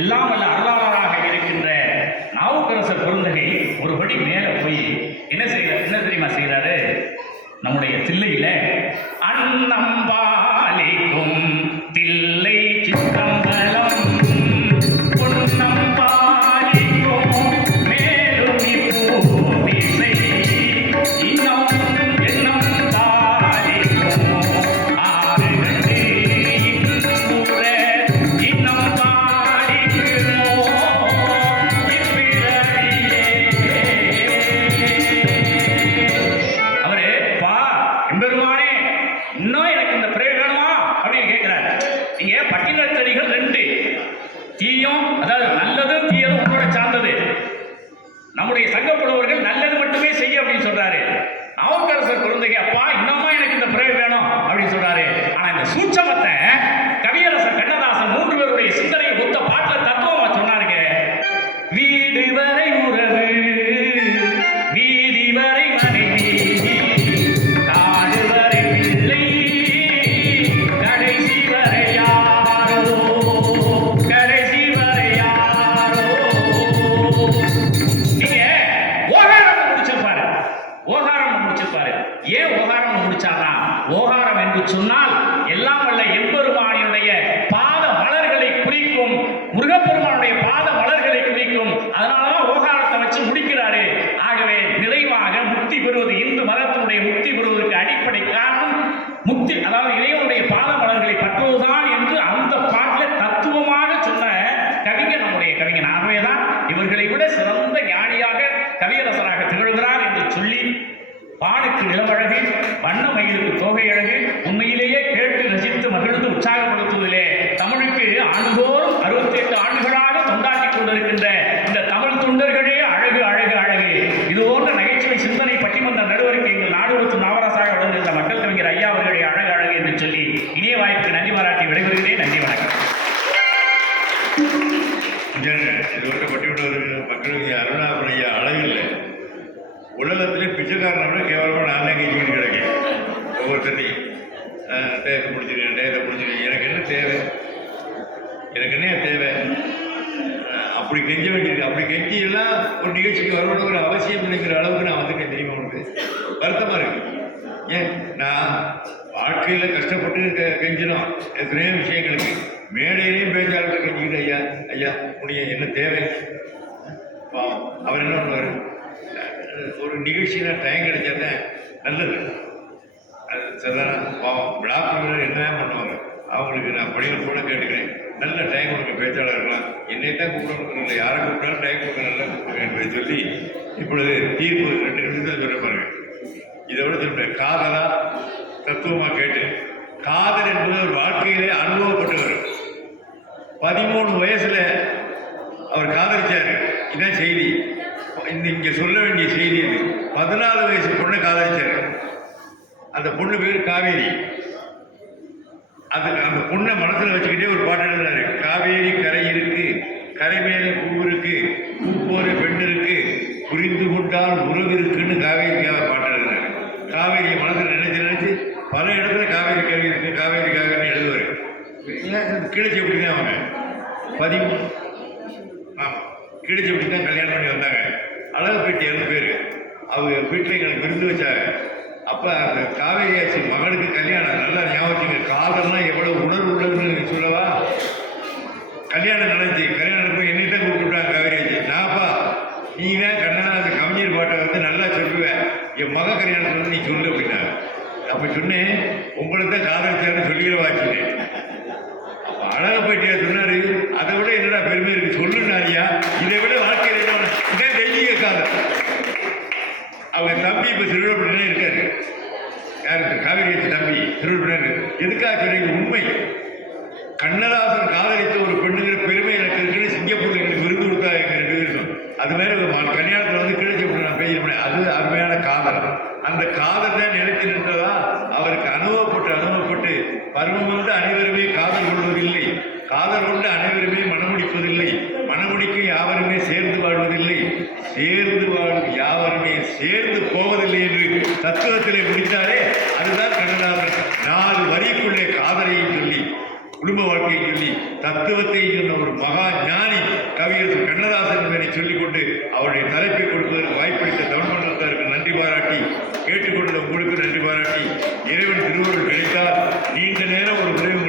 எல்லாம் வல்ல அருளாளராக இருக்கின்ற நாவுக்கரசர் பெருந்தகை ஒருபடி மேல போய் என்ன செய்யறாரு, என்ன தெரியுமா செய்யறாரு? நம்முடைய தில்லையில அன்னம் பாலிக்கும் தில்லை சிற்றம்பலம் பொன்னம் பாலிக்கும் மேலும் இப்பூமிசை இன்னும் எண்ணம் தாலிக்கும் ஆறுகண்டு இன்புற இன்னும் பாலிக்குமோ இப்பிறவியே. அவரு பா எம்பெருமானே, இன்னும் எனக்கு இந்த பிறவி வேணுமா அப்படின்னு கேட்கிறாரு. இங்க பட்டினத்தடிகள் 2 தீயும், அதாவது நல்லதும் தீயதும் உங்களோட சார்ந்தது. நம்முடைய சங்கப்படுவர்கள் நல்லது மட்டுமே செய்ய அப்படின்னு சொல்றாரு. நாவுக்கரசர் குழந்தைங்க, அப்பா இன்னுமா எனக்கு இந்த பிறவி வேணும் அப்படின்னு சொல்றாரு. ஆனா இந்த சூட்சமத்தை கவியரசர் கண்ணதாசன் 3 பேருடைய சிந்தனையை ஒத்த பாட்டுல தத்துவமா சொன்னாருங்க. வீடு வரை உறவு, வீதி வரை மனைவி, காடு வரை பிள்ளை, கடைசி வரை யாரோ, கடைசி வரை யாரோ. நீங்க ஓகாரம் முடிச்சிருப்பாரு, ஓகாரம் முடிச்சிருப்பாரு. ஏன் ஓகாரம் முடிச்சாரா? ஓகாரம் என்று சொன்னால் எல்லாம் வல்ல எம்பெருமானின் விடைபெறுகிறேன். நன்றி, வணக்கம். இதோட பட்டிமன்ற மக்களுக்கு அருணாமலையா அளவில்லை. உலகத்திலே பிச்சைக்காரனை விட கேவலமாக நான் தான் கெஞ்சி பண்ணி கிடக்கேன். ஒவ்வொருத்தரையும் டயத்தை பிடிச்சிருக்கேன். எனக்கு என்ன தேவை? எனக்கு என்ன தேவை? அப்படி கெஞ்ச வேண்டியிருக்கு. அப்படி கெஞ்சியெல்லாம் ஒரு நிகழ்ச்சிக்கு வரணும் ஒரு அவசியம் இல்லைங்கிற அளவுக்கு நான் வந்துட்டேன். தெரியுமா உனக்கு? வருத்தமாக இருக்கு. ஏன் நான் வாழ்க்கையில் கஷ்டப்பட்டு கெஞ்சினோம் எத்தனையோ விஷயங்களுக்கு. மேடையிலையும் பேச்சாளர்கள் கெஞ்சிக்கிட்டு ஐயா ஐயா உடைய என்ன தேவை? அவர் என்ன பண்ணுவார்? ஒரு நிகழ்ச்சியில் டைம் கிடைச்சாதான் நல்லது. அது சாதாரண பாவம் விழாக்குழுவினர் என்னதான் பண்ணுவாங்க. அவங்களுக்கு நான் பணிகள் கூட கேட்டுக்கிறேன். நல்ல டைம் கொடுக்க பேச்சாளர் இருக்கலாம். என்னை தான் கூப்பிடணும் இல்லை, யாரை கூப்பிட்டாலும் டைம் கொடுக்க நல்லா கொடுக்குறேன் என்பதை சொல்லி இப்பொழுது தீர்ப்பு 2 நிமிஷத்தில் சொல்ல பாருங்க. இதை விட சொல்லுறேன். காதலா தத்துவமாக கேட்டு, காதல் என்பது ஒரு வாழ்க்கையிலே அனுபவப்பட்டவர். 13 வயசுல அவர் காதலிச்சாரு. இதான் செய்தி. இங்கே சொல்ல வேண்டிய செய்தி இது. 14 வயசு பொண்ணை காதலிச்சாரு. அந்த பொண்ணு பேர் காவேரி. அந்த பொண்ணை மனசில் வச்சுக்கிட்டே ஒரு பாட்டு எழுதுறாரு. காவேரி கரை இருக்கு, கரை மேலே பூ இருக்கு, பூ போற பெண் இருக்கு, புரிந்து கொண்டால் உறவு இருக்குன்னு காவேரிக்காக பாட்டு எழுதுறாரு. காவேரியை மனசில் நினைச்சு பல இடத்துல காவேரி கல்வி இருக்கு, காவேரிக்காக எழுதுவார். கிழிச்சி அப்படி தான் அவங்க 13 கிழிச்சி அப்படி தான் கல்யாணம் பண்ணி வந்தாங்க. அழகு பேட்டி 7 பேர் அவங்க வீட்டில் எங்களுக்கு விருந்து வச்சாங்க. அப்போ அந்த காவேரி ஆட்சி மகளுக்கு கல்யாணம். நல்லா ஞாபகம். காதல்லாம் எவ்வளோ உணர்வு உள்ளதுன்னு சொல்லவா? கல்யாணம் நடந்துச்சு. கல்யாணம் போய் என்னை தான் கூப்பிட்டுட்டாங்க காவேரி ஆட்சி. நான்ப்பா நீ தான் கண்ணதாசன் கவிஞர் பாட்டை வந்து நல்லா சொல்லுவேன், என் மக கல்யாணத்தை வந்து நீ சொல்லு அப்படின்னாங்க. அப்போ சொன்னேன் உங்களை தான் காதலிச்சாருன்னு சொல்லிடுவாச்சுன்னு. அப்போ அழக பேட்டியார் சொன்னார், அதை விட என்னடா பெருமை இருக்கு சொல்லுனாரியா, இதை விட வாழ்க்கையில் என்ன இதான் தெய்வீக காதல். அவங்க தம்பி இப்போ திருவிழப்பட்டனே இருக்காரு. யாருக்கு? காவேரி ஆட்சி தம்பி திருவிழப்பட்டனே. எதுக்காக சொல்றீங்க? உண்மை. கண்ணதாசன் காதலித்த ஒரு பெண்ணுங்கிற பெருமை எனக்கு இருக்குன்னு சிங்கப்பூர்ல எங்களுக்கு விருது கொடுத்தா எங்க 2 பேருக்கும். அது மாதிரி கல்யாணத்தில் வந்து கிழிச்சு விட்டு நான் பேசிருப்பேன். அது அருமையான காதல். அந்த காதல் தான் நிலைத்து நின்றதா? அவருக்கு அனுபவப்பட்டு பருவம் வந்து அனைவருமே காதல் கொள்வதில்லை, காதல் கொண்டு அனைவருமே மனமுடிப்பதில்லை, மனமுடிக்கும் யாவருமே சேர்ந்து வாழ்வதில்லை, சேர்ந்து வாழும் யாவருமே சேர்ந்து போவதில்லை என்று தத்துவத்திலே முடித்தாலே அதுதான் கண்ணதாசன். 4 வரிக்குள்ளே காதலையும் சொல்லி, குடும்ப வாழ்க்கையை சொல்லி, தத்துவத்தை சொன்ன ஒரு மகா ஞானி கவிஞர் கண்ணதாசன் என்பதை சொல்லிக்கொண்டு அவருடைய தலைப்பை கொடுப்பதற்கு வாய்ப்பளித்த தமிழ்மன்றத்தாருக்கு நன்றி பாராட்டி, கேட்டுக்கொண்ட உங்களுக்கு நன்றி பாராட்டி, இறைவன் திருவருள் கிடைத்தால் நீண்ட நேரம் ஒரு உறவு